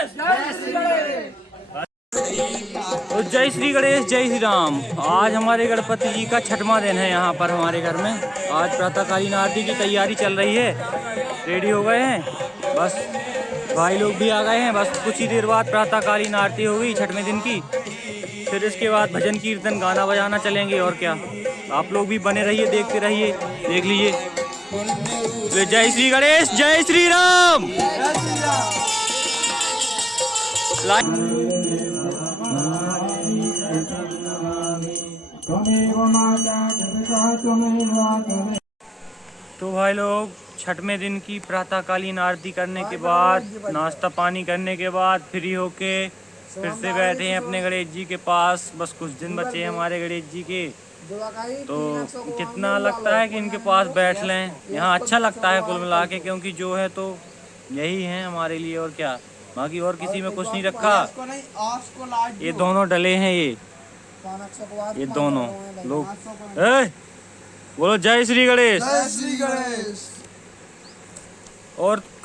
तो जय श्री गणेश, जय श्री राम। आज हमारे गणपति जी का छठवां दिन है यहाँ पर हमारे घर में। आज प्रातःकालीन आरती की तैयारी चल रही है, रेडी हो गए हैं, बस भाई लोग भी आ गए हैं। बस कुछ ही देर बाद प्रातःकालीन आरती होगी छठवें दिन की, फिर इसके बाद भजन कीर्तन गाना बजाना चलेंगे। और क्या, आप लोग भी बने रहिए, देखते रहिए, देख लीजिए। तो जय श्री गणेश, जय श्री राम। तो भाई लोग, छठवें दिन की प्रातःकालीन आरती करने के बाद, नाश्ता पानी करने के बाद फ्री होके फिर से बैठे हैं अपने गणेश जी के पास। बस कुछ दिन बचे हैं हमारे गणेश जी के, तो कितना लगता है कि इनके पास बैठ लें। यहाँ अच्छा लगता है कुल मिला के, क्योंकि जो है तो यही है हमारे लिए। और क्या, बाकी और किसी में कुछ नहीं रखा। ये दोनों डले हैं, ये दोनों लोग। बोलो जय श्री गणेश, जय श्री गणेश।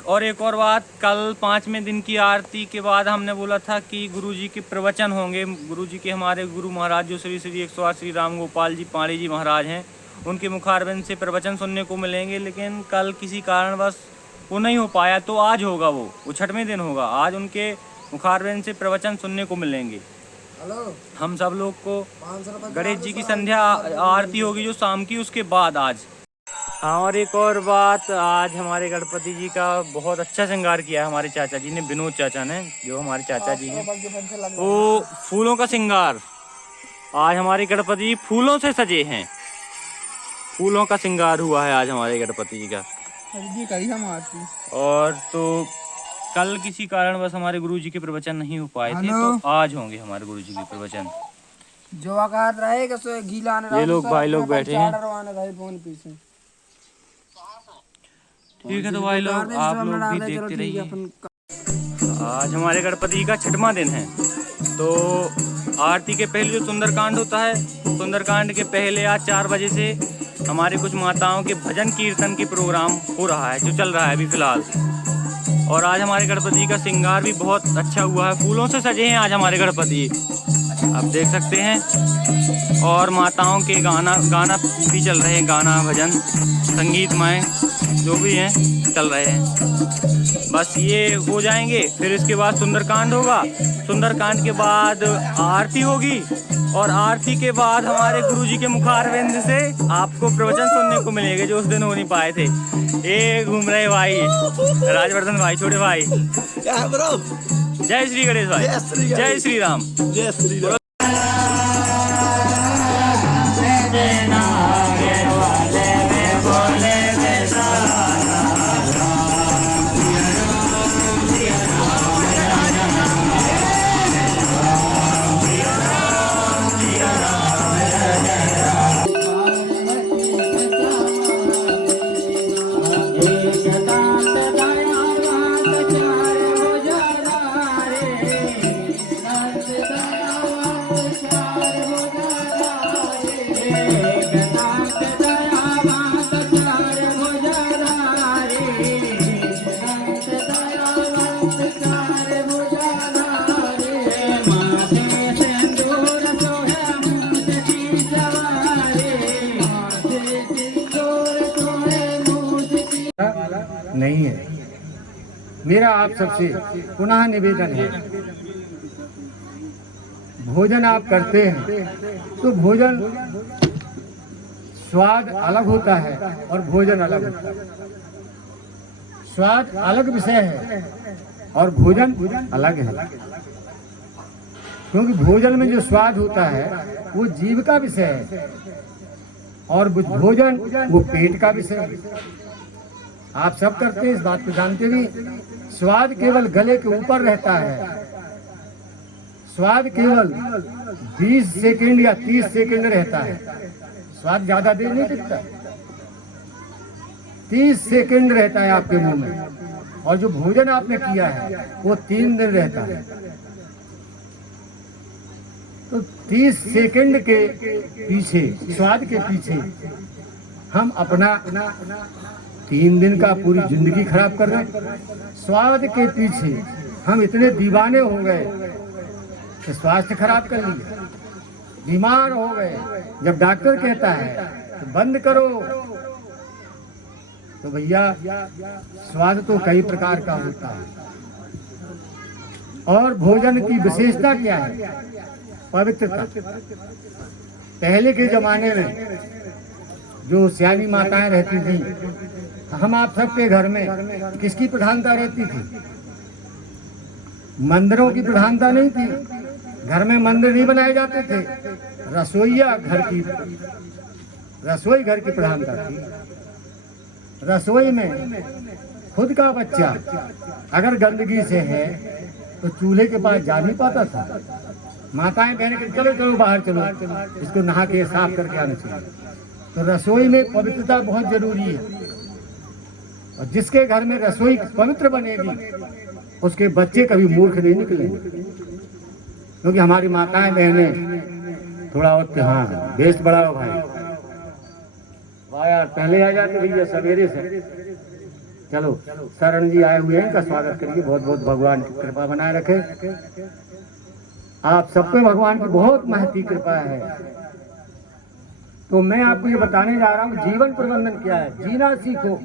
और एक और बात, कल 5वें दिन की आरती के बाद हमने बोला था कि गुरुजी के प्रवचन होंगे। गुरुजी के हमारे गुरु महाराज जो श्री श्री 108 श्री राम गोपाल जी पाणी जी महाराज हैं, उनके मुखारबिंद से प्रवचन सुनने को मिलेंगे। लेकिन कल किसी कारणवश वो नहीं हो पाया, तो आज होगा, वो छठवें दिन होगा। आज उनके मुखारबिंद से प्रवचन सुनने को मिलेंगे। हम सब लोग को गणेश जी की संध्या आरती होगी जो शाम की, उसके बाद आज। हाँ, और एक और बात, आज हमारे गणपति जी का बहुत अच्छा श्रृंगार किया है हमारे चाचा जी ने, विनोद चाचा ने, जो हमारे चाचा जी हैं। वो फूलों का श्रृंगार, आज हमारे गणपति जी फूलों से सजे हैं। फूलों का श्रृंगार हुआ है आज हमारे गणपति जी का। और तो कल किसी कारणवश हमारे गुरुजी के प्रवचन नहीं हो पाए थे, तो आज होंगे हमारे गुरुजी के प्रवचन। जो आकार रहेगा सो गीला ये लोग भाई लोग बैठे हैं। ठीक है, तो भाई लोग आप लोग भी देखते रहिए। आज हमारे गणपति जी का छठवां दिन है, तो आरती के पहले जो सुंदरकांड होता है, सुंदरकांड के पहले आज 4 बजे से हमारे कुछ माताओं के भजन कीर्तन की प्रोग्राम हो रहा है, जो चल रहा है अभी फिलहाल। और आज हमारे गणपति जी का श्रृंगार भी बहुत अच्छा हुआ है, फूलों से सजे हैं आज हमारे गणपति, आप देख सकते हैं। और माताओं के गाना भी चल रहे हैं, गाना भजन संगीतमय जो भी हैं चल रहे हैं। बस ये हो जाएंगे, फिर इसके बाद सुंदरकांड होगा। सुंदरकांड के बाद आरती होगी, और आरती के बाद हमारे गुरुजी के मुखारविंद से आपको प्रवचन सुनने को मिलेंगे, जो उस दिन हो नहीं पाए थे। ये घूम रहे भाई राजवर्धन भाई, छोटे भाई। जय श्री गणेश भाई, जय श्री राम, जय श्री राम। नहीं है। मेरा आप सबसे पुनः निवेदन है, भोजन आप करते हैं तो भोजन स्वाद अलग होता है और भोजन अलग होता है। स्वाद अलग विषय है और भोजन अलग है, क्योंकि भोजन में जो स्वाद होता है वो जीव का विषय है, और भोजन वो पेट का विषय है। आप सब करते हैं, इस बात को जानते भी। स्वाद केवल गले के ऊपर रहता है, स्वाद केवल 20 सेकंड या 30 सेकंड रहता है, स्वाद ज्यादा देर नहीं टिकता। 30 सेकंड रहता है आपके मुंह में, और जो भोजन आपने किया है वो 3 दिन रहता है। तो 30 सेकंड के पीछे, स्वाद के पीछे हम अपना 3 दिन का पूरी जिंदगी खराब कर रहे हैं। स्वाद के पीछे हम इतने दीवाने हो गए कि स्वास्थ्य खराब कर लिए, बीमार हो गए। जब डॉक्टर कहता है तो बंद करो, तो भैया स्वाद तो कई प्रकार का होता है। और भोजन की विशेषता क्या है? पवित्रता। पहले के जमाने में जो सियानी माताएं रहती थी, हम आप सबके घर में किसकी प्रधानता रहती थी? मंदिरों की प्रधानता नहीं थी। घर में मंदिर नहीं बनाए जाते थे। रसोई घर की प्रधानता थी। रसोई में खुद का बच्चा अगर गंदगी से है तो चूल्हे के पास जा नहीं पाता था। माताएं बहनें कहती चलो चलो बाहर चलो, इसको नहा के साफ करके आना चाहिए। तो रसोई में पवित्रता बहुत जरूरी है। और जिसके घर में रसोई पवित्र बनेगी उसके बच्चे कभी मूर्ख नहीं निकलेंगे। क्योंकि हमारी माताएं बहनें थोड़ा और हाँ बेस्ट बढ़ाओ भाई, वाह यार पहले आ जाते भैया सवेरे से। चलो शरण जी आए हुए हैं, इनका स्वागत करिए। बहुत बहुत भगवान की कृपा बनाए रखे। आप सब पे भगवान की बहुत महती कृपा है। तो मैं आपको ये बताने जा रहा हूँ जीवन प्रबंधन क्या है। जीना सीखो।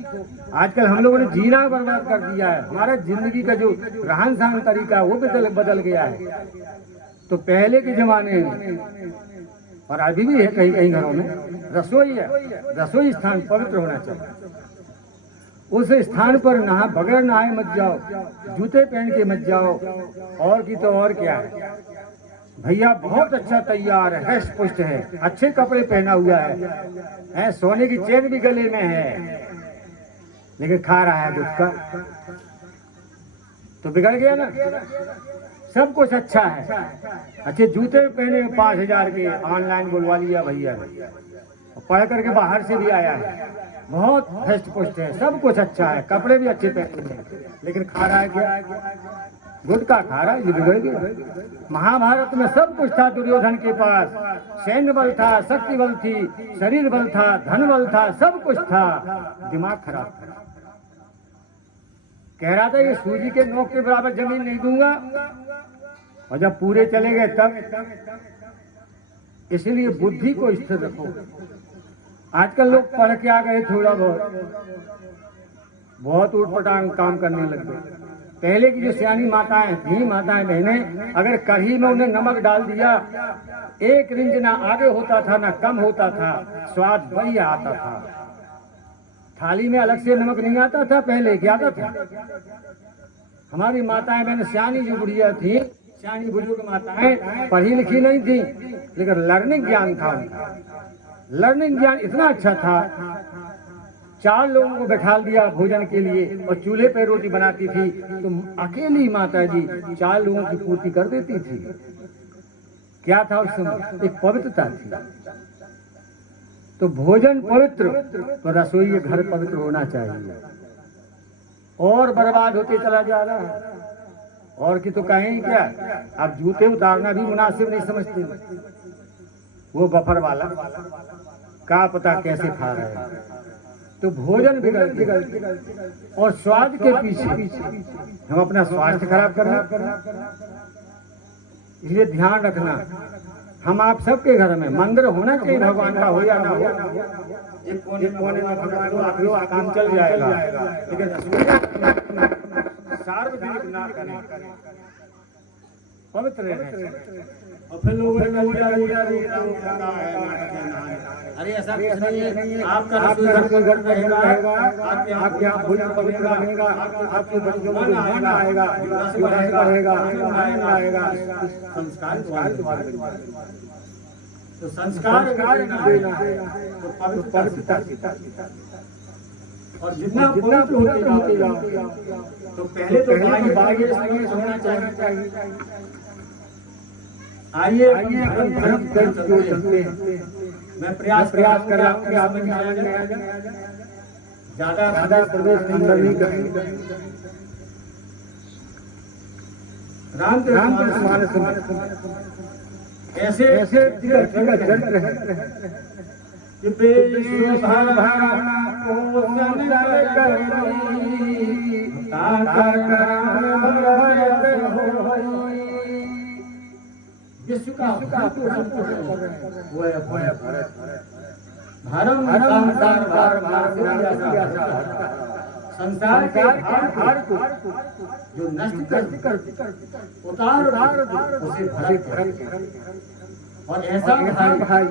आजकल हम लोगों ने जीना बर्बाद कर दिया है। हमारा जिंदगी का जो रहन सहन तरीका है वो बदल गया है। तो पहले के जमाने में और अभी भी है कहीं कहीं घरों में रसोई है। रसोई स्थान पवित्र होना चाहिए। उस स्थान पर बगैर नहाए मत जाओ, जूते पहन के मत जाओ। और की तो और क्या है भैया, बहुत अच्छा तैयार है, हष्ट पुष्ट है, अच्छे कपड़े पहना हुआ है, सोने की चेन भी गले में है, लेकिन खा रहा है गुटखा, तो बिगड़ गया ना। सब कुछ अच्छा है, अच्छे जूते पहने 5,000 के ऑनलाइन बुलवा लिया भैया, पढ़ करके बाहर से भी आया है, बहुत हष्ट पुष्ट है, सब कुछ अच्छा है, कपड़े भी अच्छे पहने हैं, लेकिन खा रहा है क्या? गुटखा खा रहा है, ये बिगड़ गया। महाभारत में सब कुछ था दुर्योधन के पास, सैन्य बल था, शक्ति बल थी, शरीर बल था, धन बल था, सब कुछ था, दिमाग खराब था। कह रहा था ये सूजी के नोक के बराबर जमीन नहीं दूंगा, और जब पूरे चले गए तब। इसलिए बुद्धि को स्थिर रखो। आजकल लोग पढ़ के आ गए, थोड़ा बहुत उठपटांग काम करने लग गए। पहले की जो सियानी माताएं थी, माताएं बहनें, अगर कढ़ी में उन्हें नमक डाल दिया, एक रिंज ना आगे होता था ना कम होता था, स्वाद बढ़िया आता था। थाली में अलग से नमक नहीं आता था, पहले क्या आता था। हमारी माताएं बहनें सियानी जो बुढ़िया थी, सियानी बुजुर्ग माताएं पढ़ी लिखी नहीं थी, लेकिन लर्निंग ज्ञान था उनका। लर्निंग ज्ञान इतना अच्छा था, 4 लोगों को बैठा दिया भोजन के लिए और चूल्हे पे रोटी बनाती थी, तो अकेली माता जी 4 लोगों की पूर्ति कर देती थी। क्या था उस समय? एक पवित्रता थी। तो भोजन पवित्र, तो रसोई घर पवित्र होना चाहिए। और बर्बाद होते चला जा रहा है। और की तो कहें क्या, अब जूते उतारना भी मुनासिब नहीं समझते। वो बफर वाला का पता कैसे खा रहे हैं। तो भोजन बिगड़ और स्वाद के पीछे हम अपना स्वास्थ्य खराब करना। इसलिए ध्यान रखना, हम आप सबके घर में मंदिर होना चाहिए, भगवान का हो या ना हो, एक कोने में भगवान काम चल जाएगा, लेकिन सार्वजनिक ना करें, पवित्र रहना। और फिर लोगों ने अरे ऐसा कुछ नहीं है, आपका रसोई घर रहेगा, आपके यहाँ भोजन पवित्र रहेगा, आपके बच्चों को मन आएगा, आएगा, संस्कार तो संस्कार देना है, तो पवित्रता। और जितना पवित्र होते जाओ, तो पहले तो बागी होना चाहिए। आइए अपन धर्म चलते हैं। मैं प्रयास कर रहा हूँ कि आप ज्यादा प्रवेश नहीं करेंगे। रामकृष्ण ऐसे चरित्र है कि विश्व का भरण पोषण कर रहे हैं वो है भरत। धर्म संसार भार भार संसार के भार को जो नष्ट कर उतार उसे भरत। और ऐसा भाई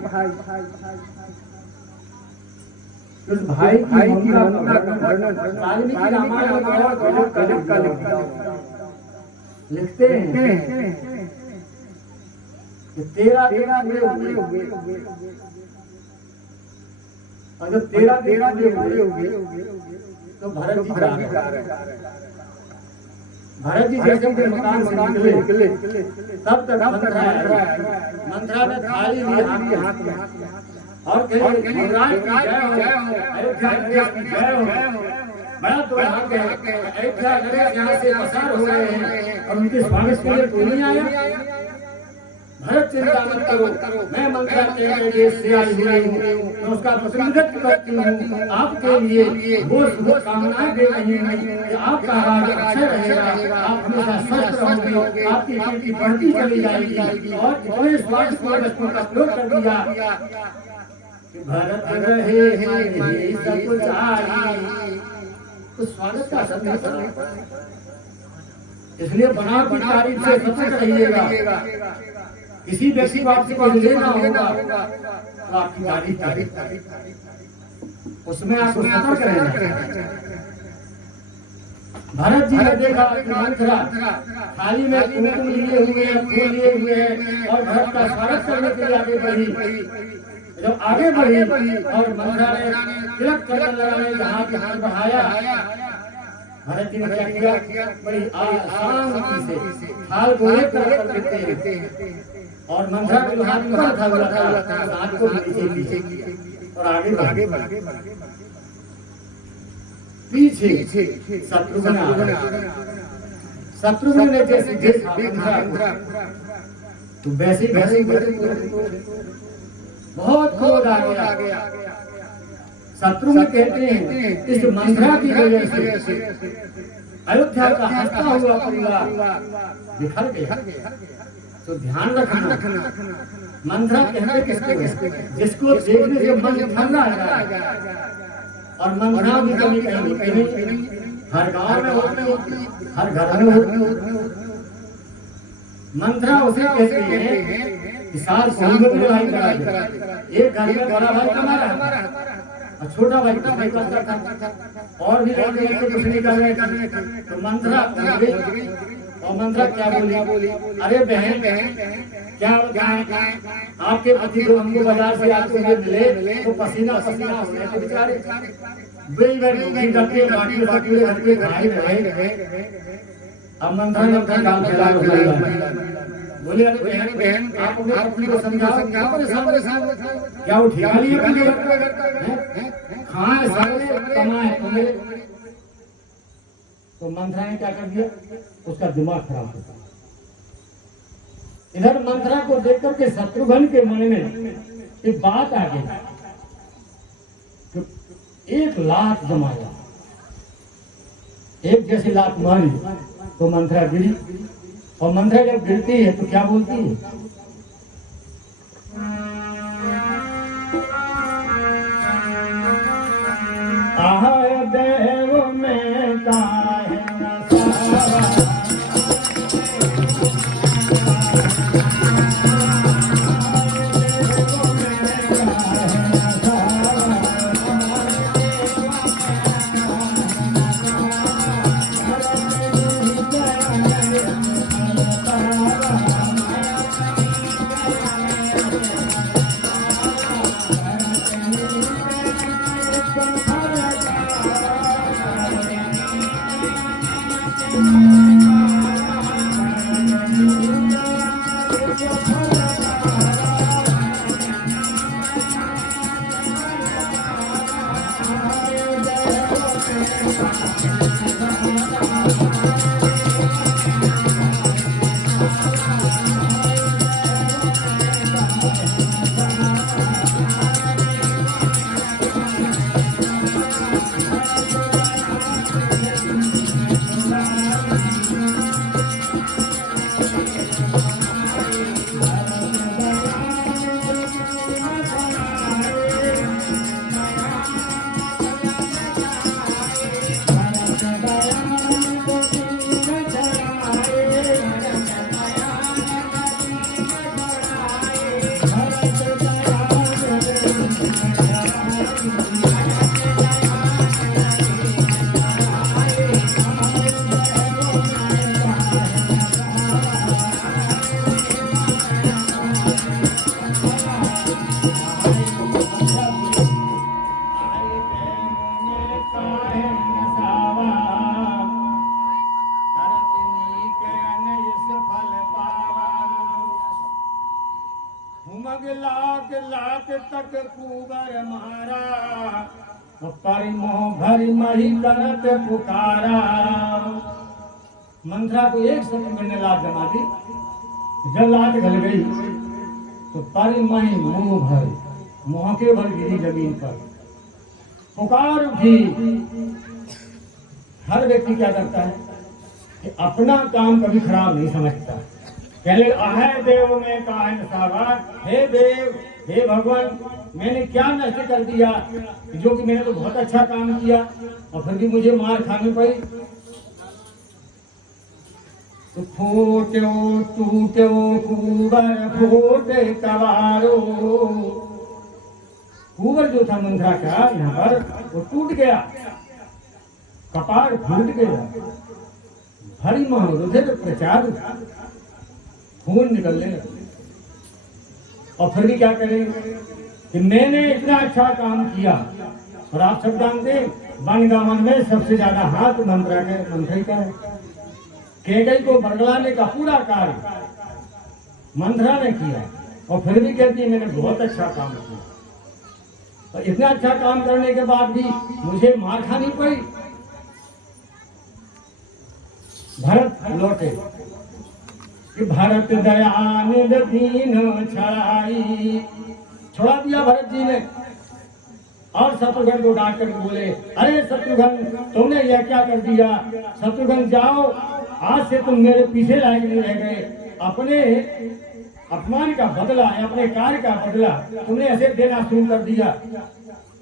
उस भाई की ममता का वर्णन वाल्मीकि रामायण में बहुत गजब लिखते हैं कि 13 पूरे हुए और जब 13 पूरे हुए तो भरत जी जा रहे हैं। भरत जी जैसे मकान से निकले तब तक मंत्रा ने थाली ली हाथ में और युवराज की जय हो, अयोध्या नरेश की जय हो। बड़ा तो अयोध्या नरेश यहाँ से पसार हो रहे हैं और उनके स्वागत के लिए कोई नहीं आया। भरत चिंता मत करो, मैं मंत्रा के देश से आई हुई हूँ, मैं उसका प्रतिनिधित्व करती हूँ। आपके लिए वो शुभकामनाएं दे रही हूँ कि आपका राज्य अच्छा रहेगा, आप हमेशा स्वस्थ रहोगे, आपकी कीर्ति बढ़ती चली जाएगी। और इतने स्वास्थ्य को वस्तुओं का प्रयोग कर दिया कि भरत रहे सब कुछ तो स्वागत का संदेश। इसलिए बनावटी तारीफ से सतर्क रहिएगा। किसी व्यक्ति को आपसे कुछ लेना होगा तो आपकी तारीफ उसमें आपको सतर्क रहना। भरत जी ने देखा कि मंत्रा थाली में कुमकुम लिए हुए हैं, फूल लिए हुए हैं और भरत का स्वागत करने के लिए आगे बढ़ी। जब आगे बढ़ी और मंत्रा ने तिलक करने हाथ बढ़ाया, भरत जी ने क्या किया, बड़ी शांति से थाल को एक तरफ कर देते हैं और मंत्रा के हाथ में हाथ को नीचे और आगे बढ़े। पीछे शत्रुघ्न ने जैसे देखा तो वैसे बहुत क्रोध आ गया। शत्रुघ्न कहते हैं इस मंत्रा की वजह से अयोध्या का हंसता हुआ परिवार बिखर गया। तो ध्यान रखना, मंत्रा कहते किसको, जिसको देखने से मन ठंडा है। और मंत्रा की कमी कहीं हर गांव में होती, हर घर में होती। मंत्रा उसे कहते हैं कि साल भाई करा, एक घर में बड़ा भाई कमा रहा और छोटा भाई करता था और भी कुछ नहीं कर रहे। तो मंत्रा और मंत्रा क्या बोली, अरे बहन क्या आपके पति को हमको बाजार से आते हुए मिले तो पसीना हो गया तो बेचारे घर पे खाए रहे। अब मंत्रा ने अपना काम फैला बोले, अरे बहन आप अपने पत्नी को समझाओ, क्या वो ठेका लिए खाए कमाए तुम्हें। तो मंत्रा ने क्या कर दिया, उसका दिमाग खराब हो गया। इधर मंत्रा को देख करके शत्रुघ्न के मन में एक बात आ गई, तो 1 लात जमाया, एक जैसी लात मारी तो मंत्रा गिरी। और मंत्रा जब गिरती है तो क्या बोलती है, आहाय देव में काहे मग लाख लाख तक कुबर मारा, परिमोह भरी मही करत पुकारा। मंत्रा को एक शत्रुघ्न ने लात जमा दी। जब लात गल गई तो परिमही मुंह भर, मुंह के भर गिरी जमीन पर, पुकार उठी। हर व्यक्ति क्या करता है कि अपना काम कभी खराब नहीं समझता। पहले आहे देव में काहन सागर, हे देव, हे भगवान, मैंने क्या नष्ट कर दिया जो कि मैंने तो बहुत अच्छा काम किया और फिर भी मुझे मार खानी पड़ी। तो फूट्यो टूट्यो कुबर फूटे कवारो। कुबर जो था मंत्रा का यहाँ पर वो टूट गया, कपार फूट गया, भरी महारुधिर प्रचार, खून निकलने लगा। और फिर भी क्या करें कि मैंने इतना अच्छा काम किया। और आप सब जानते हैं वनगावन में सबसे ज्यादा हाथ मंत्री का है। केकई को बरगलाने का पूरा कार्य मंत्रा ने किया और फिर भी कहती है मैंने बहुत अच्छा काम किया। और इतना अच्छा काम करने के बाद भी मुझे मार खानी पड़ी। भरत लौटे कि भरत दयानिध दीन छड़ाई, छोड़ा दिया भरत जी ने। और शत्रुघ्न को डांट करके बोले, अरे शत्रुघ्न, तुमने यह क्या कर दिया? शत्रुघ्न जाओ, आज से तुम मेरे पीछे लायक नहीं रह गए। अपने अपमान का बदला, अपने कार्य का बदला तुमने ऐसे देना शुरू कर दिया।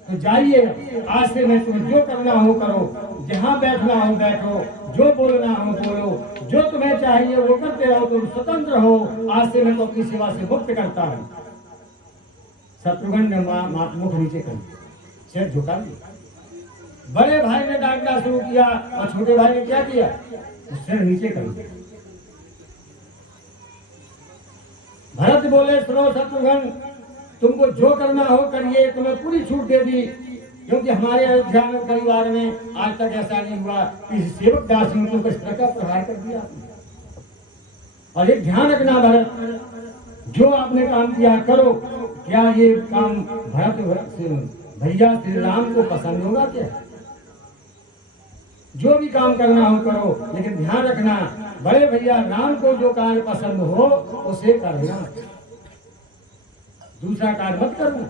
तो जाइए, आज से मैं तुम्हें जो करना हो करो, जहाँ बैठना हो बैठो, जो बोलना हो बोलो, जो तुम्हें चाहिए वो करते रहो, तुम स्वतंत्र हो। आज से मैं तो अपनी सेवा से मुक्त करता हूँ। शत्रुघ्न ने मुख नीचे कर दिया, सिर झुका दिया। बड़े भाई ने डांटना शुरू किया और छोटे भाई ने क्या किया? सिर नीचे कर दिया। भरत बोले, सुनो शत्रुघ्न, तुमको जो करना हो करिए, तुम्हें पूरी छूट दे दी, क्योंकि हमारे अयोध्या में परिवार में आज तक ऐसा नहीं हुआ कि सेवक दासियों को किस तरह का प्रहार कर दिया। और एक ध्यान रखना भरत, जो आपने काम किया करो। क्या ये काम भरत भैया श्री राम को पसंद होगा? क्या जो भी काम करना हो करो, लेकिन ध्यान रखना बड़े भैया राम को जो कार्य पसंद हो उसे करना, दूसरा कार्य मत करना।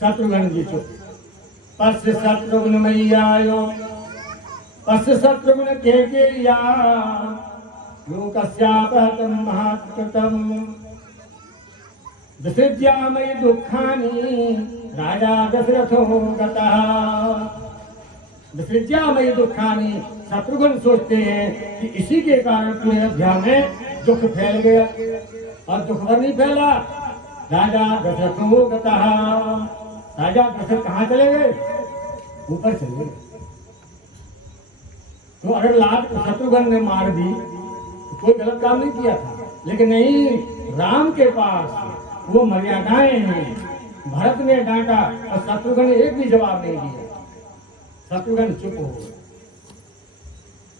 शत्रुघ्न जी चुप। पश्य शत्रुघ्न मैयायो, पश्य शत्रुघ्न के लोकस्यापहतं महाकृतं, विसृज्यामयि दुःखानि राजा दशरथो गतः। विसृज्यामयि दुःखानि, शत्रुघ्न सोचते हैं कि इसी के कारण पूरे अयोध्या में दुख फैल गया, और दुख भर नहीं फैला। राजा दशरथो गतः, राजा दशरथ कहाँ चले गए? ऊपर चले गए। तो अगर लात शत्रुघ्न ने मार दी तो कोई गलत काम नहीं किया था, लेकिन नहीं, राम के पास वो मर्यादाएं हैं। भरत ने डांटा और शत्रुघ्न ने एक भी जवाब नहीं दिया। शत्रुघ्न चुप हो गए।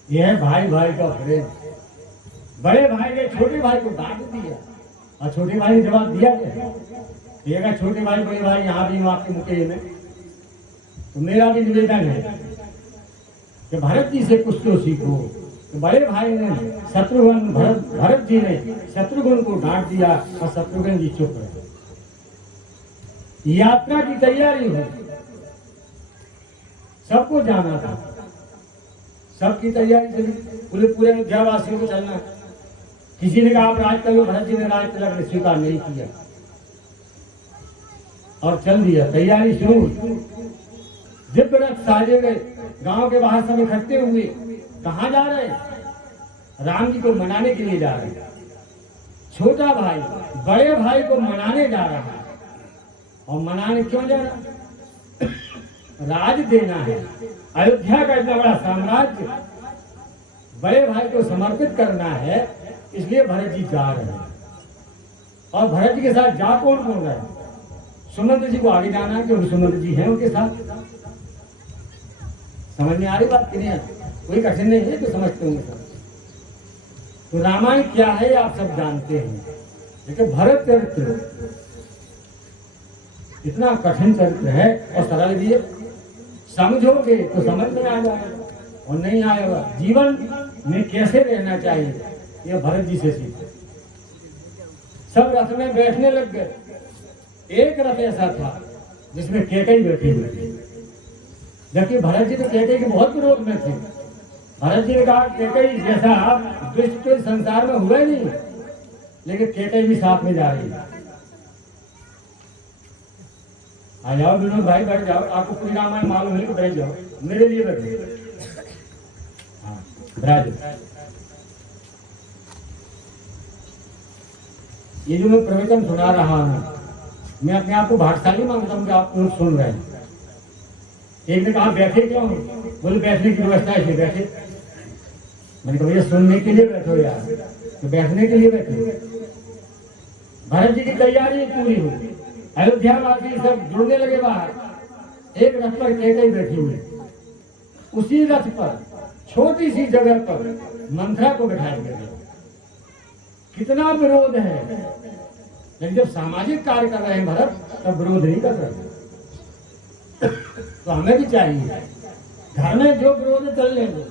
यह भाई भाई का प्रेम। बड़े भाई ने छोटे भाई को डांट दिया और छोटे भाई ने जवाब दिया क्या? ये छोटे भाई बड़े भाई यहाँ भी आपके मुके में, तो मेरा भी निवेदन है कि भरत जी से कुछ तो सीखो। तो बड़े भाई ने शत्रुघ्न भरत जी ने शत्रुघ्न को डांट दिया और शत्रुघ्न जी चुप रहे। यात्रा की तैयारी हो, सबको जाना था, सबकी तैयारी चली। पूरे अयोध्यावासियों को चलना। किसी ने कहा आप राज करो, भरत जी ने राज तिलक ने स्वीकार नहीं किया और चल दिया। तैयारी शुरू हुई। दिव्य रथ साजे गए, गांव के बाहर सब इकट्ठे हुए। कहाँ जा रहे? राम जी को मनाने के लिए जा रहे हैं। छोटा भाई बड़े भाई को मनाने जा रहा है। और मनाने क्यों जा रहा है? राज देना है। अयोध्या का इतना बड़ा साम्राज्य बड़े भाई को समर्पित करना है, इसलिए भरत जी जा रहे हैं। और भरत जी के साथ जा कौन कौन रहे? सुमंत्र जी को आगे जाना है, क्योंकि सुमंत्र जी हैं उनके साथ। समझ में आ रही बात कि नहीं? कोई कठिन नहीं है तो समझते होंगे सब। तो रामायण क्या है आप सब जानते हैं। लेकिन भरत चरित्र इतना कठिन चरित्र है और सरल भी है। समझोगे तो समझ में आ जाएगा और नहीं आएगा। जीवन में कैसे रहना चाहिए यह भरत जी से सीखे। सब रथ में बैठने लग गए। एक रथ ऐसा था जिसमें कैकेयी बैठी हुई थी, जबकि भरत जी तो कैकेयी के बहुत विरोध में थे। भरत जी ने कहा कैकेयी जैसा दुष्ट तो संसार में हुआ ही नहीं, लेकिन कैकेयी भी साथ में जा रही है। आ जाओ विनोद भाई, बैठ जाओ। आपको पूरी रामायण मालूम है तो बैठ जाओ, मेरे लिए बैठो। हाँ राज, ये जो मैं प्रवचन सुना रहा हूँ, मैं अपने आप को भाग्यशाली मानता हूँ कि आप लोग सुन रहे हैं। एक ने कहा बैठे क्यों? बोले बैठने की व्यवस्था है, बैठे। मैंने कहा भैया सुनने के लिए बैठो यार, तो बैठने के लिए बैठो। भरत जी की तैयारी पूरी हुई, अयोध्या वासी सब जुड़ने लगे बाहर। एक रथ पर कैकेयी बैठी हुई, उसी रथ पर छोटी सी जगह पर मंथरा को बैठाया गया। कितना विरोध है, लेकिन जब सामाजिक कार्य कर रहे हैं भरत, तब विरोध नहीं कर रहे। तो हमें भी चाहिए, घर में जो विरोध चल लेंगे,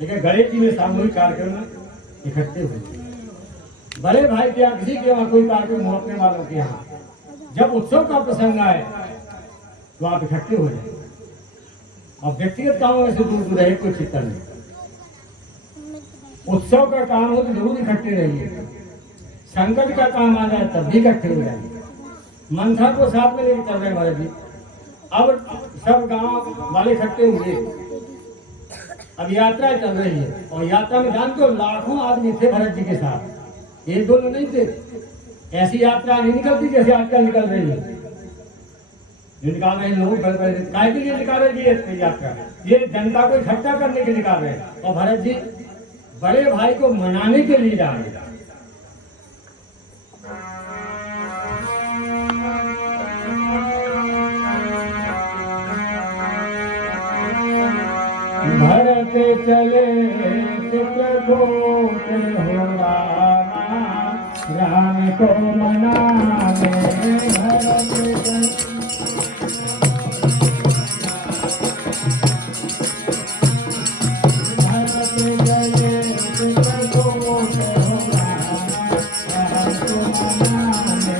लेकिन गणेश जी में सामूहिक कार्यक्रम में इकट्ठे हुए। बड़े भाई के यहाँ, किसी के यहाँ कोई कार्यक्रम हो, अपने वालों के यहाँ जब उत्सव का प्रसंग आए तो आप इकट्ठे हो जाए। और व्यक्तिगत कामों में से दूर दूर रहे, कोई चिंता नहीं। उत्सव का काम हो तो जरूर इकट्ठे रहिए। संकट का काम आ जाए तब भी इकट्ठे हो जाइए। मंथरा को साथ में लेकर चल रहे भरत जी। अब सब गांव वाले इकट्ठे हुए, अब यात्रा चल रही है। और यात्रा में जानते हो लाखों आदमी थे भरत जी के साथ, एक दो नहीं थे। ऐसी यात्रा नहीं निकलती जैसे आजकल निकल रही है। जो निकाल रहे हैं लोग बड़े काय के लिए निकाल रही है यात्रा, ये जनता को इकट्ठा करने के लिए निकाल रहे हैं। और भरत जी बड़े भाई को मनाने के लिए जा रहे हैं। भरत चले चित्रकूट हो रामा, राम को मनाने। भरत चले चित्रकूट हो रामा, राम को मनाने।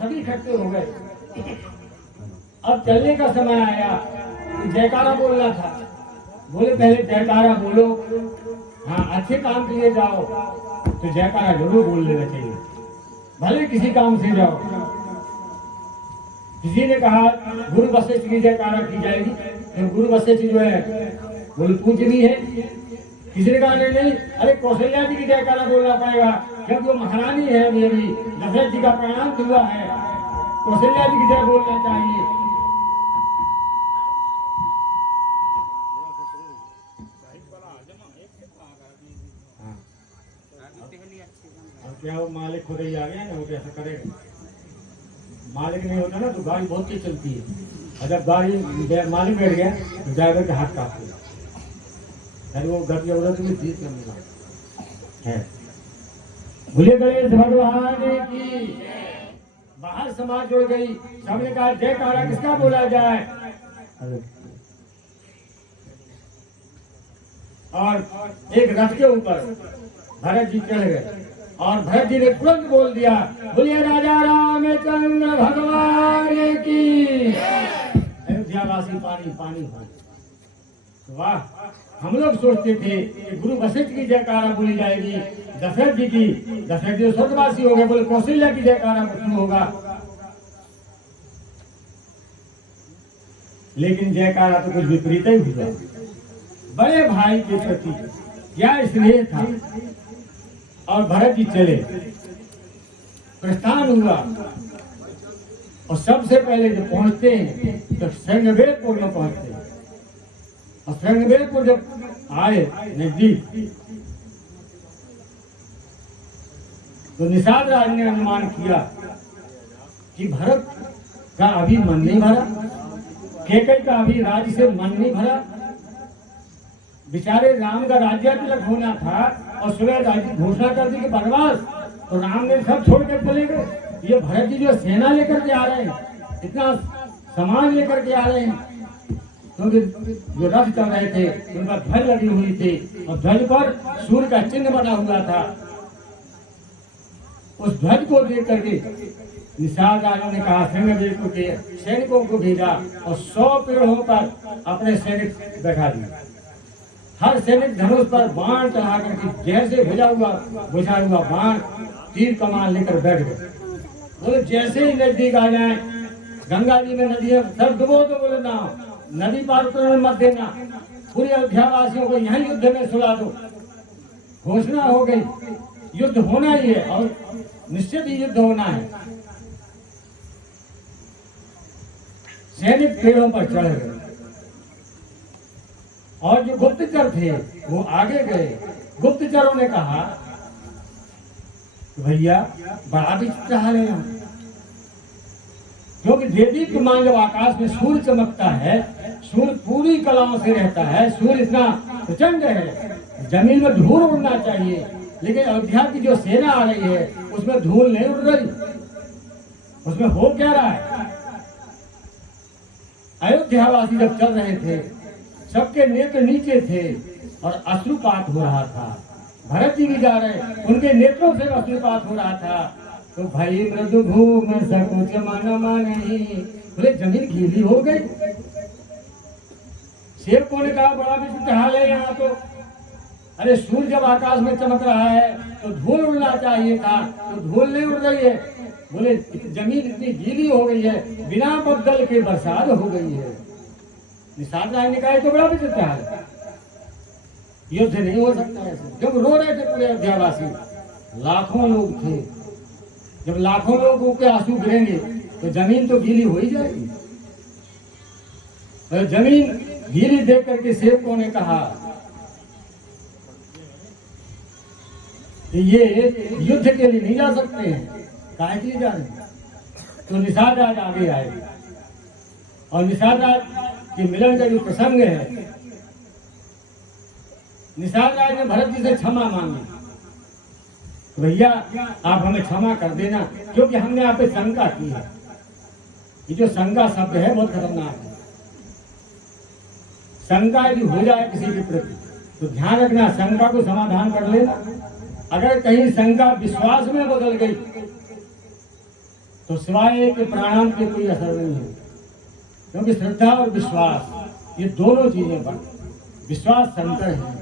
सभी इकट्ठे हो गए। अब चलने का समय आया, जयकारा बोलना था। बोले पहले जयकारा बोलो, हाँ अच्छे काम के लिए जाओ तो जयकारा जरूर बोल लेना चाहिए, भले किसी काम से जाओ। किसी ने कहा गुरु वशिष्ठ की जयकारा की जाएगी, तो गुरु वशिष्ठ जो है बोले पूजनीय है, किसी ने कहा नहीं, अरे कौशल्या जी की जयकारा बोलना पड़ेगा, जब वो महारानी है अभी अभी दशरथ जी का प्रणाम हुआ है, कौशल्या जी की जय बोलना चाहिए। क्या वो मालिक खुद ही आ गया ना, वो कैसा करेगा? मालिक नहीं होता ना तो गाड़ी बहुत तेज चलती है, और जब गाड़ी मालिक बैठ गया तो ड्राइवर के हाथ काट दिया, यानी वो गति औरत में जीत करना है। भूले गणेश भगवान की बाहर समाज जुड़ गई, सबने कहा जयकारा किसका बोला जाए, और एक रथ के ऊपर भरत जी चढ़ गए और भरत जी ने तुरंत बोल दिया, बोलिए राजा रामचंद्र भगवान की। अयोध्यावासी पानी पानी हो। वाह, हम लोग सोचते थे कि गुरु वशिष्ठ की जयकारा बोली जाएगी, दशरथ जी की, दशरथ जी स्वर्गवासी हो गए, बोले कौशल्या की जयकारा शुरू होगा, लेकिन जयकारा तो कुछ विपरीत ही हुआ। बड़े भाई के प्रति क्या स्नेह था, और भरत जी चले, प्रस्थान हुआ, और सबसे पहले जो पहुंचते हैं तो श्रृंगवेरपुर में पहुंचते हैं, और श्रृंगवेरपुर जब आए नजदीक तो निषाद राज ने अनुमान किया कि भरत का अभी मन नहीं भरा, कैकेयी का अभी राज्य से मन नहीं भरा, बेचारे राम का राज्य तिलक होना था और सुबह राज्य घोषणा कर दी कि वनवास, तो राम ने सब छोड़ कर चले गए। ये भरत जी जो सेना लेकर के आ रहे हैं, इतना सामान लेकर के आ रहे हैं, क्योंकि जो रथ चल रहे थे उन पर ध्वज लगी हुई थी और ध्वज पर सूर्य का चिन्ह बना हुआ था। उस ध्वज को देख करके निषाद राजा ने कहा श्रृंगवेरपुर के सैनिकों को भेजा और 100 पेड़ों पर अपने सैनिक बैठा दिए। हर सैनिक धनुष पर बाण चढ़ा करके जैसे बुझा हुआ बाण तीर कमान लेकर बैठ गए। बोले जैसे ही नजदीक आ जाए, गंगा जी में नदी है, सब डुबो तो बोले ना, नदी पार तो मत देना, पूरे अयोध्यावासियों को यहीं युद्ध में सुला दो। घोषणा हो गई, युद्ध होना ही है और निश्चित ही युद्ध होना है। सैनिक पेड़ों पर चढ़ गए और जो गुप्तचर थे वो आगे गए। गुप्तचरों ने कहा भैया बड़ा विचित्र हाल है यहाँ, क्योंकि देवी मान जब आकाश में सूर्य चमकता है, सूर्य पूरी कलाओं से रहता है, सूर्य इतना प्रचंड है, जमीन में धूल उड़ना चाहिए, लेकिन अयोध्या की जो सेना आ रही है उसमें धूल नहीं उड़ रही। उसमें हो क्या रहा है? अयोध्यावासी जब चल रहे थे सबके नेत्र नीचे थे और अश्रुपात हो रहा था। भरत जी भी जा रहे, उनके नेत्रों से अश्रुपात हो रहा था। तो भाई मृदु भूम सकुच मन मानहि, बोले जमीन गीली हो गई। सेवकों ने कहा बड़ा विचित्र हाल है यहाँ तो, अरे सूर्य जब आकाश में चमक रहा है तो धूल उड़ना चाहिए था, तो धूल नहीं उड़ रही है। बोले जमीन इतनी गीली हो गई है, बिना बदल के बरसात हो गई है। निषाद राय ने कहा तो बड़ा विचित्र हाल है, युद्ध नहीं हो सकता ऐसे। जब रो रहे थे पूरे अयोध्यावासी, लाखों लोग थे, जब लाखों लोगों के आंसू गिरेंगे तो जमीन तो गीली हो ही जाएगी। और जमीन गीली देख करके सेवकों ने कहा कि ये युद्ध के लिए नहीं जा सकते हैं, काहे के लिए जा रहे हैं? तो निषाद राज आगे आए और निषाद राज के मिलन का जो प्रसंग है, निषाद राज ने भरत जी से क्षमा मांगी, भैया आप हमें क्षमा कर देना, क्योंकि हमने आप पे शंका की है। ये जो शंका शब्द है बहुत खतरनाक है। शंका यदि हो जाए किसी के प्रति तो ध्यान रखना, शंका को समाधान कर लेना। अगर कहीं शंका विश्वास में बदल गई तो सिवाय के प्राणांत के कोई असर नहीं है, क्योंकि श्रद्धा और विश्वास ये दोनों चीजें पर विश्वास शंकर है।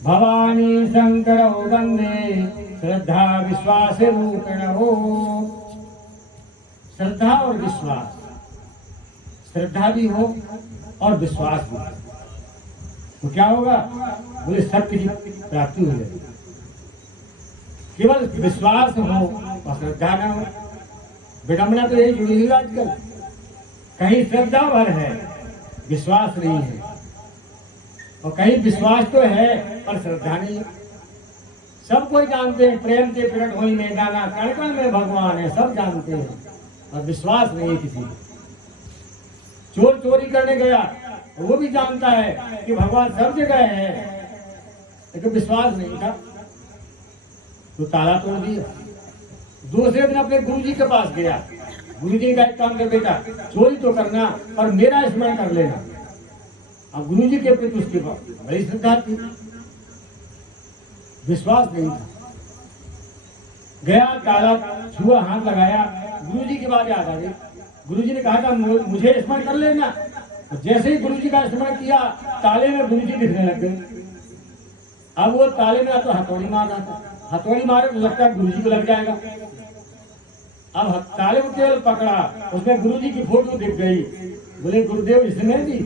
भवानी शंकर वंदे श्रद्धा विश्वास रूपेण हो। श्रद्धा और विश्वास, श्रद्धा भी हो और विश्वास भी हो। तो क्या होगा? बोले सत्य की प्राप्ति हो जाएगी। केवल विश्वास हो और श्रद्धा न हो। विडम्बना तो यही जुड़ी हुई आजकल। कहीं श्रद्धा भर है, विश्वास नहीं है, और कहीं विश्वास तो है पर श्रद्धा नहीं है। सब कोई जानते हैं प्रेम के प्रकट होई में गाना कण कण में भगवान है, सब जानते हैं, और विश्वास नहीं है किसी को। चोर चोरी करने गया, वो भी जानता है कि भगवान सब जगह है, लेकिन विश्वास नहीं था, तो ताला तोड़ दिया। दूसरे दिन अपने गुरुजी के पास गया। गुरुजी का एक काम कर, बेटा चोरी तो करना पर मेरा स्मरण कर लेना। अब गुरुजी के प्रति उसके पास बड़ी श्रद्धा थी, विश्वास नहीं था। गया, ताला छुआ, हाथ लगाया, गुरुजी की बात याद आ गई। गुरुजी ने कहा था मुझे स्मरण कर लेना। जैसे ही गुरुजी का स्मरण किया, ताले में गुरुजी दिखने लग गए। अब वो ताले में तो हथौड़ी मार रहा था, हथौड़ी मारे तो लगता है गुरुजी को लग जाएगा। अब ताले को केवल पकड़ा, उसमें गुरुजी की फोटो दिख गई। बोले गुरुदेव इसमें भी।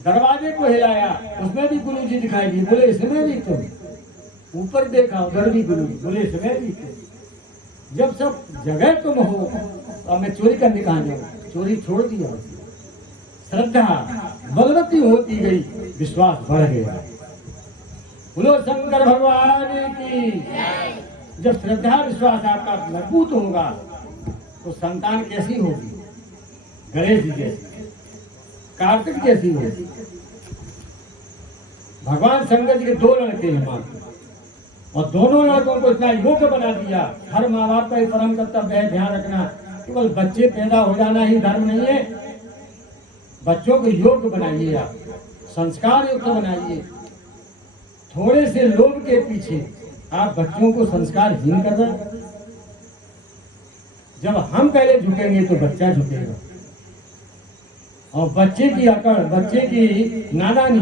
दरवाजे को हिलाया, उसमें भी गुरुजी दिखाई दी। बोले इसमें भी तुम। ऊपर देखा, उधर भी गुरुजी। बोले इसमें भी तुम। जब सब जगह तुम हो, अब मैं चोरी करने कहाँ जाऊँ? चोरी छोड़ दिया। श्रद्धा बलवती होती गई, विश्वास बढ़ गया। बोलो शंकर भगवान की। जब श्रद्धा विश्वास आपका मजबूत होगा तो संतान कैसी होगी? गणेश जी जैसी, कार्तिक जैसी होगी। भगवान शंकर जी के 2 लड़के हैं मां, और दोनों लड़कों को इतना योग्य बना दिया। हर माँ बाप का एक परम कर्तव्य है ध्यान रखना, केवल बच्चे पैदा हो जाना ही धर्म नहीं है। बच्चों को योग्य बनाइए, आप संस्कार युक्त बनाइए। थोड़े से लोभ के पीछे आप बच्चों को संस्कारहीन कर रहे हैं। जब हम पहले झुकेंगे तो बच्चा झुकेगा, और बच्चे की अकड़, बच्चे की नादानी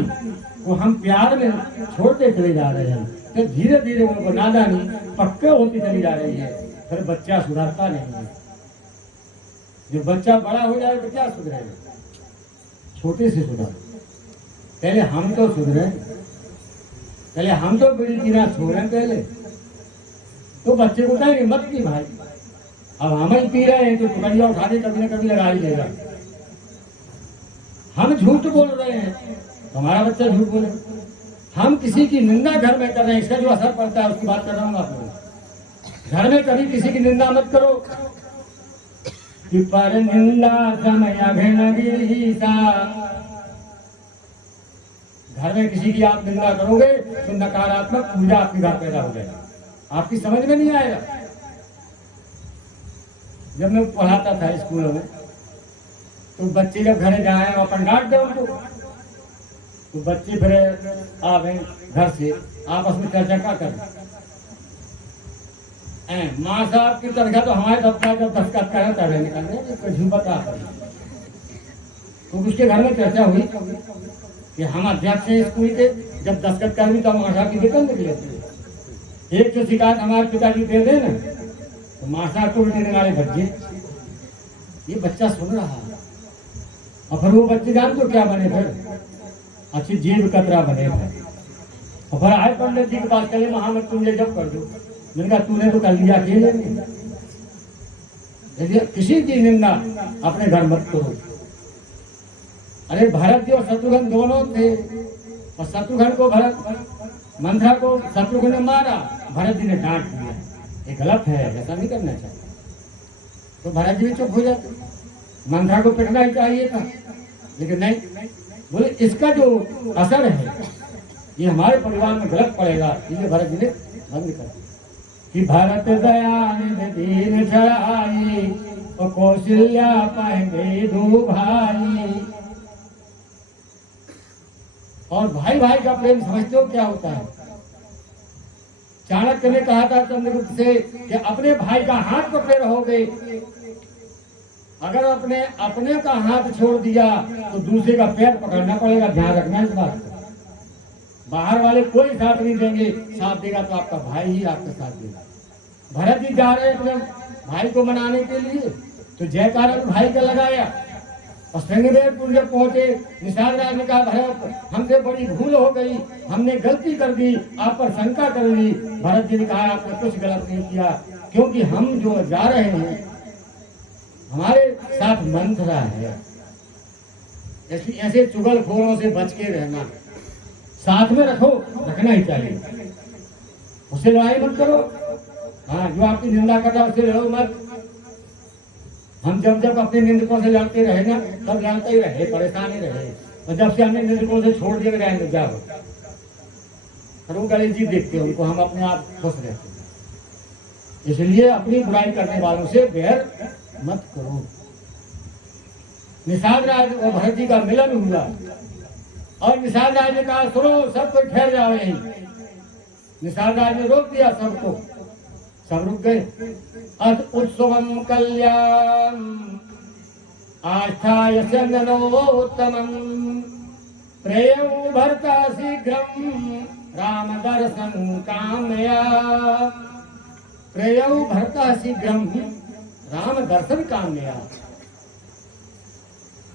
को हम प्यार में छोड़ते चले जा रहे हैं। तो धीरे धीरे उनको नादानी पक्का होती चली जा रही है, फिर बच्चा सुधरता नहीं है। जब बच्चा बड़ा हो जाए तो क्या सुधरेगा? छोटे से सुधर। पहले हम तो सुधरे, पहले हम तो बीड़ी पीना छोड़े पहले, तो बच्चे को कहेंगे मत पी भाई। अब हम ही पी रहे हैं तो टुकड़िया उठा के कभी न कभी लगा ही देगा। हम झूठ बोल रहे हैं तो हमारा बच्चा झूठ बोले। हम किसी की निंदा घर में कर रहे हैं, इसका जो असर पड़ता है उसकी बात कर रहा हूँ आप लोग। घर में कभी किसी की निंदा मत करो कि पर निंदा समय अभिनवीसा। घर में किसी की आप निंदा करोगे तो नकारात्मक ऊर्जा आपकी घर पैदा हो जाएगी, आपकी समझ में नहीं आएगा। जब मैं पढ़ाता था स्कूलों में तो बच्चे जब घर जाए अपन डांट दे उनको, तो बच्चे फिर आ गए घर से आपस में चर्चा क्या कर, माँ साहब की तनख्वाह तो हमारे दफ्तर जब दस्तखत करें तभी निकलने कुछ बता। तो उसके घर में चर्चा हुई कि हम अध्यक्ष हैं स्कूल के, जब दस्तखत करेंगे तो हम माँ साहब की वेतन निकले। एक तो शिकायत हमारे पिताजी दे दे ना तो माँ साहब को उल्टे निकाले बच्चे। ये बच्चा सुन रहा है, और फिर वो बच्चे जान तो क्या बने, फिर अच्छी जीव कतरा बने थे। और फिर आए पंडित जी के पास, चले महामत तुम ये जब कर दो। मैंने कहा तूने तो कर लिया, अकेले किसी की निंदा अपने घर मत करो। अरे भरत जी और शत्रुघ्न दोनों थे, और शत्रुघ्न को भरत, मंथरा को शत्रुघ्न ने मारा, भरत जी ने डांट दिया ये गलत है, ऐसा नहीं करना चाहिए। तो भरत जी भी चुप हो जाते। मंथरा को पिटना ही चाहिए था, लेकिन नहीं, बोले इसका जो असर है ये हमारे परिवार में गलत पड़ेगा, इसलिए भरत जी ने बंद कर दिया कि भरत दयानिधि दीन छड़ाई और कौशल्या पहने 2 भाई। और भाई भाई का प्रेम समझते हो क्या होता है? चाणक्य ने कहा था चंद्रगुप्त से कि अपने भाई का हाथ पकड़े रहोगे, अगर अपने का हाथ छोड़ दिया तो दूसरे का पैर पकड़ना पड़ेगा, ध्यान रखना इस बात का। बाहर वाले कोई साथ नहीं देंगे, साथ देगा तो आपका भाई ही आपका साथ देगा। भरत जी जा रहे हैं अपने भाई को मनाने के लिए, तो जयकारा भाई का लगाया, और श्रृंगेरपुर जब पहुंचे, निषाद राज ने कहा भरत हमसे बड़ी भूल हो गई, हमने गलती कर दी, आप पर शंका कर ली। भरत जी ने कहा आपने कुछ गलत नहीं किया, क्योंकि हम जो जा रहे हैं हमारे साथ मंथरा है। ऐसे चुगलखोरों से बच के रहना, साथ में रखो, रखना ही चाहिए, उससे लड़ाई मत करो। हाँ, जो आपकी निंदा कर रहा है उससे लड़ो मत। हम जब जब अपने निंदकों से लड़ते रहे ना, तब लड़ते ही रहे, परेशान ही रहे, और जब से हमने निंदकों से छोड़ दिए रहेंगे जाओ, और वो गणेश जी देखते उनको, हम अपने आप खुश रहते हैं। इसलिए अपनी बुराई करने वालों से बैर मत करो। निषाद राज और भरत जी का मिलन हुआ, और निषाद राज ने कहा सुनो सब कोई ठहर जाओ यहीं। निषाद राज ने रोक दिया सबको, सब रुक गए। अथ उत्सवम कल्याण आस्थाय चंदनोत्तमं प्रेयौ भरता शीघ्रं राम दर्शन कामया। प्रेयौ भरता शीघ्रं राम दर्शन कामया।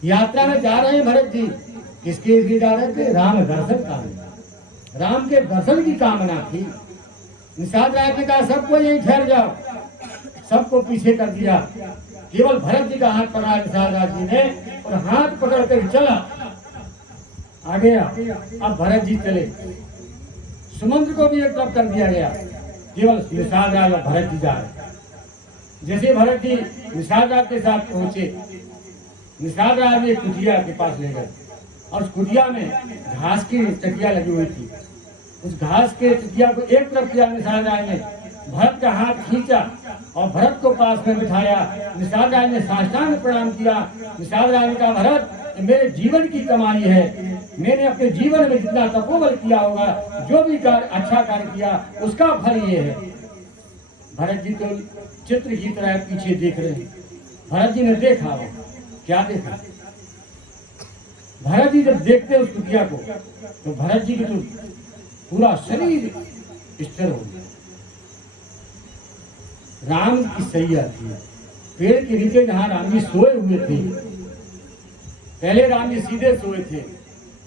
यात्रा में जा रहे हैं भरत जी, किसके लिए जा रहे थे? राम दर्शन कामना, राम के दर्शन की कामना थी। निषाद राज ने कहा सबको यहीं ठहर जाओ, सबको पीछे कर दिया, केवल भरत जी का हाथ पकड़ा निषाद राज जी ने, और हाथ पकड़ कर चला आ गया। अब भरत जी चले, समुद्र को भी एक तरफ कर दिया गया, केवल निषाद राज और भरत जी जा रहे। जैसे भरत जी निषाद राज के साथ पहुंचे, निषाद राज ने कुटिया के पास ले गए, और उस कुटिया में घास की चटिया लगी हुई थी। उस घास के चटिया को एक तरफ किया निषाद राज ने, भरत का हाथ खींचा और भरत को पास में बिठाया। निषाद राज ने साष्टांग प्रणाम किया। निषाद राज ने कहा भरत मेरे जीवन की कमाई है, मैंने अपने जीवन में जितना तपोबल किया होगा, जो भी कार्य अच्छा कार्य किया उसका फल ये है। भरत जी तो चित्र की तरह पीछे देख रहे हैं। भरत जी ने देखा, क्या देखा? भरत जी जब देखते उस कुटिया को, तो भरत जी की तो पूरा शरीर स्थिर हो गया। राम की सैया थी, पेड़ के नीचे जहां राम जी सोए हुए थे। पहले राम जी सीधे सोए थे,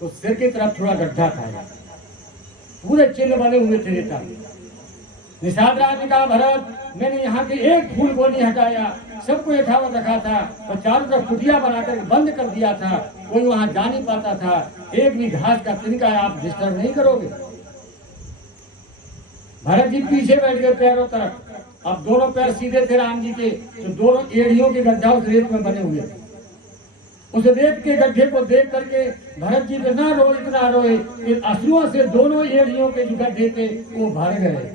तो सिर की तरफ थोड़ा गड्ढा था, पूरे चिन्ह बने हुए थे रेता। निषाद राज ने कहा भरत मैंने यहाँ के एक फूल को नहीं हटाया, सबको यथावत रखा था, और चारों तरफ कुटिया बनाकर बंद कर दिया था, कोई वहां जा नहीं पाता था, एक भी घास का तिनका आप डिस्टर्ब नहीं करोगे। भरत जी पीछे बैठ गए पैरों तरफ। अब दोनों पैर सीधे थे राम जी के, तो दोनों एड़ियों के गड्ढा उस रेत में बने हुए थे। उस रेत के गड्ढे को देख करके भरत जी इतना रोए कि अश्रुओं से दोनों एड़ियों के जो गड्ढे थे वो भर गए।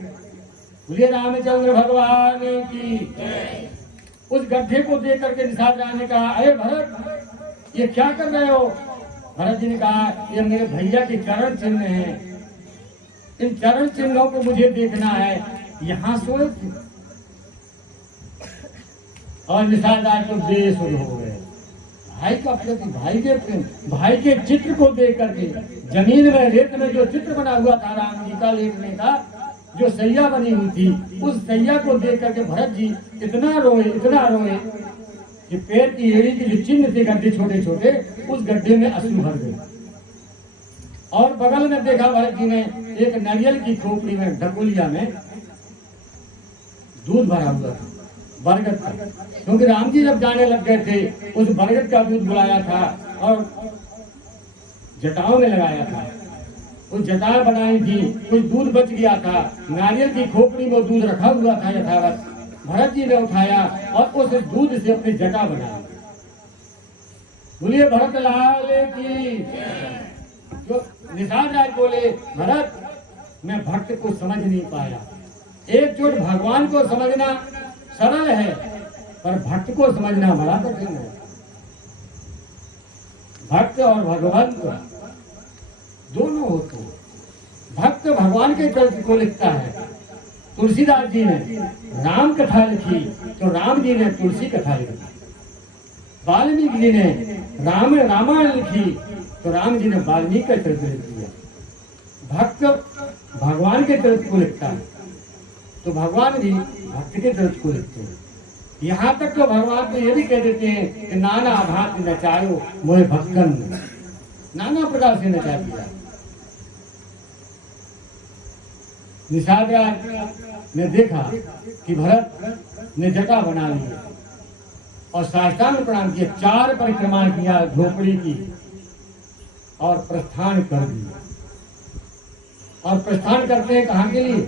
बोलिए रामचंद्र भगवान की। उस गड्ढे को देख करके निषाद राज ने कहा अरे भरत ये क्या कर रहे हो? भरत जी ने कहा ये मेरे भैया के चरण चिन्ह हैं, इन चरण चिन्हों को मुझे देखना है, यहाँ सोए थे। और निषाद राज तो बेसुध हो गए। भाई का प्रति, भाई के प्रेम, भाई के चित्र को देख करके, जमीन में रेत में जो चित्र बना हुआ था राम जी का लेखने का, जो सैया बनी हुई थी, उस सैया को देख करके भरत जी इतना रोए कि पैर की एड़ी के जो चिन्ह थे गड्ढे छोटे छोटे, उस गड्ढे में अश्रु भर गए। और बगल में देखा भरत जी ने एक नारियल की खोपड़ी में, ढकोलिया में दूध भरा हुआ था, बरगद का, क्योंकि राम जी जब जाने लग गए थे उस बरगद का दूध बुलाया था और जटाओं में लगाया था। कुछ जटा बनाई थी, कुछ दूध बच गया था, नारियल की खोपड़ी में दूध रखा हुआ था यथावत। भरत जी ने उठाया और उस दूध से अपनी जटा बनाई। बोलिए भरत लाल की। जो निषाद राज बोले भरत मैं भक्त को समझ नहीं पाया। एक चोट भगवान को समझना सरल है, पर भक्त को समझना बड़ा कठिन है। भक्त और भगवान दोनों होते हैं। भक्त भगवान के चरित्र को लिखता है। तुलसीदास जी ने राम कथा लिखी तो राम जी ने तुलसी कथा लिखी। वाल्मीकि जी ने रामायण लिखी तो राम जी ने वाल्मीकि का चरित्र लिख दिया। भक्त भगवान के चरित्र को लिखता है तो भगवान भी भक्त के चरित्र को लिखते हैं। यहाँ तक तो भगवान तो ये भी कह देते हैं कि नाना भांति नचायो मोहे भक्तन, नाना प्रकार से नचा दिया। निषाद राज ने देखा कि भरत ने जटा बना ली और साष्टांग प्रणाम किया, 4 परिक्रमा किया झोपड़ी की और प्रस्थान कर दिया। और प्रस्थान करते हैं कहाँ के लिए?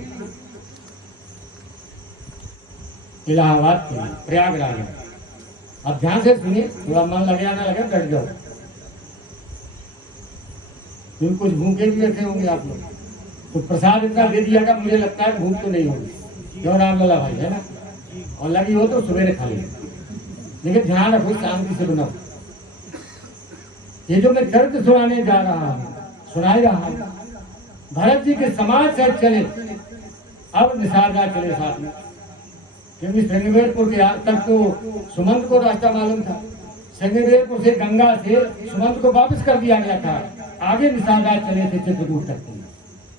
इलाहाबाद के लिए, प्रयागराज में। अब ध्यान से सुनिए, थोड़ा मन लगे ना लगे बैठ जाओ। तुम कुछ भूखे भी बैठे होंगे आप लोग, तो प्रसाद इतना दे दिया का मुझे लगता है भूख तो नहीं होगी। क्यों रामलला भाई, है ना? और लगी हो तो सवेरे खा ली, लेकिन ध्यान रखो शांति से बनाओ। ये जो मैं चरित्र सुनाने जा रहा हूँ, सुनाई रहा हूँ, भरत जी के समाज से चले, अब निषाद राज चले साथ में, क्योंकि श्रृंगवेरपुर के तक तो सुमंत को रास्ता मालूम था। श्रृंगवेरपुर से गंगा से सुमंत को वापस कर दिया गया था। आगे निषाद राज चले थे चित्रकूट तक।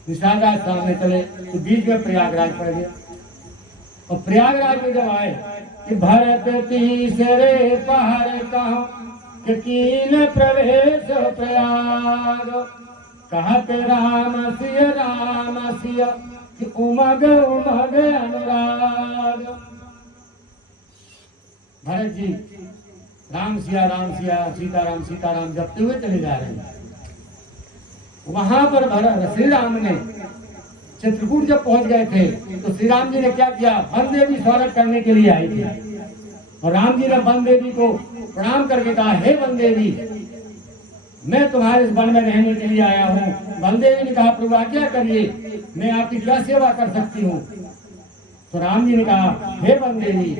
निषाद राज सामने चले तो बीच में प्रयागराज पड़ गया। और प्रयागराज में जब आए कि भरत तीसरे पहर कहो कि कीन प्रवेश प्रयाग, कहत राम सिय कि उमग उमग अनुराग। भरत जी राम सिया सीताराम जपते हुए चले जा रहे हैं। वहां पर भरत श्री राम ने चित्रकूट जब पहुंच गए थे तो श्री राम जी ने क्या किया? वन देवी स्वागत करने के लिए आई थी और राम जी ने वन देवी को प्रणाम करके कहा, हे वन देवी, मैं तुम्हारे इस वन में रहने के लिए आया हूँ। वन देवी ने कहा, प्रभु आज्ञा करिए, मैं आपकी क्या सेवा कर सकती हूँ? तो राम जी ने कहा, हे वन देवी,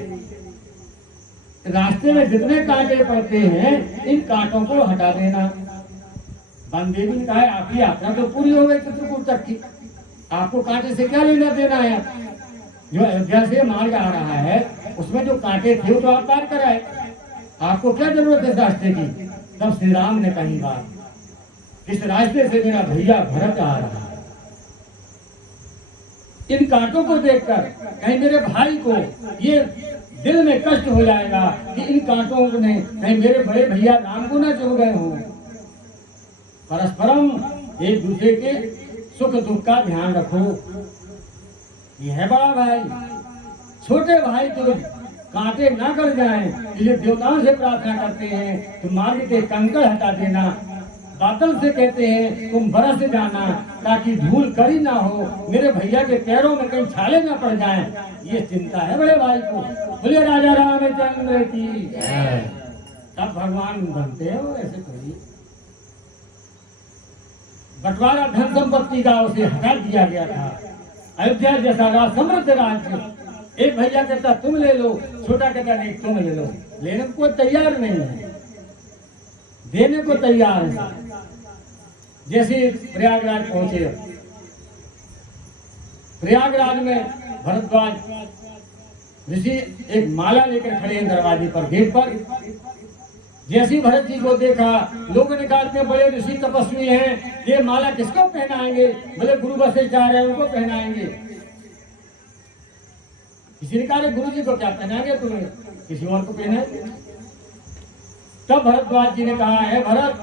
रास्ते में जितने कांटे पड़ते हैं इन कांटों को हटा देना। वन देवी ने कहा, आपकी यात्रा तो पूरी हो गई चित्रकूट तक की, आपको कांटे से क्या लेना देना है? जो अयोध्या से मार्ग आ रहा है उसमें जो कांटे थे वो तो आप पार कराए, आपको क्या जरूरत है रास्ते की? तब श्री राम ने कही बात, इस रास्ते से मेरा भैया भरत आ रहा है, इन कांटों को देखकर कहीं मेरे भाई को ये दिल में कष्ट हो जाएगा कि इन कांटों ने कहीं मेरे बड़े भैया राम को ना चुन गए हों। परस्परम एक दूसरे के सुख दुख का ध्यान रखो। ये है बड़ा भाई, छोटे भाई को कांटे ना कर जाएं, इसलिए देवताओं से प्रार्थना करते हैं तुम मार्ग के कंकड़ हटा देना। बादल से कहते हैं तुम बरस जाना ताकि धूल करी ना हो, मेरे भैया के पैरों में कहीं छाले ना पड़ जाएं। ये चिंता है बड़े भाई को। बोले राजा रामचंद्र की। तब भगवान बनते हो ऐसे करिए। बंटवारा धन संपत्ति का उसे हटा दिया गया था। अयोध्या जैसा समृद्ध राज्य, एक भैया कहता तुम ले लो, छोटा कहता नहीं तुम ले लो। लेने को कोई तैयार नहीं है, देने को तैयार है। जैसे प्रयागराज पहुंचे, प्रयागराज में भरद्वाज ऋषि एक माला लेकर खड़े हैं दरवाजे पर, गेट पर। जैसे भरत जी को देखा, लोगों ने कहा बड़े ऋषि तपस्वी हैं, ये माला किसको पहनाएंगे? बोले गुरु वशिष्ठ जा रहे हैं उनको पहनाएंगे। किसी ने कहा गुरु जी को क्या पहनाएंगे, तुम्हें किसी और को पहनाएंगे। तब भरद्वाज जी ने कहा, है भरत,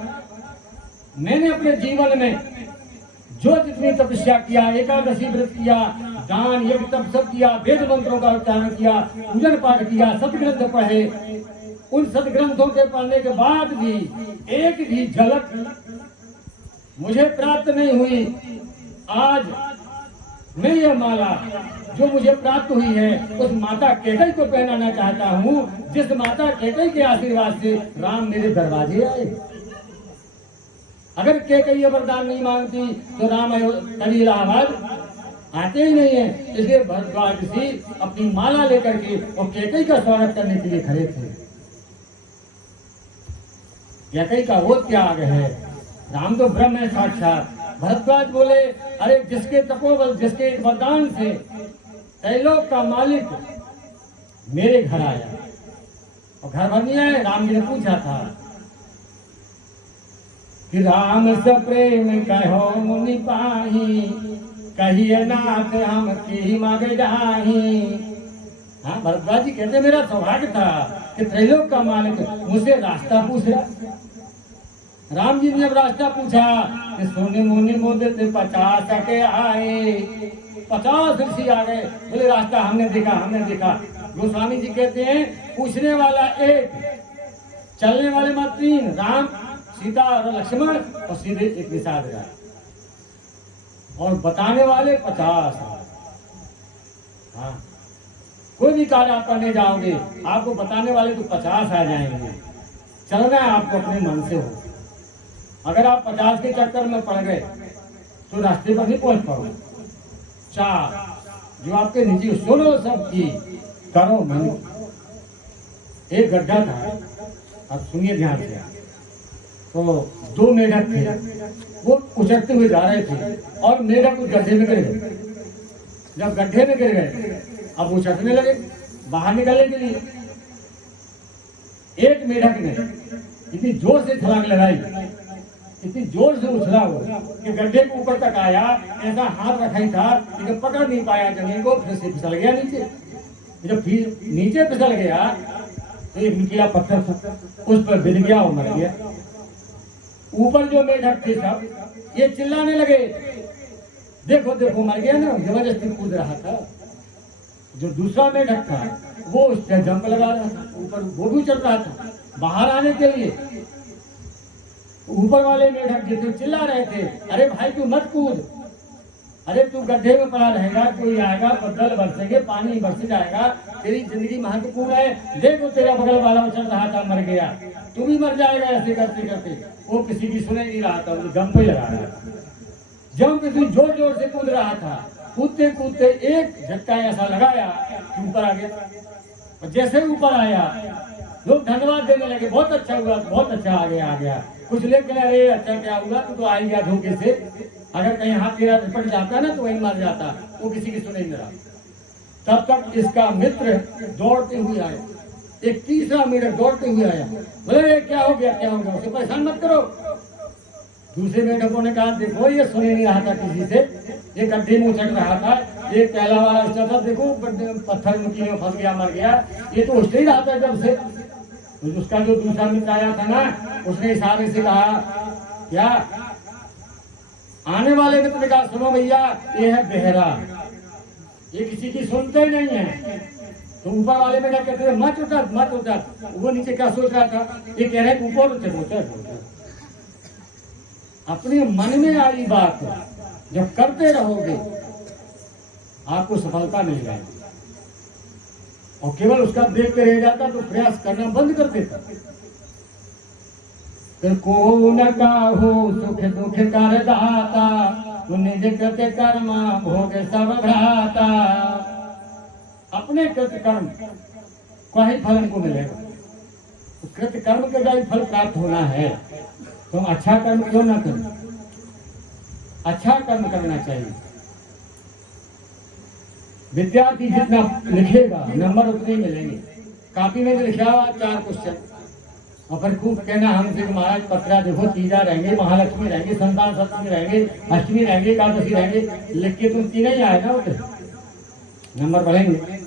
मैंने अपने जीवन में जो जितनी तपस्या किया, एकादशी व्रत किया, दान यज्ञ तप सब किया, वेद मंत्रों का उच्चारण किया, पूजन पाठ किया, सदग्रंथ पढ़े, उन सदग्रंथों के पढ़ने के बाद भी एक भी झलक मुझे प्राप्त नहीं हुई। आज मैं ये माला जो मुझे प्राप्त हुई है उस माता कैकेयी को पहनाना चाहता हूँ, जिस माता कैकेयी के आशीर्वाद से राम मेरे दरवाजे आए। अगर कैकेयी वरदान नहीं मांगती तो राम कभी इलाहाबाद आते ही नहीं है। इसलिए भरद्वाज ऋषि अपनी माला लेकर के और कैकेयी का स्वागत करने के लिए खड़े थे। कैकेयी का वो त्याग है, राम तो ब्रह्म है साक्षात। भरद्वाज बोले, अरे जिसके तपोबल, जिसके वरदान से त्रैलोक का मालिक मेरे घर आया, और घर भर नहीं आए। राम जी ने पूछा था कि राम से प्रेम कहो मुनि पाही, कहिए नाथ हम की मग जाही। हाँ, भरद्वाज जी कहते मेरा सौभाग्य था कि त्रैलोक का मालिक मुझसे रास्ता पूछ रहा। राम जी ने जब रास्ता पूछा कि सोने मोने मोदे थे 50 के आए, 50 ऋषि आ गए, बोले रास्ता हमने देखा हमने देखा। गोस्वामी जी कहते हैं पूछने वाला एक, चलने वाले मत 3, राम सीता और लक्ष्मण और सीधे एक निषाद राय, और बताने वाले 50। हाँ, कोई भी कार्य आप करने जाओगे आपको बताने वाले तो 50 आ जाएंगे। चलना है आपको अपने मन से हो। अगर आप 50 के चक्कर में पड़ गए तो रास्ते पर नहीं पहुंच पाओगे। 4 जो आपके निजी, सुनो सबकी करो मन। एक गड्ढा था, अब सुनिए ध्यान से। तो 2 मेढक थे, वो उचकते हुए जा रहे थे और मेढक उस गड्ढे में गिर गए। जब गड्ढे में गिर गए अब उछलने लगे बाहर निकलने के लिए। एक मेढक ने इतनी जोर से छलांग लगाई, इतनी जोर से उछला वो कि गड्ढे के ऊपर तक आया, ऐसा हाथ रखा ही था कि पकड़ नहीं पाया जमीन को, फिर से फिसल गया नीचे। जब फिर नीचे फिसल गया तो एक नुकीला पत्थर था, उस पर गिर गया और मर गया। ऊपर जो मेढक थे सब ये चिल्लाने लगे, देखो देखो मर गया ना, जबरदस्ती कूद रहा था। जो दूसरा मेढक था वो उस पर जंप लगा रहा था, ऊपर वो भी चल रहा था बाहर आने के लिए। ऊपर वाले मेढक जो थे चिल्ला रहे थे, अरे भाई तू मत कूद, अरे तू गड्ढे में पड़ा रहेगा, कोई आएगा बदल बरसेंगे, पानी बरस जाएगा, तेरी जिंदगी महत्वपूर्ण है। देखो तेरा बगल वाला उछल रहा था मर गया, तू भी मर जाएगा ऐसे करते करते। वो किसी की सुने नहीं रहा था, वो जंप ही लगा रहा था। जंप इतनी जोर जोर से कूद रहा था, कूदते कूदते एक झटका ऐसा लगाया कि ऊपर आ गया। और जैसे ऊपर आया लोग धन्यवाद देने लगे, बहुत अच्छा हुआ, बहुत अच्छा, आ गया। कुछ लेकर अरे अच्छा क्या हुआ, तू तो आ गया धोखे से, अगर कहीं हाथ तेरा निपट जाता ना तो वहीं मर जाता। वो किसी की सुने नहीं रहा। तब तक इसका मित्र दौड़ते हुए आया, एक तीसरा मेढक दौड़ते हुए आया, बोले क्या हो गया क्या हो गया, उसे परेशान मत करो। दूसरे मेढकों ने कहा देखो ये सुने नहीं रहा था किसी से, ये गड्ढे में उछल रहा था, ये पहला वाला उसका था देखो पत्थर मुट्ठी में फंस गया मर गया, ये तो उछल ही रहा था जब से। तो उसका जो दूसरा मित्र आया था ना, उसने इशारे से कहा क्या, आने वाले मित्र ने कहा सुनो भैया ये है बहरा, ये किसी की सुनते ही नहीं है। तो ऊपर वाले में क्या कहते थे मत उतर मत उतर। वो नीचे क्या सोच रहा था, ये कह रहे ऊपर उतर। अपने मन में आई बात जब करते रहोगे आपको सफलता मिल जाएगी, और केवल उसका देख के रह जाता तो प्रयास करना बंद कर देता। तो को न काहू सुख दुख कर दाता, तू निज कृत कर्म भोग सब भ्राता। अपने कृत कर्म का ही फल को मिलेगा। तो कृत कर्म के जो फल प्राप्त होना है तुम अच्छा कर्म क्यों ना करो, अच्छा कर्म करना चाहिए। विद्यार्थी जितना लिखेगा नंबर उतने ही मिलेंगे। कॉपी में भी लिखा हुआ 4 क्वेश्चन, और फिर खूब कहना हमसे महाराज पत्रा देखो, तीजा रहेंगे, महालक्ष्मी रहेंगे, संतान सप्तमी रहेंगे, अष्टमी रहेंगे, एकादशी रहेंगे, लिख के तुम 3 ही आए ना उधर, नंबर बढ़ेंगे।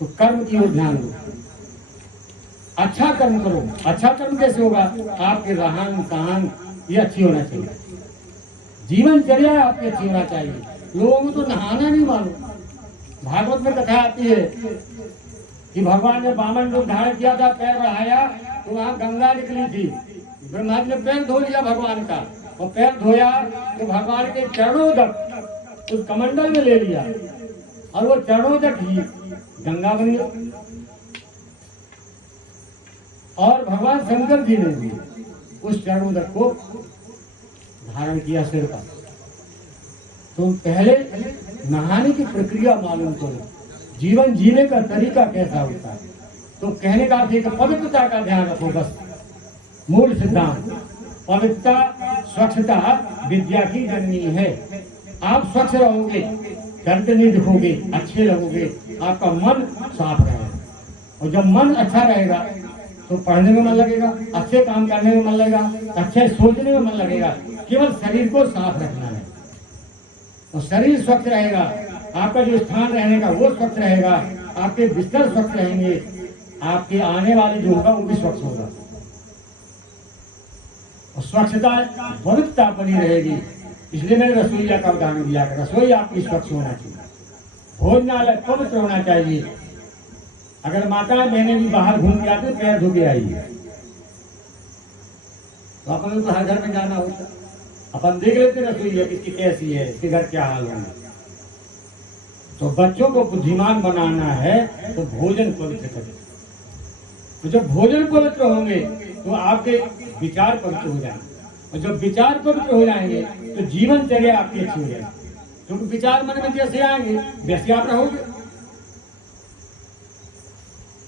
तो कर्म की ओर ध्यान दो, अच्छा कर्म करो। अच्छा कर्म कैसे होगा, आपके रहन सहन ये अच्छी होना चाहिए, जीवनचर्या आपकी अच्छी होना चाहिए। लोगों को तो नहाना नहीं मालूम। भागवत में कथा आती है कि भगवान ने बामन रूप धारण किया था, पैर बढ़ाया तो वहां गंगा निकली थी। ब्रह्मा जी ने पैर धो लिया भगवान का, और पैर धोया तो भगवान के चरणों तक उस कमंडल में ले लिया, और वो चरणों तक ही गंगा बन गई। और भगवान शंकर जी ने भी उस चरणों तक को धारण किया सिर का। तो पहले नहाने की प्रक्रिया मालूम करो, जीवन जीने का तरीका कैसा होता है। तो कहने का अर्थ है कि पवित्रता का ध्यान रखो, बस मूल सिद्धांत। पवित्रता स्वच्छता विद्या की जननी है। आप स्वच्छ रहोगे, गंद नहीं दिखोगे, अच्छे रहोगे, आपका मन साफ रहेगा। और जब मन अच्छा रहेगा तो पढ़ने में मन लगेगा, अच्छे काम करने में मन लगेगा, अच्छे सोचने में मन लगेगा। केवल शरीर को साफ रखना है, और शरीर स्वच्छ रहेगा आपका जो स्थान रहने का वो स्वच्छ रहेगा, आपके बिस्तर स्वच्छ रहेंगे, आपके आने वाले जो होगा वो भी स्वच्छ होगा। और स्वच्छता पवित्रता बनी रहेगी। इसलिए मैंने रसोईया का उदाहरण दिया कि रसोई आपकी स्वच्छ होना चाहिए, भोजनालय पवित्र होना चाहिए। अगर माता बहने भी बाहर घूम के आते पैर धो के आइए, तो अपन लोग तो हर घर में जाना होता, अपन देख लेते रसोईया किसकी कैसी है, इसके घर क्या हाल होगा। तो बच्चों को बुद्धिमान बनाना है तो भोजन पवित्र करें। तो जब भोजन पवित्र होंगे तो आपके विचार पवित्र हो जाएंगे, और जब विचार पवित्र हो जाएंगे तो जीवनचर्या आपकी अच्छी हो जाएगी। क्योंकि विचार मन में जैसे आएंगे वैसे आप रहोगे।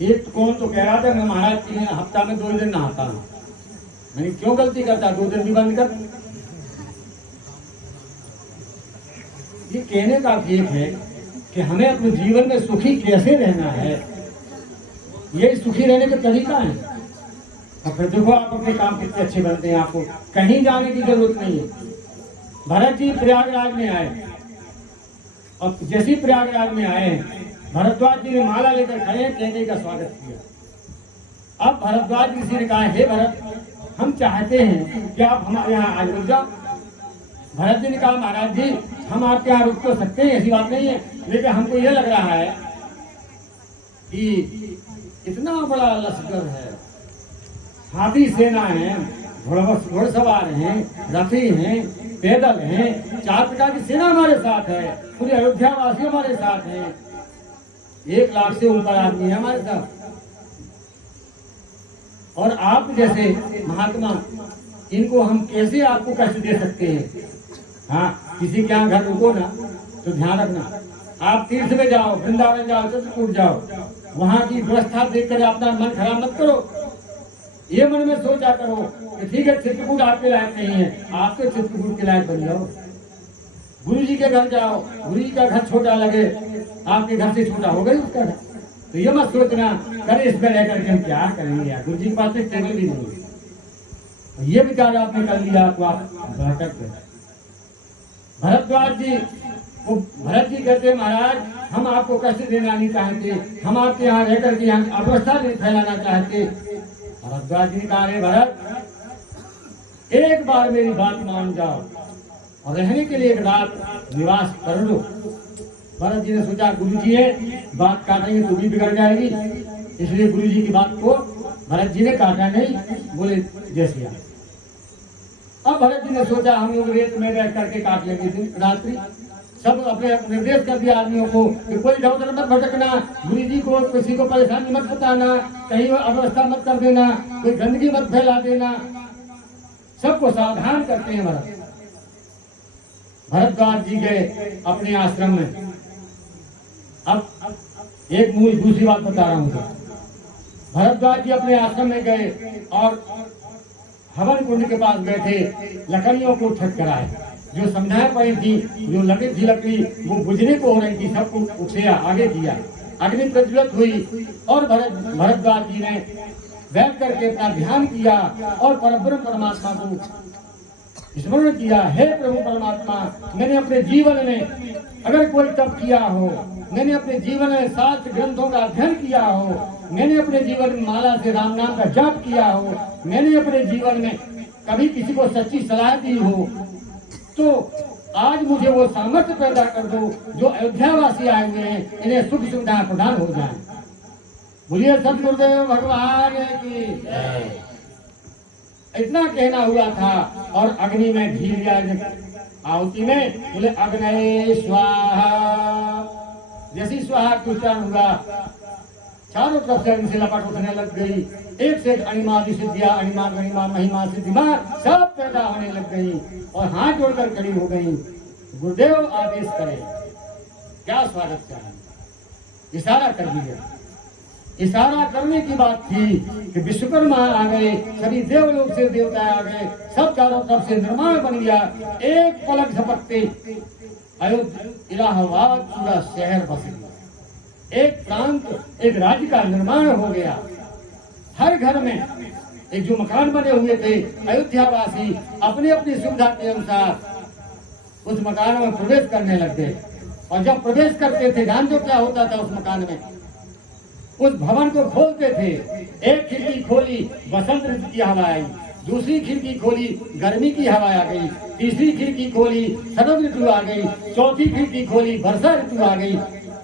एक कौन तो कह रहा था मैं महाराज 3 हफ्ता में 2 दिन नहाता हूँ। मैंने क्यों गलती करता, 2 दिन भी बंद कर। ये कहने का एक है कि हमें अपने जीवन में सुखी कैसे रहना है, ये सुखी रहने का तरीका है। और फिर देखो आप अपने काम कितने अच्छे बनते हैं, आपको कहीं जाने की जरूरत नहीं है। भरत जी प्रयागराज में आए, और जैसे प्रयागराज में आए भरद्वाज जी ने माला लेकर खड़े कैकेयी का स्वागत किया। अब भरद्वाज जी ने कहा, हे भरत, हम चाहते हैं कि आप हमारे यहाँ आज रुक जाओ। भरत जी ने कहा, महाराज जी हम आपके यहाँ रुक तो सकते हैं, ऐसी बात नहीं है, लेकिन हमको ये लग रहा है कि इतना बड़ा लश्कर है, हाथी सेना है, घुड़सवार हैं, रथी हैं, पैदल हैं, 4 प्रकार की सेना हमारे साथ है, पूरे अयोध्या वासी हमारे साथ हैं, 1 लाख से ऊपर आदमी है हमारे साथ। और आप जैसे महात्मा, इनको हम कैसे आपको कष्ट दे सकते हैं। हाँ, किसी के यहाँ घर रुको ना तो ध्यान रखना, आप तीर्थ में जाओ, वृंदावन जाओ, चित्रकूट जाओ, वहाँ की व्यवस्था देखकर अपना मन खराब मत करो। ये मन में सोचा करो कि ठीक है चित्रकूट आपके लायक नहीं है, आप तो चित्रकूट के लायक बन जाओ। गुरु जी के घर जाओ, गुरु जी का घर छोटा लगे, आपके घर से छोटा हो गई उसका घर, तो ये मत सोचना करे इसमें रहकर के हम क्या करेंगे यार, गुरु जी के पास एक टेबल भी नहीं है। ये विचार आपने कर लिया तो आप भटक गए। भरद्वाज जी वो भरत जी कहते, महाराज हम आपको कष्ट देना नहीं चाहते, हम आपके यहाँ रहकर के यहाँ अवस्था नहीं फैलाना चाहते। भरद्वाज जी ने कहा, अरे भरत, एक बार मेरी बात मान जाओ और रहने के लिए एक रात निवास कर लो। भरत जी ने सोचा गुरु जी है, बात काटेंगे तो भी बिगड़ जाएगी, इसलिए गुरु जी की बात को भरत जी ने काटा नहीं, बोले जैसे आए। अब भरत जी ने सोचा हम लोग रेत में बैठ करके काट लेंगे दिन रात्रि। सब अपने निर्देश कर दिया आदमियों को कि कोई इधर उधर मत भटकना, गुरु जी को किसी को परेशानी मत बताना, कहीं अव्यवस्था मत कर देना, कोई गंदगी मत फैला देना, सबको सावधान करते हैं भरत। भरद्वाज जी गए अपने आश्रम में। अब एक मूल दूसरी बात बता रहा हूँ। भरद्वाज जी अपने आश्रम में गए और हवन कुंड के पास बैठे लकड़ियों को ठट कराए, जो समझाए पड़ी थी, जो लगी थी लकड़ी वो बुझने को हो रही थी, सबको उठेया आगे किया, अग्नि प्रज्वलित हुई और भरद्वाज जी ने बैठ करके अपना ध्यान किया और परब्रह्म परमात्मा को स्मरण किया। हे प्रभु परमात्मा, मैंने अपने जीवन में अगर कोई तप किया हो, मैंने अपने जीवन में शास्त्र ग्रंथों का अध्ययन किया हो, मैंने अपने जीवन में माला से राम नाम का जाप किया हो, मैंने अपने जीवन में कभी किसी को सच्ची सलाह दी हो, तो आज मुझे वो सामर्थ्य पैदा कर दो जो अयोध्या वासी आए हुए हैं इन्हें सुख सुविधा प्रदान हो जाए। बोलिए सतगुरुदेव भगवान की। इतना कहना हुआ था और अग्नि में घी लिया आहुति में, बोले अग्नये स्वाहा। जैसी स्वाहा का उच्चारण हुआ, चारों तरफ से इनसे लपट उठने लग गई, एक से एक अणिमादि सिद्धियां, अणिमा गरिमा महिमा सिद्धिमा सब पैदा होने लग गई और हाथ जोड़कर खड़ी हो गई। गुरुदेव आदेश करे, क्या स्वागत चाहिए। इशारा कर दिया। इशारा करने की बात थी कि विश्वकर्मा आ गए, सभी देवलोक से देवता आ गए, सब चारों तरफ से निर्माण बन गया। एक पलक झपकते अयोध्या इलाहाबाद पूरा शहर बस गया, एक प्रांत एक राज्य का निर्माण हो गया। हर घर में एक जो मकान बने हुए थे, अयोध्यावासी अपनी अपनी सुविधा के अनुसार उस मकान में प्रवेश करने लग गए। और जब प्रवेश करते थे जान जो क्या होता था उस मकान में, उस भवन को खोलते थे, एक खिड़की खोली बसंत ऋतु की हवा आई, दूसरी खिड़की खोली गर्मी की हवा आ गई, तीसरी खिड़की खोली शरद ऋतु आ गई, चौथी खिड़की खोली वर्षा ऋतु आ गई।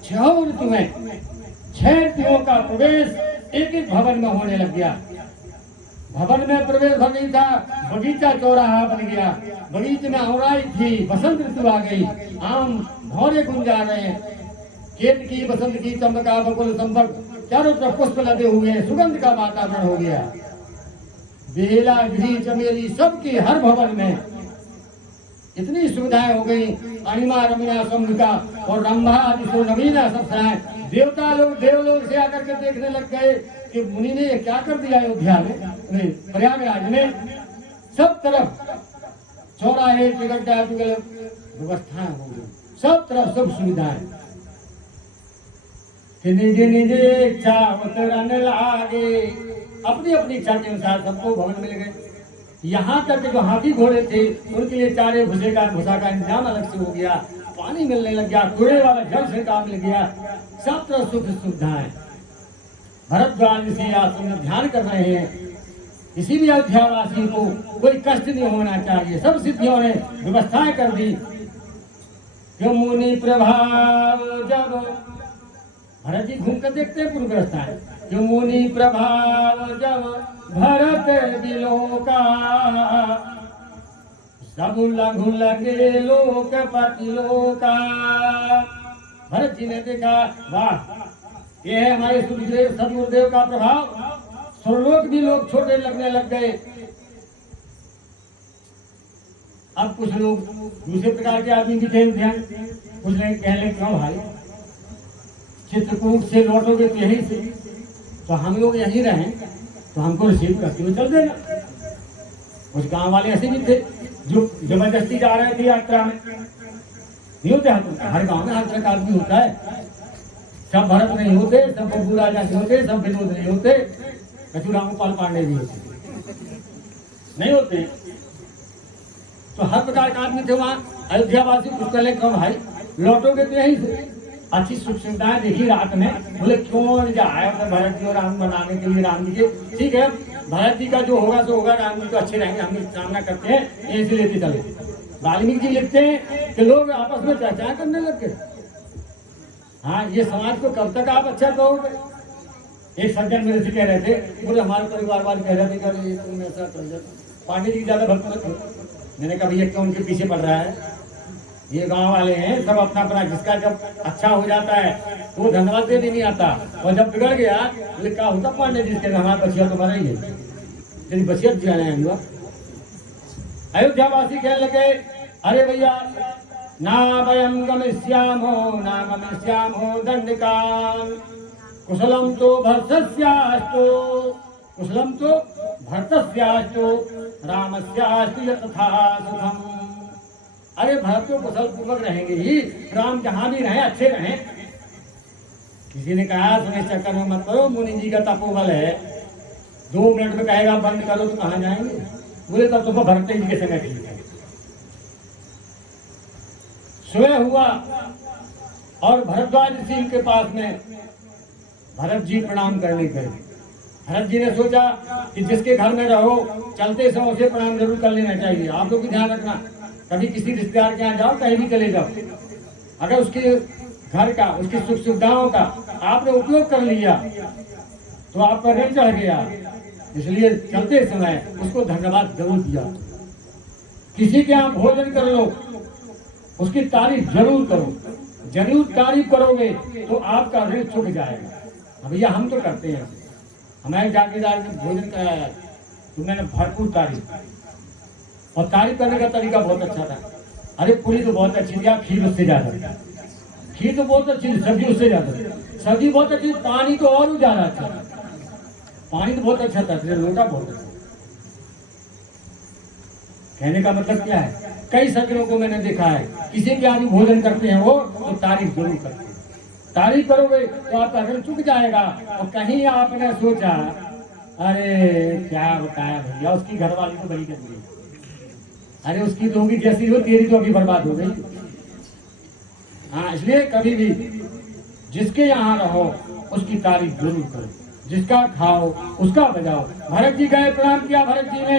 6 ऋतु में 6 ऋतुओं का प्रवेश एक एक भवन में होने लग गया। भवन में प्रवेश हो गई था, बगीचा चौराहा बन गया, बगीचे में औराई थी, बसंत ऋतु आ गई, आम भौरे गुंजा रहे हैं, केत की बसंत की चंपका बकुल संपर्क चारों तरफ पुष्प लगे हुए हैं, सुगंध का वातावरण हो गया। बेला घी चमेली सबकी हर भवन में इतनी सुविधाएं हो गई। अनिमा रमिया संविका और रंभा आदि सो नवीना सब सराय। देवता लोग देवलोक से आकर के देखने लग गए कि मुनि ने ये क्या कर दिया अयोध्या में, प्रयागराज में। सब तरफ चौराहे टिकट व्यवस्थाएं हो गई, सब तरफ सब सुविधाएं। निज निज इच्छा उतरन लागे, अपनी अपनी इच्छा के अनुसार सबको भवन मिल गए। यहाँ तक जो हाथी घोड़े थे उनके लिए चारे भूसा का इंतजाम अलग से हो गया, पानी मिलने लग गया, कुएं वाला जल से काम मिल गया, सब तरह सुख सुविधाएं। भरद्वाज ऋषि आश्रम में ध्यान कर रहे हैं, किसी भी अयोध्यावासी को कोई कष्ट नहीं होना चाहिए, सब सिद्धियों ने व्यवस्थाएं कर दी। क्यों मुनि प्रभाव जब भरत जी घूम कर देखते हैं पूरी व्यवस्थाएं। क्यों मुनि प्रभाव जब भरत बिलोका, सब लघु लगे लोक पति लोका। भरत जी ने देखा, वाह ये है हमारे सूर्यदेव सदगुरुदेव का प्रभाव, स्वर्लोक भी लोग छोटे लगने लग गए। अब कुछ लोग दूसरे प्रकार के आदमी भी थे, ध्यान कुछ नहीं कहने क्यों भाई चित्रकूट से लौटोगे तो यहीं से, तो हम लोग यहीं रहें तो हमको रिसीव करते हुए चल देना। कुछ गांव वाले ऐसे भी थे जो जबरदस्ती जा रहे थे यात्रा में, नहीं होते हर गांव में हर तरह का आदमी होता है। सब भरत नहीं होते, सब बब्बू राजा नहीं होते, सब विनोद नहीं होते, कचूरामपाल पांडे भी होते नहीं होते। तो हर प्रकार का आदमी थे वहाँ। अयोध्यावासी कुछ पहले कहो भाई लौटोगे तो यहीं से, अच्छी सुख सुविधाएं देखी रात में। बोले क्यों जाए भरत जी और राम बनाने के लिए, राम जी के ठीक है भरत जी का जो होगा सो होगा, राम जी तो अच्छे रहेंगे, हम सामना करते हैं, ऐसे लेते चले। वाल्मीकि जी लिखते हैं कि लोग आपस में चर्चा करने लग गए, हाँ ये समाज को कब तक आप अच्छा कहोगे। एक सज्जन मेरे से कह रहे थे, बोले हमारे परिवार वाले कह रहे थे कि तुम ऐसा कर जाते, पांडे जी ज्यादा भक्त मत हो। मैंने कहा भैया क्यों उनके पीछे पड़ रहा है, ये गांव वाले हैं सब अपना अपना, जिसका जब अच्छा हो जाता है तो वो धन्यवाद देने नहीं आता, और जब बिगड़ गया बोले क्या होता पांडे जिसके हमारा बचिया तो बना ही है, यदि बचिया जाने आएंगे। अयोध्यावासी कहने लगे अरे भैया ना वयम गमिष्यामो ना गमिष्यामो दंडकाम कुशलम तो भरतस्यास्तु, कुशलम तो भरतस्यास्तु रामस्यास्तु यथा सुखम। अरे भरत तो कुशल पूर्वक रहेंगे ही, राम जहां भी रहे अच्छे रहें। किसी ने कहा तुम इस चक्कर में मत करो, मुनि जी का तपोबल है, 2 मिनट में कहेगा बंद करो तो कहाँ जाएंगे। बोले तब तो भरत जी के समय ठीक है। सुबह हुआ और भरद्वाज ऋषि के पास में भरत जी प्रणाम करने गए। भरत जी ने सोचा कि जिसके घर में रहो चलते समय उसे प्रणाम जरूर कर लेना चाहिए। आप लोग भी ध्यान रखना, कभी किसी रिश्तेदार के यहाँ जाओ कहीं भी चले जाओ, अगर उसके घर का उसकी सुख सुविधाओं का आपने उपयोग कर लिया तो आप पर ऋण चढ़ गया, इसलिए चलते समय उसको धन्यवाद जरूर दिया। किसी के यहाँ भोजन कर लो उसकी तारीफ जरूर करो, जरूर तारीफ करोगे तो आपका ऋण चुक जाएगा। भैया हम तो करते हैं, हमारे जागीरदार ने भोजन कराया तो मैंने भरपूर तारीफ, और तारीफ करने का तरीका बहुत अच्छा था। अरे पूरी तो बहुत अच्छी थी, खीर उससे ज्यादा, खीर तो बहुत अच्छी थी, सब्जी उससे ज्यादा, सब्जी बहुत अच्छी, पानी तो और ज्यादा अच्छा, पानी तो बहुत अच्छा था, लोटा बहुत अच्छा। कहने का मतलब क्या है, कई सज्जनों को मैंने देखा है किसी के आदमी भोजन करते हैं वो तो तारीफ जरूर करते हैं। तारीफ करोगे तो आपका ऋण चुक जाएगा। और कहीं आपने सोचा अरे क्या बताया भैया उसकी घरवाली तो बड़ी गंदी, अरे उसकी तो होगी जैसी हो, तेरी तो अभी बर्बाद हो गई। हाँ इसलिए कभी भी जिसके यहाँ रहो उसकी तारीफ जरूर करो, जिसका खाओ उसका बजाओ। भरत जी गए, प्रणाम किया भरत जी ने।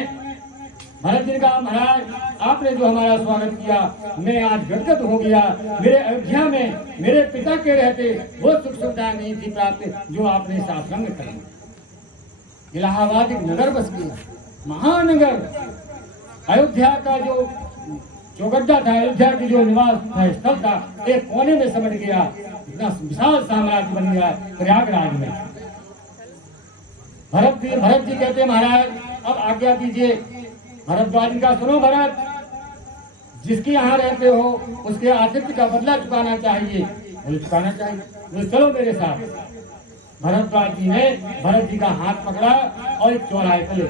भरत जी ने कहा महाराज आपने जो हमारा स्वागत किया, मैं आज गदगद हो गया। मेरे अयोध्या में मेरे पिता के रहते वो सुख सुविधाएं नहीं थी प्राप्त जो आपने इस आश्रम में करी। इलाहाबाद एक नगर बस गया, महानगर। अयोध्या का जो चौगड्डा था, अयोध्या की जो निवास था, स्थल था, एक कोने में समझ गया। इतना विशाल साम्राज्य बन गया प्रयागराज में। भरत जी कहते महाराज अब आज्ञा दीजिए। भरद्वाज जी का सुनो भरत, जिसके यहाँ रहते हो उसके आतिथ्य का बदला चुकाना चाहिए। बोले चुकाना चाहिए, बोले चलो मेरे साथ। भरद्वाज जी ने भरत जी का हाथ पकड़ा और एक चौराहे पे ले।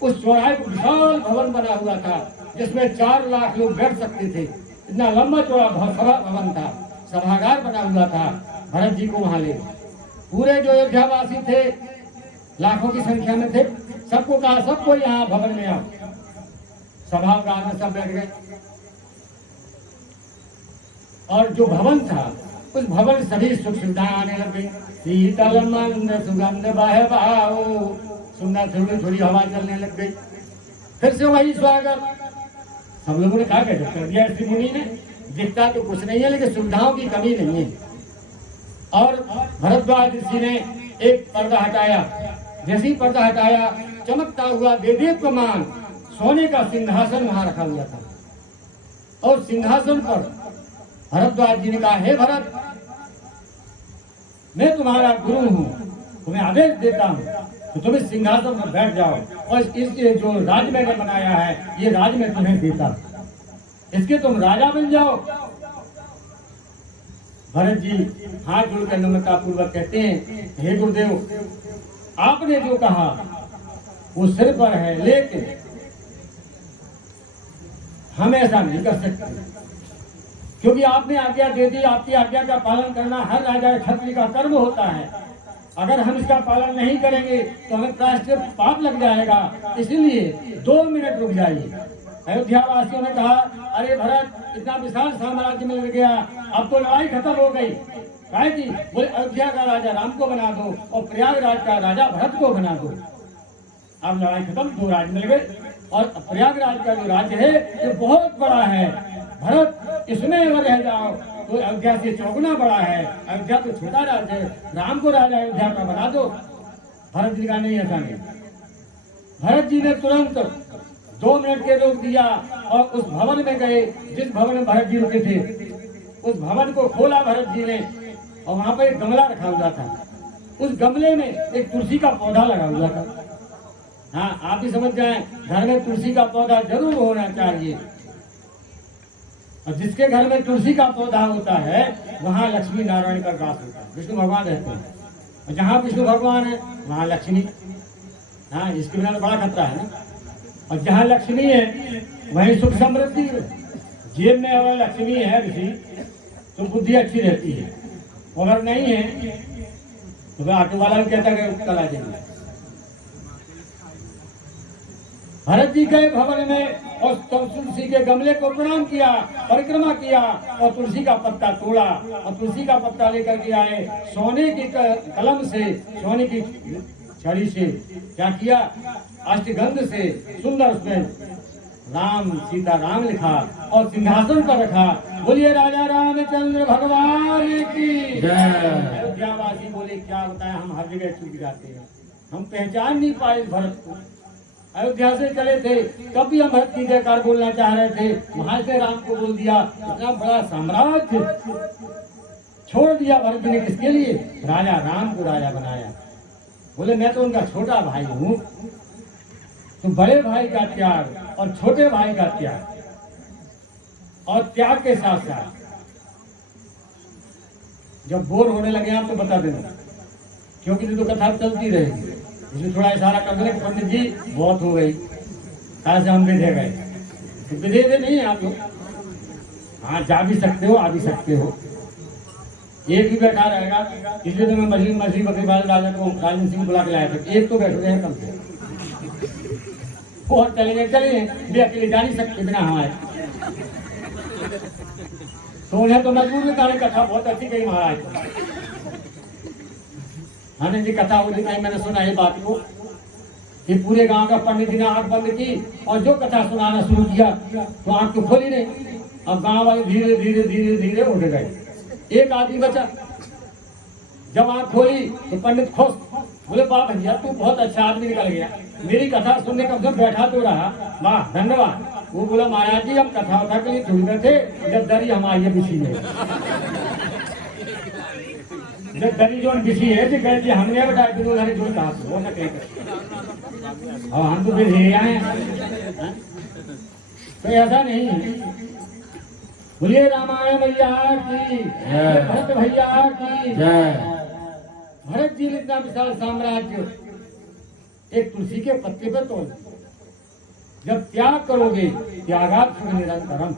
उस चौराहे पर विशाल भवन बना हुआ था जिसमें 4 लाख लोग बैठ सकते थे। इतना लंबा चौड़ा सभा भवन था, सभागार बना हुआ था। भरत जी को वहां ले पूरे जो अयोध्यावासी थे, लाखों की संख्या में थे, सबको कहा सबको यहाँ भवन में आओ। सभागार में सब बैठ गए और जो भवन था उस भवन सभी सुख सुविधाएं आने लग गई। शीतल मंद सुगंध बह बहाओ, सुंदर थोड़ी थोड़ी हवा चलने लग गई। फिर से वही स्वागत। सब लोगों ने कहा गजब कर दिया ऋषि मुनि ने, दिखता तो कुछ नहीं है लेकिन सुविधाओं की कमी नहीं है। और भरद्वाज ऋषि ने एक पर्दा हटाया। जैसे ही पर्दा हटाया चमकता हुआ देदीप्यमान सोने का सिंहासन वहां रखा हुआ था। और सिंहासन पर भरद्वाज जी ने कहा हे भरत, मैं तुम्हारा गुरु हूँ, तुम्हें आदेश देता हूँ तो तुम इस सिंहासन पर बैठ जाओ और इस जो राज मैंने बनाया है ये राज मैं तुम्हें देता, इसके तुम राजा बन जाओ। भरत जी हाथ जोड़कर नम्रता पूर्वक कहते हैं हे गुरुदेव, आपने जो कहा वो सिर पर है, लेकिन हम ऐसा नहीं कर सकते क्योंकि आपने आज्ञा दे दी। आपकी आज्ञा का पालन करना हर राजा क्षत्रिय का कर्म होता है। अगर हम इसका पालन नहीं करेंगे तो हमें प्रायश्चित पाप लग जाएगा। इसलिए 2 मिनट रुक जाइए। अयोध्या वासियों ने कहा अरे भरत, इतना विशाल साम्राज्य मिल गया, अब तो लड़ाई खत्म हो गई। कहे कि बोले अयोध्या का राजा राम को बना दो और प्रयागराज का राजा भरत को बना दो। अब लड़ाई खत्म, 2 राज्य मिल गए और प्रयागराज का जो राज्य है ये बहुत बड़ा है। भरत इसमें अगर रह जाओ तो अयोध्या से चौगुना बड़ा है। अयोध्या तो छोटा राज्य है, राम को राजा अयोध्या का बना दो। भरत जी का नहीं, ऐसा नहीं। भरत जी ने तुरंत 2 मिनट के रोक दिया और उस भवन में गए जिस भवन में भरत जी रुके थे। उस भवन को खोला भरत जी ने और वहां पर एक गमला रखा हुआ था। उस गमले में एक तुलसी का पौधा लगा हुआ था। हाँ, आप भी समझ जाएं, घर में तुलसी का पौधा जरूर होना चाहिए। और जिसके घर में तुलसी का पौधा होता है वहाँ लक्ष्मी नारायण का वास होता है, विष्णु भगवान रहते हैं। और जहाँ विष्णु भगवान है वहाँ लक्ष्मी। हाँ, इसके बिना तो बड़ा खतरा है ना। और जहाँ लक्ष्मी है वहीं सुख समृद्धि है। जेब में अगर लक्ष्मी है ऋषि तो बुद्धि अच्छी रहती है, अगर नहीं है तो ऑटो वाला भी कहता है कल आ जाएंगे। भरत जी गए भवन में और तुलसी के गमले को प्रणाम किया, परिक्रमा किया और तुलसी का पत्ता तोड़ा और तुलसी का पत्ता लेकर के आए। सोने की कलम से, सोने की छड़ी से क्या किया, अष्टगंध से सुंदर उसमें राम सीता राम लिखा और सिंहासन पर रखा। बोलिए राजा रामचंद्र भगवान की जय। अयोध्यावासी बोले क्या बताया, हम हर जगह चूक जाते हैं, हम पहचान नहीं पाए भरत को। अयोध्या से चले थे तब भी हम भरत की जयकार बोलना चाह रहे थे, वहां से राम को बोल दिया। इतना बड़ा साम्राज्य छोड़ दिया भरत जी ने किसके लिए, राजा राम को राजा बनाया। बोले मैं तो उनका छोटा भाई हूँ, तो बड़े भाई का त्याग और छोटे भाई का त्याग, और त्याग के साथ साथ जब बोर होने लगे आप तो बता देना, क्योंकि तो कथा चलती रहेगी। इसमें थोड़ा इशारा कर देना कि पंडित जी बहुत हो गई, कहा से हम विधे गए तो विधे दे नहीं आप लोग। हाँ, जा भी सकते हो, आ भी सकते हो, एक भी बैठा रहेगा। इसलिए तो मैं मछली बकरी वाले राजा को राजन सिंह बुला के लाया था, एक तो बैठ रहे हैं कम से। और चले भी अकेले जा नहीं सकते बिना हमारे। तो उन्हें तो मजबूर में गाने कथा बहुत अच्छी कही महाराज। आनंद जी कथा होती कहीं मैंने सुना है बात को कि पूरे गांव का पंडित जी ने आंख बंद की और जो कथा सुनाना शुरू किया तो आंख तो खोली नहीं। अब गांव वाले धीरे धीरे धीरे धीरे उठ गए, एक आदमी बचा। जब आंख खोली तो पंडित खुश, बोले वाह भैया तू बहुत अच्छा आदमी निकल गया, मेरी कथा सुनने कम से बैठा तो रहा, वाह धन्यवाद। वो बोला महाराज जी हम कथा उठा के लिए थोड़ी गए थे, जब दरी हमारी बिछी है, जब दरी जो बिछी है जो कहते हमने बताया कि उधर जो कहा वो न कह और हम तो फिर ले आए। तो ऐसा नहीं है। बोलिए रामायण भैया की, भरत भैया की जय। भरत जी ने इतना विशाल साम्राज्य एक तुलसी के पत्ते पर तोड़, जब त्याग करोगे त्यागात सुख निरंतरम।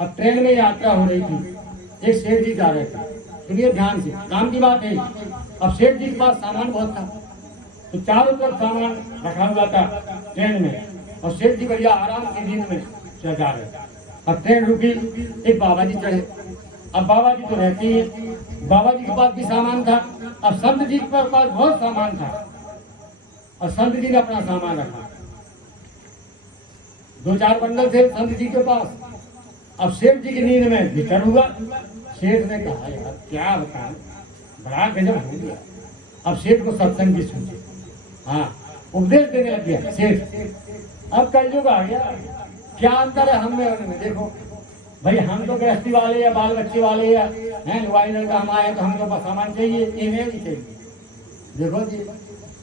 अब ट्रेन में यात्रा हो रही थी, एक सेठ जी जा रहे थे, सुनिए ध्यान से, काम की बात है। अब सेठ जी के पास सामान बहुत था, तो चारों तरफ सामान रखा हुआ था ट्रेन में, और सेठ जी बढ़िया आराम की नींद में चल जा रहे। अब ट्रेन रुकी, एक बाबा जी चढ़े। अब बाबा जी तो रहते ही हैं, बाबा जी के पास भी सामान था। अब संत जी के पास बहुत सामान था और संत जी ने अपना सामान रखा, 2-4 बंडल थे संत जी के पास। अब सेठ जी की नींद में डिस्टर्ब हुआ। सेठ ने कहा यार क्या बताएं, बड़ा गजब हो गया। अब सेठ को सत्संग की सूझी, हाँ उपदेश देने लग गया सेठ। अब कलयुग आ गया, क्या अंतर है हम में उनमें। देखो भाई हम तो गृहस्थी वाले या बाल बच्चे वाले या हैं लुगाई लड़का हम आए तो हमको बस सामान चाहिए, इन्हें भी चाहिए। देखो जी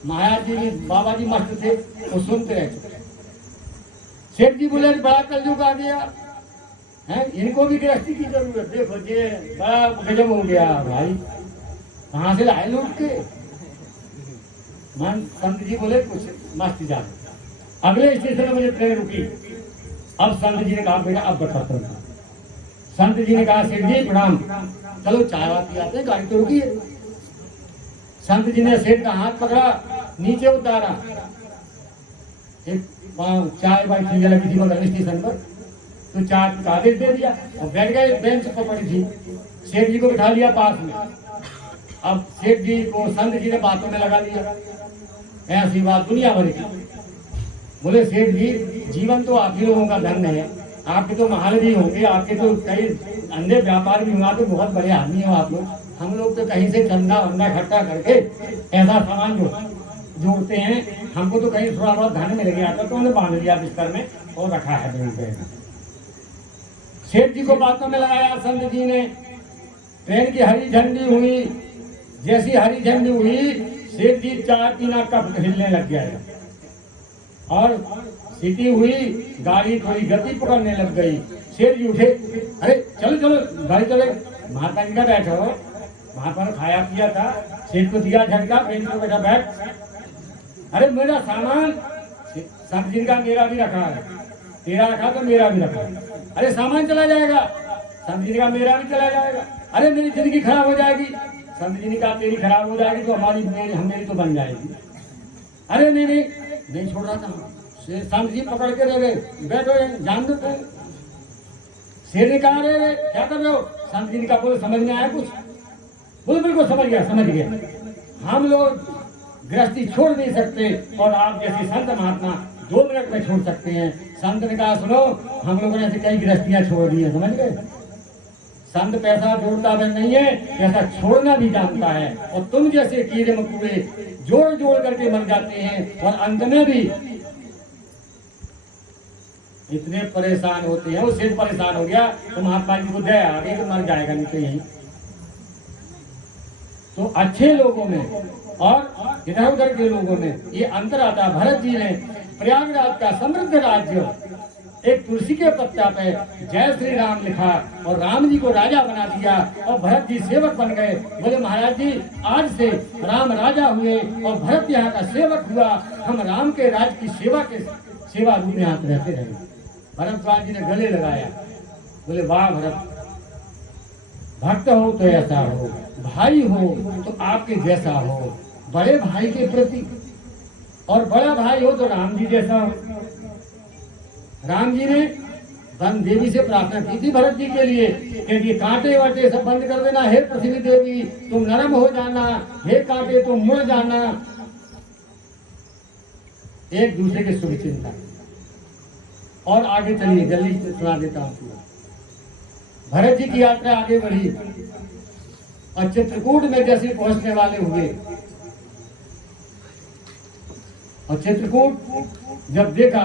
महाराज जी भी बाबा जी मस्त थे, वो सुनते रहते। सेठ जी बोले बड़ा कलयुग आ गया है, इनको भी गृहस्थी की जरूरत। देखो जी बड़ा गजब हो गया भाई, कहाँ से लाए लूट के। मन संत जी बोले कुछ मस्त जा। अगले स्टेशन में मुझे ट्रेन रुकी। अब संत जी ने कहा बेटा अब बताता हूँ। संत जी ने कहा सेठ जी प्रणाम, चलो चाय वाय पिलाते हैं, गाड़ी तो रुकी है। संत जी ने सेठ का हाथ पकड़ा, नीचे उतारा, एक चाय वाय पीने लगी थी बगल स्टेशन पर, तो चाय का आदेश दे दिया और बैठ गए। बेंच पर पड़ी थी, सेठ जी को बिठा लिया पास में। अब सेठ जी को संत जी ने बातों में लगा लिया, ऐसी बात दुनिया भर की। बोले सेठ जी जीवन तो आप ही लोगों का धन है, आपके तो महल भी होंगे, आपके तो कई अंधे व्यापार भी हुआ, तो बहुत बड़े आदमी हो आप लोग। हम लोग तो कहीं से चंदा वंदा इकट्ठा करके ऐसा सामान जोड़ते हैं, हमको तो कहीं थोड़ा बहुत धन मिल गया था तो उन्हें बांध लिया बिस्तर में और रखा है बैंक पे। सेठ जी को बातों में लगाया संत जी ने। ट्रेन की हरी झंडी हुई, जैसी हरी झंडी हुई सेठ जी चाय पीना कप हिलने लग गया और सीटी हुई, गाड़ी थोड़ी गति पकड़ने लग गई। सेठ जी उठे, अरे चलो चलो गाड़ी चले। महात्मा जी का बैठो, महात्मा ने खाया पिया था, सेठ को दिया झटका, बेंच पर बैठा बैठ। अरे मेरा सामान, संत जी का मेरा भी रखा है, तेरा रखा तो मेरा भी रखा। अरे सामान चला जाएगा, संत जी का मेरा भी चला जाएगा। अरे मेरी जिंदगी खराब हो जाएगी, संत जी ने कहा तेरी खराब हो जाएगी तो हमारी मेरी तो बन जाएगी। अरे नहीं नहीं नहीं छोड़ रहा था। संत जी पकड़ के ले गए, बैठो जान दो। शेर ने कहा रे क्या कर रहे हो। संत जी ने कहा बोले समझ में आया कुछ। बोले बिल्कुल समझ गया। हम लोग गृहस्थी छोड़ नहीं सकते और आप जैसे संत महात्मा 2 मिनट में छोड़ सकते हैं। संत ने कहा सुनो हम लोगों ने ऐसे कई गृहस्थियां छोड़ दी है, समझ गए। संत पैसा जोड़ता भी नहीं है, पैसा छोड़ना भी जानता है। और तुम जैसे कीड़े मकोड़े जोड़ जोड़ करके मर जाते हैं और अंत में भी इतने परेशान होते हैं। वो सिर्फ परेशान हो गया तो महात्मा जी को दया आ गई तो मर जाएगा नहीं तो यही। तो अच्छे लोगों में और इधर उधर के लोगों में ये अंतर आता है। भरत जी ने प्रयागराज का समृद्ध राज्य एक तुलसी के पत्ता पे जय श्री राम लिखा और राम जी को राजा बना दिया और भरत जी सेवक बन गए। बोले महाराज जी आज से राम राजा हुए और भरत यहाँ का सेवक हुआ। हम राम के राज की सेवा रूप में हाथ रहते रहे। भरद्वाज जी ने गले लगाया, बोले वाह भरत, भक्त हो तो ऐसा हो, भाई हो तो आपके जैसा हो, बड़े भाई के प्रति, और बड़ा भाई हो तो राम जी जैसा हो। राम जी ने वन देवी से प्रार्थना की थी भरत जी के लिए कि ये कांटे वाटे सब बंद कर देना, हे पृथ्वी देवी तुम नरम हो जाना, हे कांटे तुम मुड़ जाना। एक दूसरे के शुभ चिंता। और आगे चलिए, जल्दी सुना देता हूँ। भरत जी की यात्रा आगे बढ़ी और चित्रकूट में जैसे पहुंचने वाले हुए और चित्रकूट जब देखा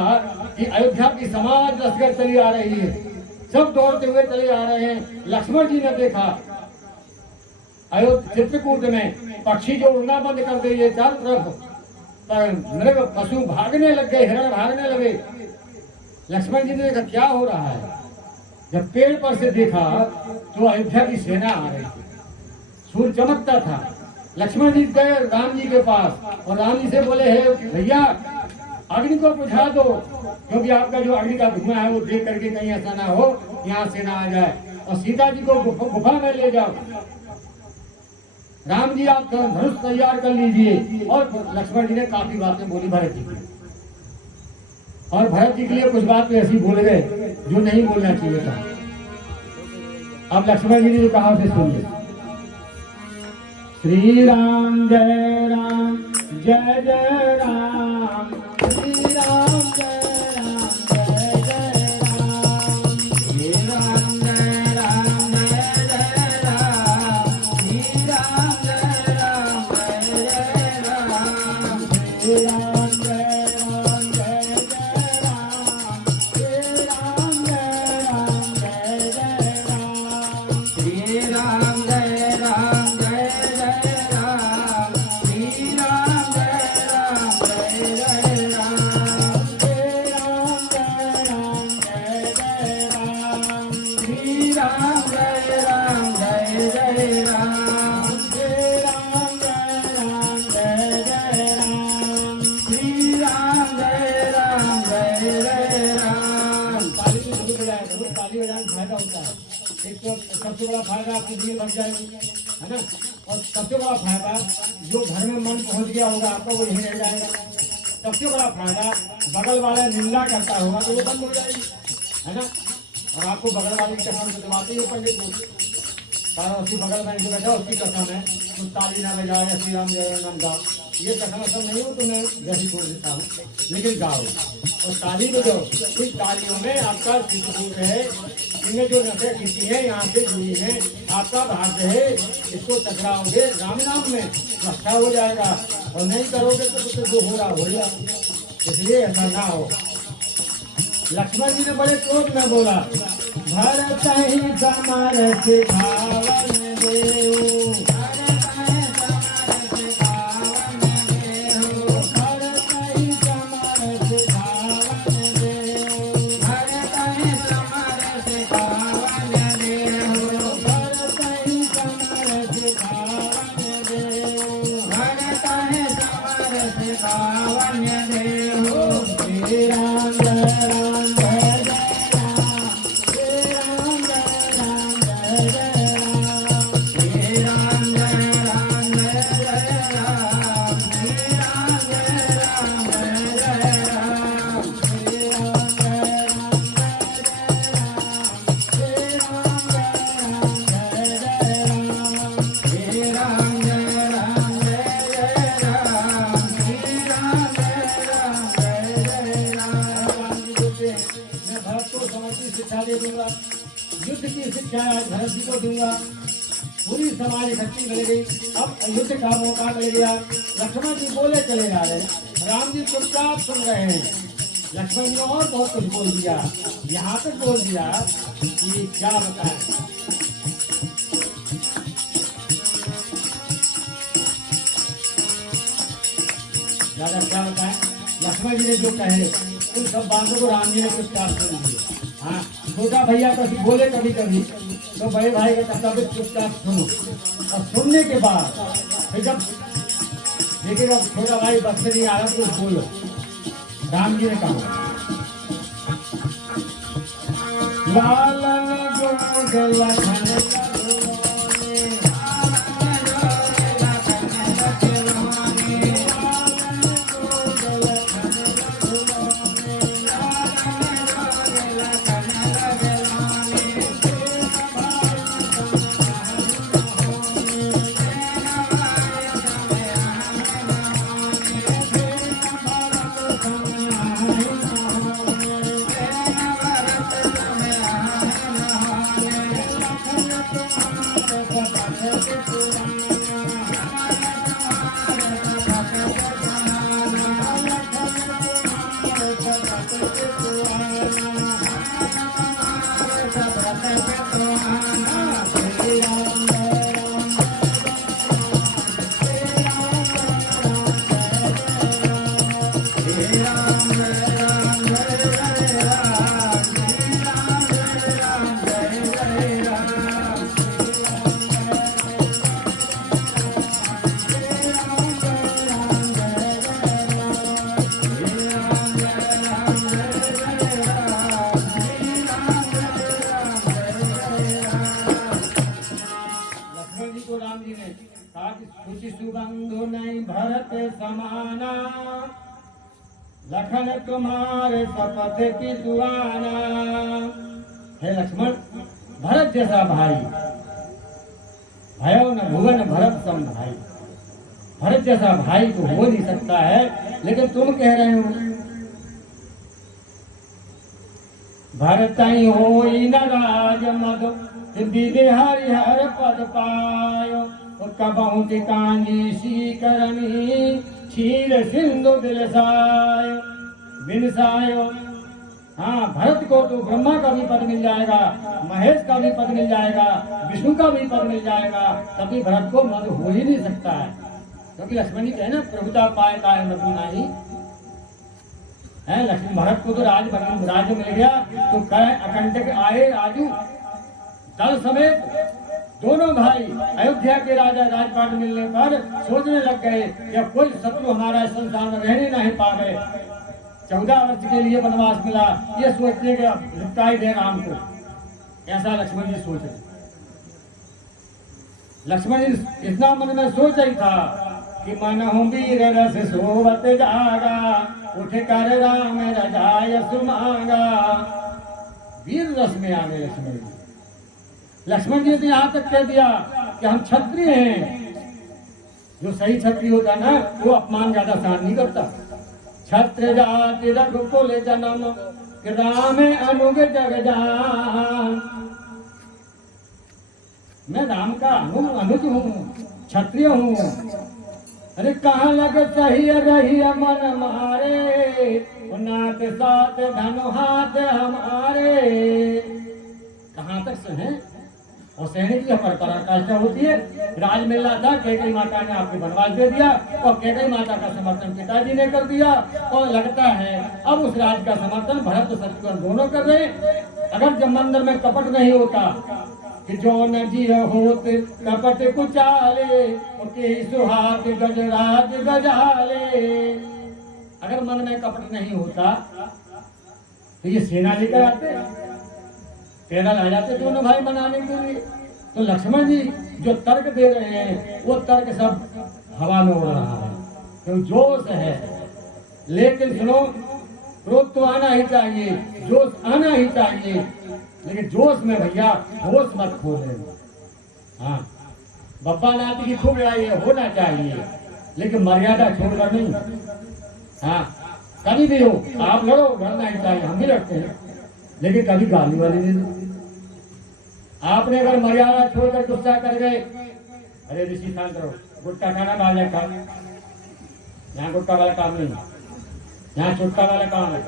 कि अयोध्या की समाज लश्कर चली आ रही है, सब दौड़ते हुए चले आ रहे हैं, लक्ष्मण जी ने देखा अयोध्या चित्रकूट में पक्षी जो उड़ना बंद कर दिए, चारों तरफ मृग पशु भागने लग गए, हिरण भागने लगे। लक्ष्मण जी ने देखा क्या हो रहा है। जब पेड़ पर से देखा तो अयोध्या की सेना आ रही थी, सूर्य चमकता था। लक्ष्मण जी गए राम जी के पास और राम जी से बोले, हे भैया अग्नि को बुझा दो, क्योंकि आपका जो अग्नि का धुआं है वो देख करके कहीं ऐसा ना हो यहाँ सेना आ जाए, और सीता जी को गुफा में ले जाओ। राम जी आप धनुष तैयार कर लीजिए। और लक्ष्मण जी ने काफी बातें बोली भरत जी की, और भरत जी के लिए कुछ बात ऐसी बोल गए जो नहीं बोलना चाहिए था। अब लक्ष्मण जी ने जो कहा उसे सुनिए। श्री राम जय राम जय जय राम, श्री राम जय राम जय जय राम, श्री राम जय राम जय जय राम, श्री राम जय राम जय जय राम, श्री राम जय राम जय जय राम, श्री राम जय राम जय जय राम, श्री राम जय राम जय जय राम, श्री राम जय राम जय जय राम, श्री राम जय राम जय जय राम, श्री राम जय राम जय जय राम, श्री राम जय राम जय जय राम, श्री राम जय राम जय जय राम। ताली भी जरूर बजाया करो, ताली बजाने से फायदा होता है। एक तो सबसे बड़ा फायदा आपकी भीड़ लग जाएगी, है ना, और सबसे बड़ा फायदा जो घर में मन पहुंच गया होगा आपका वो यहीं रह जाएगा। सबसे बड़ा फायदा बगल वाला निंदा करता होगा तो वो बंद हो जाएगी, है ना। और आपको बगल वाले की कसम से दबाते ही पंडित को कारण उसकी बगल में जो बैठा उसकी कसम है तो ताली ना बजाए, श्री राम जय राम गाओ। ये कसम असम नहीं हो तो मैं जैसी छोड़ देता हूँ, लेकिन गाओ और ताली बजाओ। इन तालियों में आपका चित्रकूट है, इनमें जो नशे खींची है यहाँ से जुड़ी है, आपका भाग्य है। इसको टकराओगे राम नाम में तो अच्छा हो जाएगा, और नहीं करोगे तो कुछ जो हो रहा हो जाएगा। इसलिए ऐसा ना हो। लक्ष्मण जी ने बड़े क्रोध में बोला, भरत ही समरथ भावन देऊ, भरत ही समरथ भावन देऊ, भरत ही समरथ भावन देऊ, भरत ही समरथ भावन देऊ, भरत ही समरथ भावन देऊ, भरत ही समरथ भावन देऊ, श्री राम जय राम जय जय राम, श्री राम जय राम जय जय राम, श्री राम जय राम जय जय राम, श्री राम जय राम जय जय राम, श्री राम जय राम जय जय राम, श्री राम जय राम जय जय राम, श्री राम जय राम जय जय राम, श्री राम। मैं भरत को समझती शिक्षा दे दूंगा, युद्ध की शिक्षा आज भरत जी को दूंगा। पूरी समाज इकट्ठी मिल गई, अब युद्ध का मौका मिल गया। लक्ष्मण जी बोले चले जा रहे, राम जी चुपचाप सुन रहे हैं। लक्ष्मण जी ने और बहुत कुछ बोल दिया, यहाँ तक बोल दिया कि क्या बताएं। ज्यादा क्या बताएं। लक्ष्मण जी ने जो कहे उन सब बातों को राम जी ने चुपचाप सुन लिया। हाँ, छोटा भैया कभी बोले कभी कभी तो बड़े भाई का कर्तव्य चुपचाप सुनो, और सुनने के बाद फिर जब देखिएगा छोटा भाई बस से नहीं आ रहा तो बोलो। राम जी ने कहा, लालन गुण लखन सुबंधु नहीं भरत समाना, लखन तुम्हारे शपथ की दुआना। हे लक्ष्मण, भरत जैसा भाई भयो न भुवन भरत सम भाई, भरत जैसा भाई तो हो नहीं सकता है, लेकिन तुम कह रहे हो भरत ही हो न राज मद विदे हरिहर पद पायो, कबहु कांजी सी करनी क्षीर सिंधु बिलसायो बिलसायो। हाँ, भरत को तो ब्रह्मा का भी पद मिल जाएगा, महेश का भी पद मिल जाएगा, विष्णु का भी पद मिल जाएगा, तभी भरत को मद हो ही नहीं सकता है। क्योंकि लक्ष्मण जी कहे ना, प्रभुता पाए का है मधु नाही है। लक्ष्मण भरत को तो राज्य मिल गया, तो कहे अकंटक आए राजू दल समेत दोनों भाई अयोध्या के राजा राजपाट मिलने पर सोचने लग गए कि अब कोई शत्रु हमारा संसार में रहने नहीं पा गए। 14 वर्ष के लिए वनवास मिला, ये सोचते कि अब निपटाई दे राम को, ऐसा लक्ष्मण जी सोच रहे। लक्ष्मण जी इतना मन में सोच ही था कि मनहु वीर रस सोवत जागा, उठ कर राम रजाय सुमांगा। वीर रस में आ गए लक्ष्मण जी। लक्ष्मण जी ने यहाँ तक कह दिया कि हम क्षत्रिय हैं। जो सही क्षत्रिय होता ना, वो अपमान ज्यादा सहन नहीं करता। क्षत्र जाति रघुकुल जन्म राम अनुग जग जान। मैं राम का अनुज हूँ, क्षत्रिय हूँ। अरे कहाँ लग सही रही मन मारे, नाथ साथ धन हाथ हमारे। कहाँ तक से हैं? और सहने की हमारी पराकाष्ठा होती है। राज मिल रहा था, कैकेयी माता ने आपको वनवास दे दिया, और कैकेयी माता का समर्थन पिताजी ने कर दिया, और लगता है अब उस राज का समर्थन भरत और शत्रुघ्न दोनों कर रहे। अगर जब मंदिर में कपट नहीं होता कि जो न जी होत कपट कुचाले, के सुहाग गजराज गजाले। अगर मन में कपट नहीं होता तो ये सेना लेकर आते, पैदल आ जाते दोनों भाई बनाने के लिए। तो लक्ष्मण जी जो तर्क दे रहे हैं, वो तर्क सब हवा में उड़ रहा है, तो जोश है। लेकिन सुनो, क्रोध तो आना ही चाहिए, जोश आना ही चाहिए, लेकिन जोश में भैया होश मत खो देना। हाँ, बब्बा नाती की खूब लड़ाई होना चाहिए, लेकिन मर्यादा छोड़कर नहीं। हाँ, कभी भी हो आप लड़ो, लड़ना ही चाहिए, हम भी लड़ते हैं, लेकिन कभी गाली वाली नहीं दो। आपने अगर मर्यादा छोड़कर गुस्सा कर गए, अरे ऋषि शांत रहो, गुटखा खाना बाजा खा, यहाँ गुटखा वाला काम नहीं, यहाँ छुटका वाला काम है।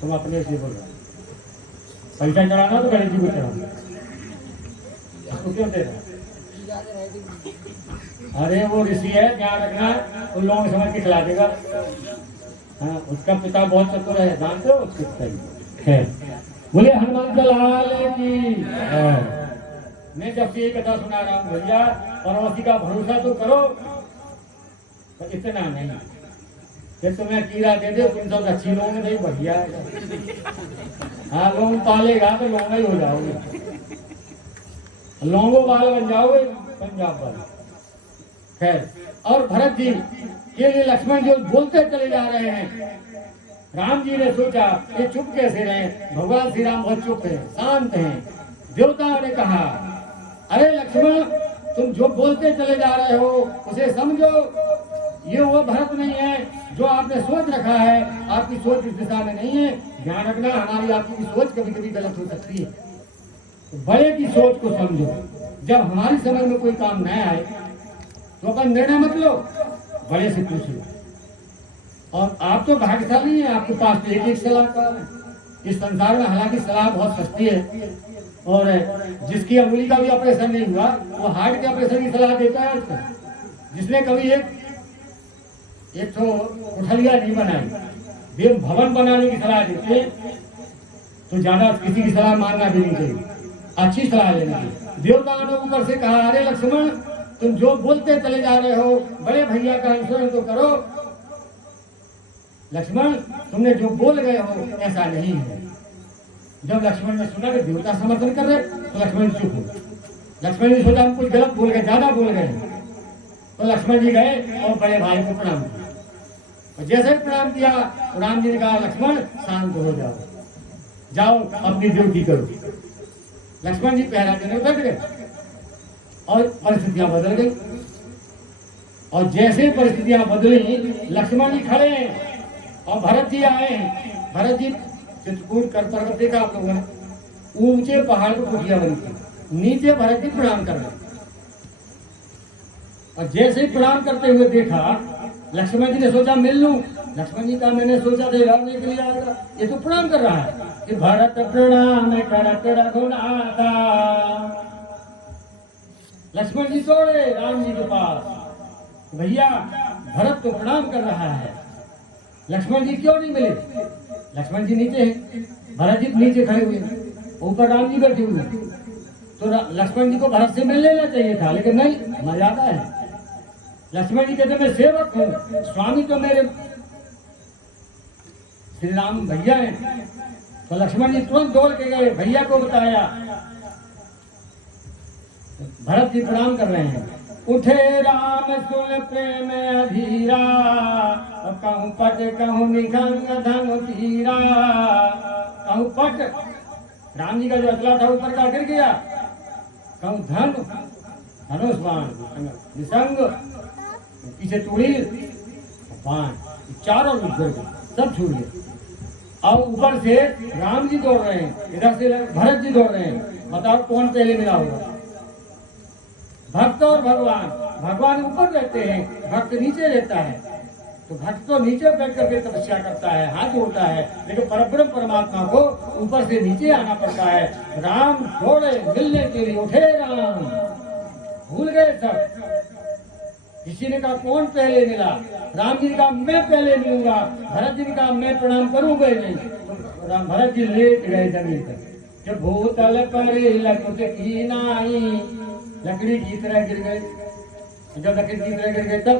तुम अपने से बोलो, पैसा चढ़ाना तो गणेश जी को चढ़ाना, उसको क्यों दे रहा? अरे वो ऋषि है, ध्यान रखना, उन लोगों को समझ के खिला देगा। हाँ, उसका पिता बहुत चतुर है, जानते हो उसके पिता है। बोले हनुमान लाल की। मैं जब से ये कथा सुना रहा हूँ भैया, पड़ोसी का भरोसा तो करो, पर इतना नहीं कि तुम्हें कीड़ा दे दे, तुम सब अच्छी लोग नहीं बढ़िया है। हाँ, लोग पालेगा तो लोग ही हो जाओगे, लोगों वाले बन जाओगे, पंजाब वाले। खैर, और भरत जी के लिए लक्ष्मण जी बोलते चले जा रहे हैं। राम जी ने सोचा ये चुप कैसे रहे, भगवान श्री राम बहुत चुप है, शांत हैं। देवताओं ने कहा, अरे लक्ष्मण, तुम जो बोलते चले जा रहे हो उसे समझो, ये वो भरत नहीं है जो आपने सोच रखा है। आपकी सोच इस दिशा में नहीं है। ध्यान रखना, हमारी आपकी सोच कभी कभी गलत हो सकती है। तो बड़े की सोच को समझो। जब हमारी समझ में कोई काम न आए तो अपन निर्णय मत लो, बड़े से पूछ लो। और आप तो भाग्यशाली हैं, आपके पास तो एक सलाहकार है, इस संसार में हालांकि सलाह बहुत सस्ती है, और जिसकी अंगुली का भी ऑपरेशन नहीं हुआ वो हार्ट के ऑपरेशन की सलाह देता है उसको। जिसने कभी एक तो उठलिया नहीं बनाई, देव भवन बनाने की सलाह देते, तो ज्यादा किसी की सलाह मानना भी नहीं चाहिए, अच्छी सलाह लेना चाहिए। देवताओं ने ऊपर से कहा, अरे लक्ष्मण तुम जो बोलते चले जा रहे हो, बड़े भैया का अनुसरण तो करो। लक्ष्मण तुमने जो बोल गए हो ऐसा नहीं है। जब लक्ष्मण ने सुना कि देवता समर्थन कर रहे तो लक्ष्मण चुप हो। लक्ष्मण ने सोचा हम कुछ गलत बोल गए, ज्यादा बोल गए, तो लक्ष्मण जी गए और बड़े भाई को प्रणाम किया। और जैसे ही प्रणाम किया तो राम जी ने कहा, लक्ष्मण शांत हो जाओ, जाओ अपनी ड्यूटी करो। लक्ष्मण जी पहरा देने बैठ गए और परिस्थितियां बदल गई। और जैसे परिस्थितियां बदली, लक्ष्मण जी खड़े हैं और भरत जी आए हैं। भरत जी चित्रकूट कर पर्वत देखा आप लोगों ने, ऊंचे पहाड़ पर कुटिया बनी थी, नीचे भरत जी प्रणाम कर रहे। और जैसे ही प्रणाम करते हुए देखा, लक्ष्मण जी ने सोचा मिल लूं। लक्ष्मण जी का मैंने सोचा था लड़ने के लिए आएगा, ये तो प्रणाम कर रहा है कि भरत प्रणाम करत रघुनाथा। लक्ष्मण जी दौड़े राम जी के पास, भैया भरत तो प्रणाम कर रहा है, लक्ष्मण जी क्यों नहीं मिले? लक्ष्मण जी नीचे हैं, भरत जी नीचे खड़े हुए, ऊपर राम जी बैठे हुए। तो लक्ष्मण जी को भरत से मिल लेना चाहिए था, लेकिन नहीं, मर्यादा है। लक्ष्मण जी कहते मैं सेवक हूँ, स्वामी तो मेरे श्री राम भैया हैं। तो लक्ष्मण जी तुरंत दौड़ के गए, भैया को बताया। भरत जी प्रणाम कर रहे हैं। उठे राम सुन प्रेम अधीरा, कहूँ पट कहूँ निखंग धन तीरा। कहूँ पट, राम जी का जो असला था ऊपर का गिर गया। कहूँ धन, धनुष बाण, निसंग पीछे तूड़ी बाण, चारों गिर गए, सब छूट गए। और ऊपर से राम जी दौड़ रहे हैं, इधर से भरत जी दौड़ रहे हैं। बताओ कौन पहले मिला होगा? भक्त और भगवान। भगवान ऊपर रहते हैं, भक्त नीचे रहता है। तो भक्त तो नीचे बैठ करके तपस्या करता है, हाथ जोड़ता है, लेकिन परब्रह्म परमात्मा को ऊपर से नीचे आना पड़ता है। राम दौड़े मिलने के लिए, उठे राम, भूल गए सब। किसी ने कहा कौन पहले मिला? राम जी ने कहा मैं पहले मिलूंगा। भरत जी ने कहा मैं प्रणाम करूंगा ही नहीं। तो राम भरत जी लेट गए जमीन पर। जब भूतल पर लकुट की नाई, लकड़ी की तरह गिर गए। जब लकड़ी की तरह गिर गए तब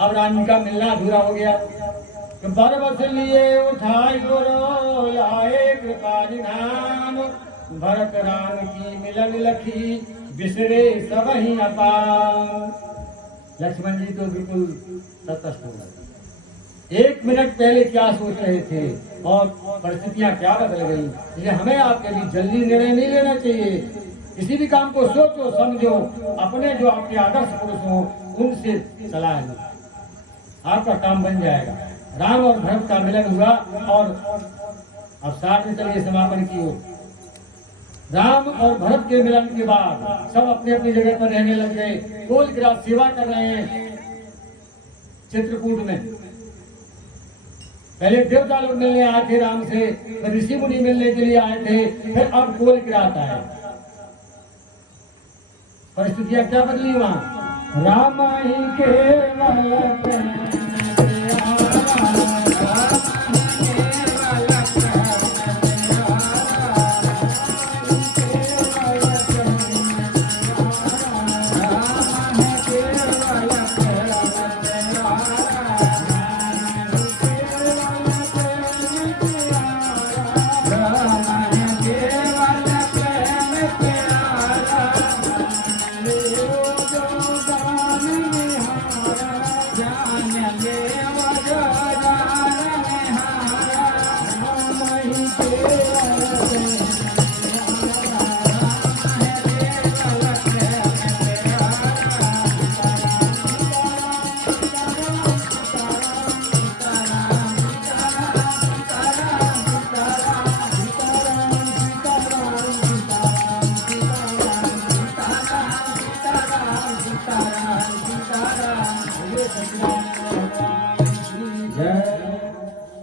अब राम जी का मिलना अधूरा हो गया। तो बरबस लिए उठाई गुरो लाए कृपा निधान, भरत राम की मिलन लखी बिसरे सब ही अपार। लक्ष्मण जी तो बिल्कुल तटस्थ हो गए। 1 मिनट पहले क्या सोच रहे थे और परिस्थितियां क्या बदल गई। इसलिए हमें आपके लिए जल्दी निर्णय नहीं लेना चाहिए। किसी भी काम को सोचो समझो, अपने जो आपके आदर्श पुरुष हो उनसे सलाह लो, आपका काम बन जाएगा। राम और भरत का मिलन हुआ और अब साथ में चलिए समापन की ओर। राम और भरत के मिलन के बाद सब अपने अपनी जगह पर रहने लग गए। कोल ग्रास सेवा कर रहे हैं चित्रकूट में। पहले देवता लोग मिलने आए थे राम से, फिर ऋषि मुनि मिलने के लिए आए थे, फिर अब कोल गिराता है। परिस्थितियां क्या बदली वहां? राम ही केवल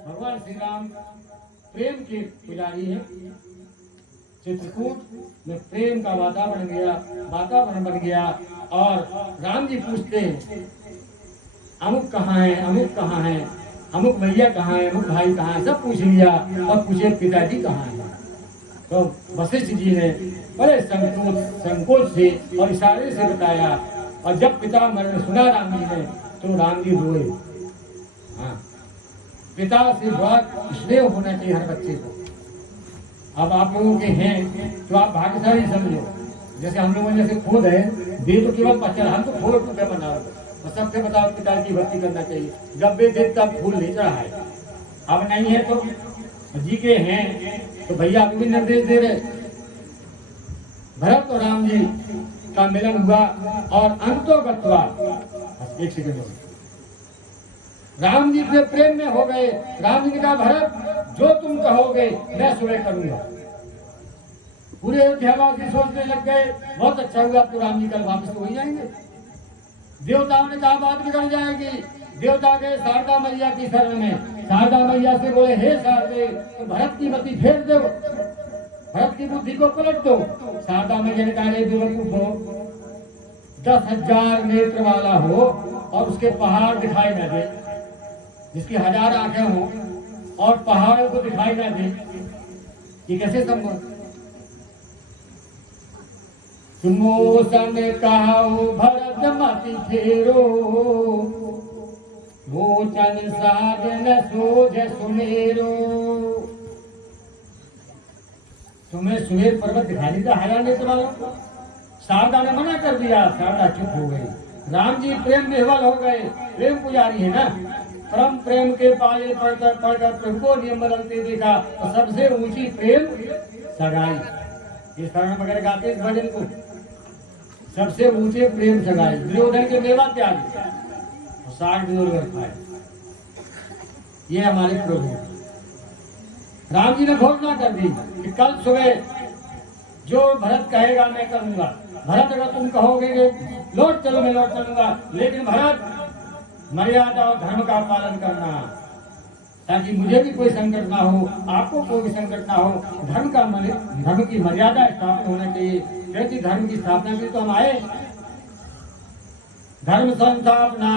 भगवान श्री राम प्रेम के पुजारी हैं। चित्रकूट में प्रेम का वातावरण बन गया और राम जी पूछते हैं अमुक कहाँ है, अमुक कहाँ है, अमुक भैया कहाँ है, अमुक भाई कहाँ है, सब पूछ लिया और पूछे पिताजी कहाँ है। तो वशिष्ठ जी ने बड़े संकोच से और इशारे से बताया और जब पिता मरण सुना राम जी ने तो राम जी रोए। हाँ, पिता से बहुत स्नेह होना चाहिए हर बच्चे को। अब आप लोगों के हैं तो आप भाग्यशाली समझो। जैसे हम लोगों जैसे खुद है दे तो केवल पत्थर, हम तो फूल टूटे बनाओ और सबसे बताओ पिता की भक्ति करना चाहिए। जब भी दे तब फूल नहीं चढ़ाए। अब नहीं है तो जी के हैं तो भैया आपको भी निर्देश दे रहे। भरत और राम जी का मिलन हुआ और अंतो गत्वा, एक सेकंड, राम जी से प्रेम में हो गए। राम जी ने कहा भरत जो तुम कहोगे मैं सुबह करूंगा। पूरे अयोध्यावासी सोचने लग गए बहुत अच्छा हुआ तो राम जी कल वापस तो वही जाएंगे। देवताओं ने कहा बात बिगड़ जाएगी। देवता गए शारदा मैया की शरण में। शारदा मैया से बोले हे शारदे तो भरत की मति फेर दो, भरत की बुद्धि को पलट दो। शारदा मैया ने कहा बेवकूफ हो, 10,000 नेत्र वाला हो और उसके पहाड़ दिखाई न दे, जिसकी 1000 आंखें हो और पहाड़ों को दिखाई न दे, ये कैसे संभव। सुनो सन कहो भरत मति फेरो, भोजन साधन सोझ सुमेरो। तुम्हें सुमेर पर्वत दिखाई देता 1000 नेत्र वाला। शारदा ने मना कर दिया, शारदा चुप हो गई। राम जी प्रेम विह्वल हो गए। प्रेम पुजारी है ना, परम प्रेम के पाले पढ़कर प्रभु को नियम बदलते देखा। तो सबसे ऊंची प्रेम सगाई। इस कारण वगैरह गाते इस भजन को, सबसे ऊंचे प्रेम सगाई। दुर्योधन के मेवा त्याग और 60 दिन खाए। ये हमारे प्रभु। राम जी ने घोषणा कर दी कि कल सुबह जो भरत कहेगा मैं करूंगा। भरत अगर तुम कहोगे लौट चलो मैं लौट चलूंगा, लेकिन भरत मर्यादा और धर्म का पालन करना, ताकि मुझे भी कोई संकट ना हो, आपको कोई भी संकट ना हो। धर्म की मर्यादा स्थापित होना चाहिए। क्योंकि धर्म की स्थापना के लिए तो हम आए। धर्म संस्थापना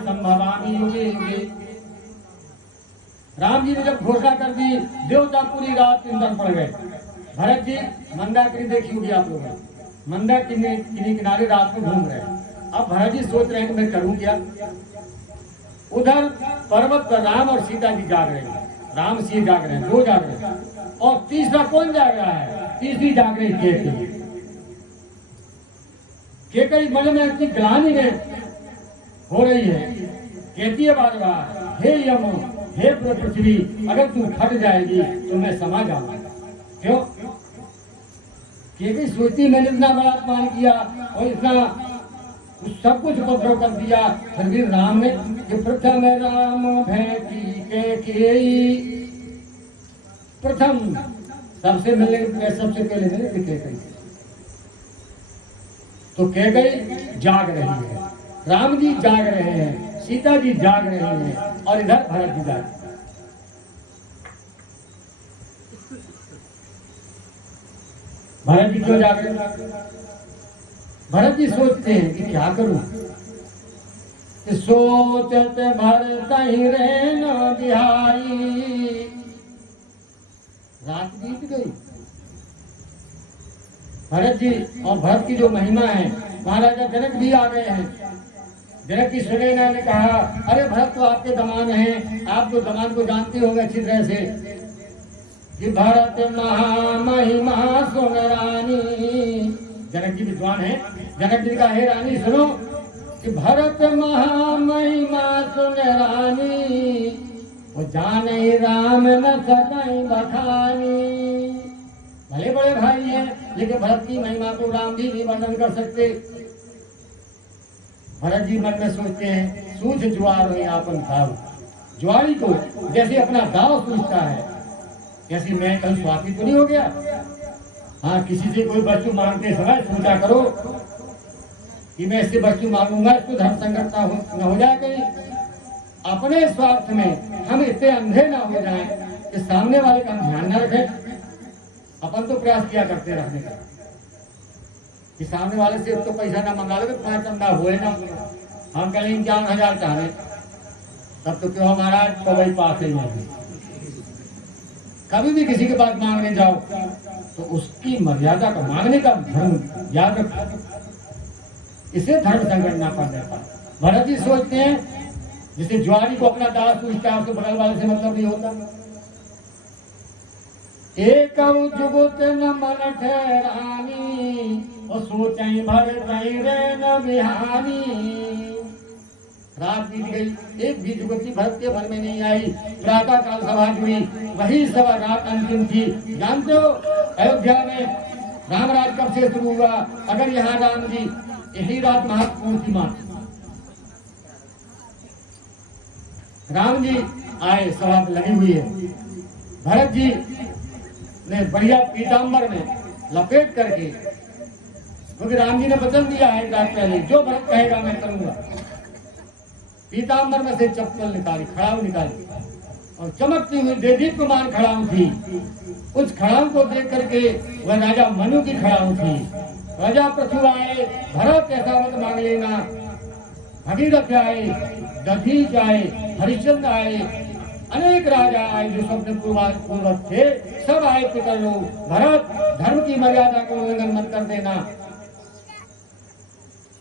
संभवामी युगे युगे। राम जी ने जब घोषणा कर दी देवता पूरी रात चिंतन पड़ गए। भरत जी मंदाकिनी देखी होगी आप लोगों ने, मंदाकिनी किनारे रात में घूम रहे हैं। अब भरत जी सोच रहे हैं कि मैं करूं क्या। उधर पर्वत पर राम और सीता जी जाग रहे हैं। राम सीता जाग रहे हैं, 2 जाग रहे हैं और तीसरा कौन जाग रहा है? तीसरी जाग रही केकई। केकई मन में इतनी ग्लानि में हो रही है, कहती है बार बार हे यम हे पृथ्वी अगर तू फट जाएगी तो मैं समा जाऊंगा। क्यों? केकई सोचती मैंने इतना बड़ा अपमान किया और इतना सब कुछ उपद्रव कर दिया, फिर भी राम ने कि प्रथम राम भेटी केकई। प्रथम सबसे पहले मिले केकई। तो केकई जाग रही है, राम जी जाग रहे हैं, सीता जी जाग रही हैं और इधर भरत जी जाग। भरत जी क्यों जाग रहे हैं? भरत जी सोचते हैं कि क्या करूं। सोचत भरत ही रहना बिहारी। रात बीत गई। भरत जी और भरत की जो महिमा है, महाराजा जनक भी आ गए हैं। जनक की सुनैना ने कहा अरे भरत तो आपके दमान हैं, आप तो दमान को जानते होंगे अच्छी तरह से कि भरत महामहिमा सुन रानी। जनक जी विद्वान है। जनक जी का हे रानी सुनो कि भरत महामहिमा सुन रानी, वो जाने राम न सकाई बखानी। भले बड़े भाई हैं लेकिन भरत की महिमा को राम जी नहीं वर्णन कर सकते। भरत जी मन में सोचते हैं सूझ ज्वार हुई आपन भाव। ज्वारी को जैसे अपना दाव सूझता है, जैसे मैं कल स्वाति तो नहीं हो गया। हाँ, किसी से कोई वस्तु मांगते समय सोचा करो कि मैं इससे वस्तु मांगूंगा, इसको धर्म संकट न हो जाए कहीं। अपने स्वार्थ में हम इतने अंधे ना हो जाएं कि सामने वाले का हम ध्यान न रखें। अपन तो प्रयास किया करते रहने का कि सामने वाले से तो पैसा ना मंगा लो, 5 चंदा हुए ना, हम कहें 51,000 चाहे तब तो क्यों महाराज तो वही पास ही नहीं। कभी भी किसी के पास मांगने जाओ तो उसकी मर्यादा का, मांगने का धर्म याद रखो, इसे धर्म संकट ना पड़ जाता। भरत जी सोचते हैं जिसे ज्वारी को अपना दास पूछता है, उसको बगल वाले से मतलब नहीं होता। एक जुगुत न मन ठहरानी और सोचई भर रे न बिहानी। रात बीत गई, एक भी जुगती भरत के मन में नहीं आई। प्रातः काल सभा जुड़ी, वही सभा रात अंतिम थी। जानते हो अयोध्या में रामराज कब से शुरू हुआ? अगर यहाँ राम जी यही रात महत्वपूर्ण थी मात्र। राम जी आए, सभा लगी हुई है। भरत जी ने बढ़िया पीताम्बर में लपेट करके, क्योंकि राम जी ने वचन दिया है रात पहले, जो भरत कहेगा मैं करूंगा। पीताम्बर में से चप्पल निकाली, खड़ाऊ निकाली और चमकती हुई देदीप्यमान खड़ाऊ थी। उस खड़ाऊ को देख करके वह राजा मनु की खड़ाऊ थी। राजा पृथु आए, भरत ऐसा मत मांग लेना। भगीरथ आए, दधीच आए, हरिश्चंद्र आए, अनेक राजा आए जो सबने पूर्वज थे, सब आए पितर लोग। भरत धर्म की मर्यादा को उल्लंघन मत कर देना।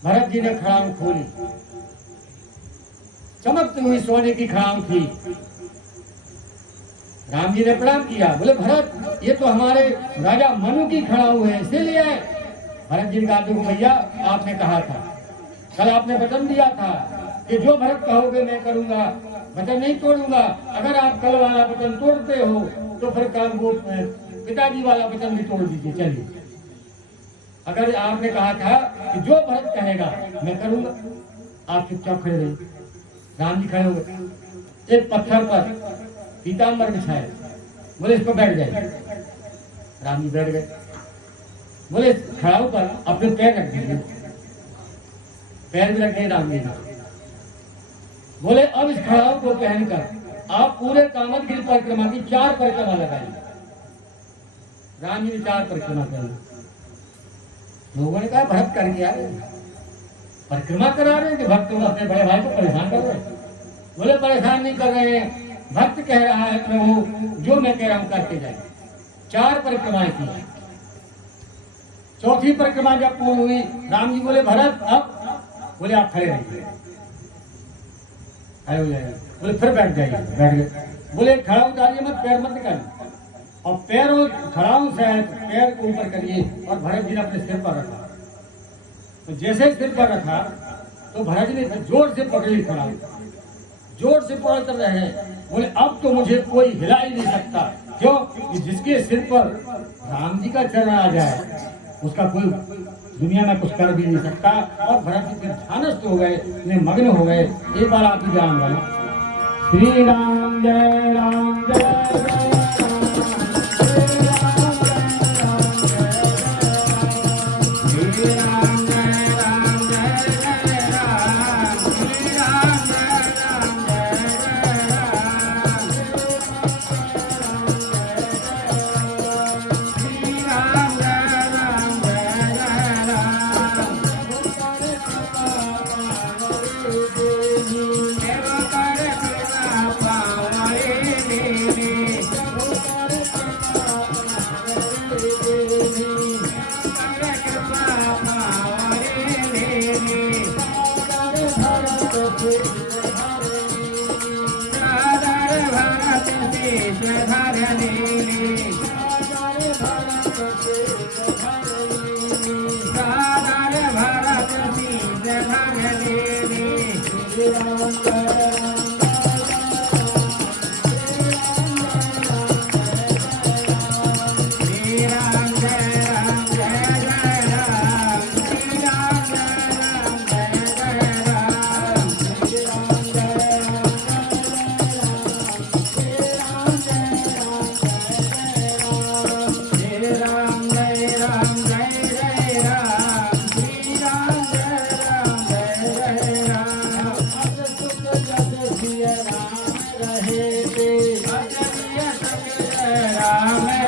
भरत जी ने खड़ाऊ खोली, चमकती हुई सोने की खड़ाऊ थी। राम जी ने प्रणाम किया, बोले भरत ये तो हमारे राजा मनु की खड़ाऊ है, इसीलिए आए। भरत जी ने कहा देखो भैया, आपने कहा था, कल आपने वचन दिया था कि जो भरत कहोगे मैं करूंगा, वचन नहीं तोड़ूंगा। अगर आप कल वाला वचन तोड़ते हो तो फिर कल वो पिताजी वाला वचन भी तोड़ दीजिए। चलिए, अगर आपने कहा था कि जो भरत कहेगा मैं करूंगा, आप चुपचाप खड़े रहिए। राम जी खड़े हो गए, एक पत्थर पर पीताम्बर बिछाए, बोले इस पर बैठ जाए। राम जी बैठ गए, बोले खड़ाऊ पर अपने पैर रख दीजिए। पैर भी रखे राम जी ने। बोले अब इस खड़ाऊ को पहनकर आप पूरे कामदगिरि परिक्रमा की 4 परिक्रमा लगाइए। राम जी ने 4 परिक्रमा करी। लोगों ने कहा भरत कर गया, परिक्रमा करा रहे हैं कि भक्त अपने बड़े भाई को परेशान कर रहे हैं। बोले परेशान नहीं कर रहे हैं, भक्त कह रहा है प्रभु जो मैं कह रहा हूं करते जाए। 4 परिक्रमाएं की। चौथी परिक्रमा जब पूर्ण हुई, राम जी बोले भरत अब, बोले आप खड़े रहिए, खड़े हो जाइए। बोले फिर बैठ जाइए, बैठ गए। बोले खड़ा उतारिए मत, पैर मत निकालिए, और पैर खड़ाऊ से पैर को ऊपर करिए। और भरत जी ने अपने सिर पर रखा, तो जैसे सिर पर रखा तो भरत जी ने जोर से पकड़ी खड़ाऊ, जोर से पकड़ कर रहे। बोले अब तो मुझे कोई हिला ही नहीं सकता। क्यों? कि जिसके सिर पर राम जी का चरण आ जाए उसका कोई दुनिया में कुछ कर भी नहीं सकता। और भरत जी ध्यानस्थ हो गए, मग्न हो गए। एक बार आप ही जान गए, श्री राम जय राम जय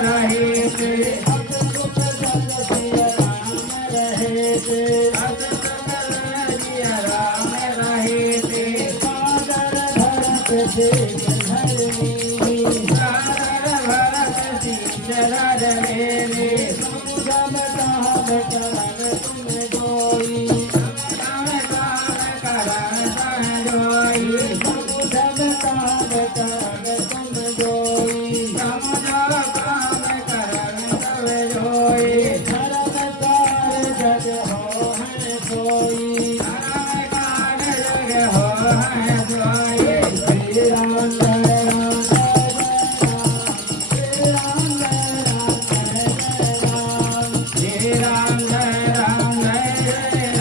रहे थे, अस सुख जस सिया राम रहे थे, अस सुख सिया राम रहे थे, सादर भरत थे धरणी, सादर भरत चरण मेरे, समुझम ताम करण तुम जोई, समुझम ताम करण तुम जोई, समुझम ताम करण तुम जोई, समुझम ताम करण तुम जोई, धर्म कार जग हो है सोई, धर्म कार जग हो है सोई, श्री राम जय राम जय राम, श्री राम जय राम जय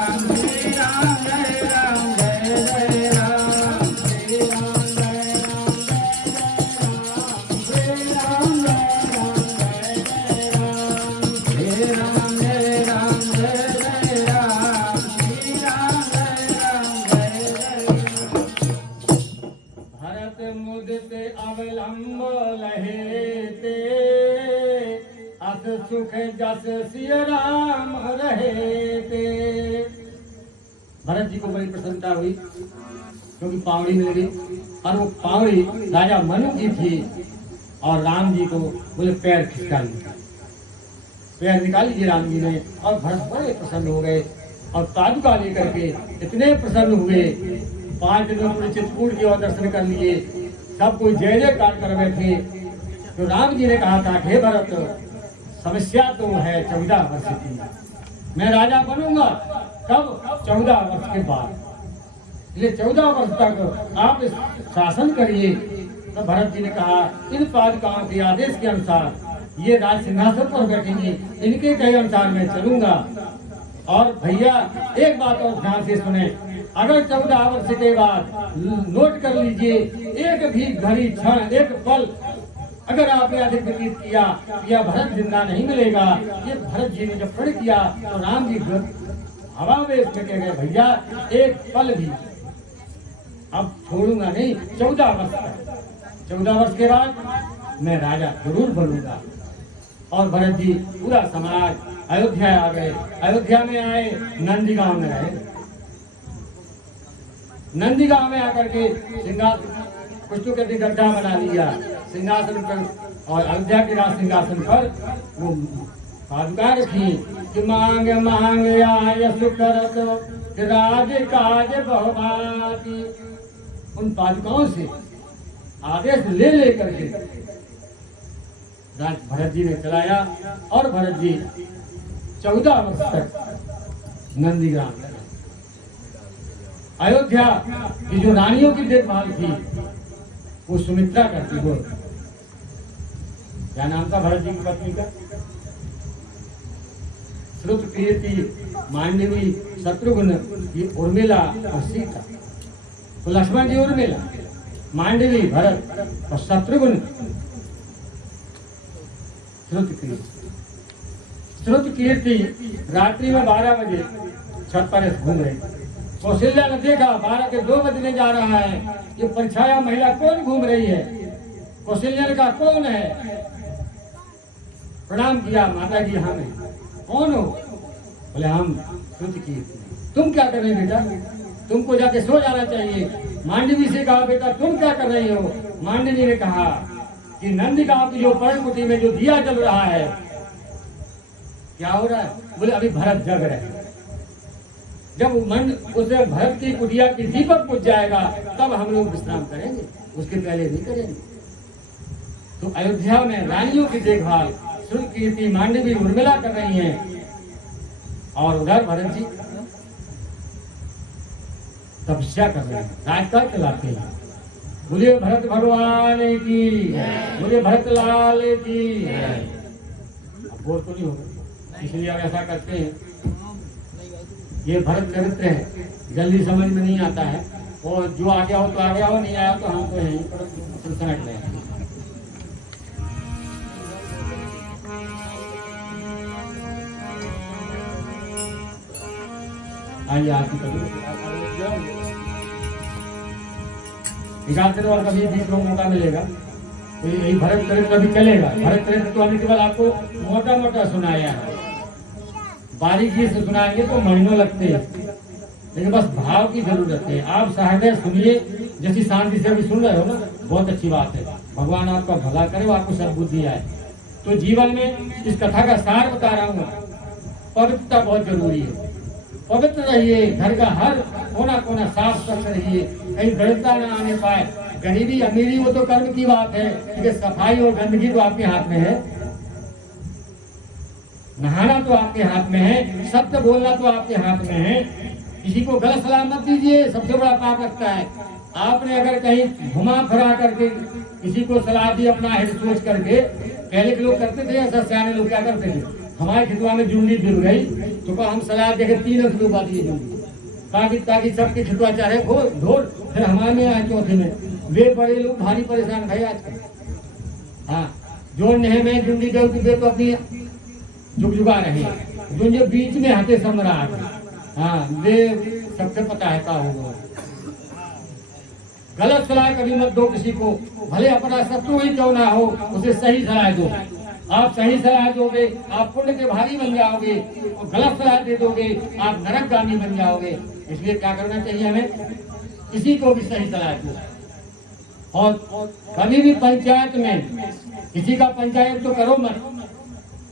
राम, श्री राम जय राम जय राम, श्री राम जय राम जय राम, श्री राम जय राम जय राम, श्री राम जय राम जय राम, श्री राम जय राम जय राम। भरत मुदिते अवलंब लहेते, अस सुख जस सिय राम रहेते। भरत जी को बड़ी प्रसन्नता हुई क्योंकि पावड़ी मिल गई, और वो पावड़ी राजा मनु की थी, और राम जी को बोले पैर खिसका लीजिए, पैर निकाल लीजिए राम जी ने, और भरत बड़े प्रसन्न हो गए, और पादुका लेकर के इतने प्रसन्न हुए, 5 दिनों पूरे चित्रकूट की ओर दर्शन कर लिए, सब कोई जय जयकार कर बैठे। तो राम जी ने कहा था, हे भरत, समस्या तो है 14 वर्ष की, मैं राजा बनूंगा कब? 14 वर्ष के बाद, इसलिए 14 वर्ष तक आप शासन करिए। तो भरत जी ने कहा, इन पादुकाओं के आदेश के अनुसार ये राज सिंहासन पर बैठेंगे, इनके कहे अनुसार मैं चलूंगा। और भैया एक बात और ध्यान से सुने, अगर 14 वर्ष के बाद नोट कर लीजिए, एक भी घड़ी क्षण एक पल अगर आपने अधिक व्यतीत किया, यह भरत जिंदा नहीं मिलेगा। ये भरत जी ने जब प्रण किया तो राम जी हवा में इसमें कह गए, भैया एक पल भी अब छोड़ूंगा नहीं, 14 वर्ष तक। 14 वर्ष के बाद मैं राजा जरूर बनूंगा। और भरत जी पूरा समाज अयोध्या आ गए। अयोध्या में आए, नंदीगांव में रहे। नंदीगांव में आकर के सिंहासन कुछ तो कहते गड्ढा बना लिया सिंहासन पर, और अयोध्या के राज सिंहासन पर वो पादुका रखी कि मांग मांग आय सुकरत राज काज बहुभांति। उन पादुकाओं से आदेश ले लेकर के राज भरत जी ने चलाया, और भरत जी 14 वर्ष तक नंदीग्राम में। अयोध्या की जो रानियों की देखभाल थी वो सुमित्रा करती। वो क्या नाम था भरत जी की पत्नी का? श्रुत, कीर्ति, मांडवी, शत्रुघ्न, ये उर्मिला और सीता। तो लक्ष्मण जी उर्मिला, मांडवी भरत और शत्रुघ्न श्रुत कीर्ति। श्रुत कीर्ति रात्रि में 12 बजे छत पर घूम रही। कौशल्या ने देखा 12 के 2 बजने जा रहा है, ये परछाया महिला कौन घूम रही है? कौशल्या ने कहा, कौन है? प्रणाम किया, माता जी हम हैं। कौन हो? बोले हम श्रुत कीर्ति। तुम क्या कर रहे बेटा? तुमको जाके सो जाना चाहिए। मांडवी से कहा, बेटा तुम क्या कर रही हो? मांडवी ने कहा कि नंदीगांव की जो पर्णकुटी में जो दिया जल रहा है, क्या हो रहा है? बोले अभी भरत जग रहे हैं। जब मन उसे भरत की कुटिया की दीपक बुझ जाएगा तब हम लोग विश्राम करेंगे, उसके पहले नहीं करेंगे। तो अयोध्या में रानियों की देखभाल श्रुत कीर्ति, मांडवी, उर्मिला कर रही हैं, और उधर भरत जी तपस्या कर रहे हैं, राजकाज चलाते हैं। बोलिए भरत भगवान की, बोलिए भरत लाल की। अब बोल तो नहीं होगा, इसलिए हम ऐसा करते हैं। ये भरत चरित्र है, जल्दी समझ में नहीं आता है, और जो आ गया हो तो आ गया हो, नहीं आया तो हम तो यहीं पर समझ रहे हैं। आइए आपकी कभी और कभी बीच में मौका मिलेगा तो यही भरत चरित्र अभी चलेगा। भरत चरित्र तो हमने केवल आपको मोटा मोटा सुनाया है, बारीकी से सुनाएंगे तो महीनों लगते हैं, लेकिन बस भाव की जरूरत है। आप सहृदय सुनिए, जैसी शांति से अभी सुन रहे हो ना, बहुत अच्छी बात है। भगवान आपका भला करे, वो आपको सद्बुद्धि आए। तो जीवन में इस कथा का सार बता रहा हूँ, पवित्रता बहुत जरूरी है। पवित्र रहिए, घर का हर कोना कोना साफ सुथरा रहिए, कहीं दरिद्रता न आने पाए। गरीबी अमीरी वो तो कर्म की बात है, क्योंकि सफाई और गंदगी तो आपके हाथ में है, नहाना तो आपके हाथ में है, सत्य बोलना तो आपके हाथ में है। किसी को गलत सलाह मत दीजिए, सबसे बड़ा पाप लगता है। आपने अगर कहीं घुमा फिरा करके किसी को सलाह दी अपना हित सोच करके, पहले के लोग करते थे ऐसा, सियाने लोग क्या करते थे, हमारे खितवा में जुंडी गिर गई तो को हम सलाह देकर 3 लोग बात ये जुंडी, ताकि सबके खितवा चाहे धोर, फिर हमारे में आए चौथे में। वे बड़े लोग भारी परेशान भाई आजकल। हाँ, जो नहे में जुंडी वे तो अपनी जुगा रहे हैं, जो बीच में हटे सम्राट, हाँ वे सबसे पता है क्या होगा। गलत सलाह कभी मत दो किसी को, भले अपना शत्रु ही क्यों ना हो, उसे सही सलाह दो। आप सही सलाह दोगे आप पुण्य के भागी बन जाओगे, और गलत सलाह दे दोगे आप नरकगामी बन जाओगे। इसलिए क्या करना चाहिए हमें, किसी को भी सही सलाह दो। और कभी भी पंचायत में किसी का पंचायत तो करो मत।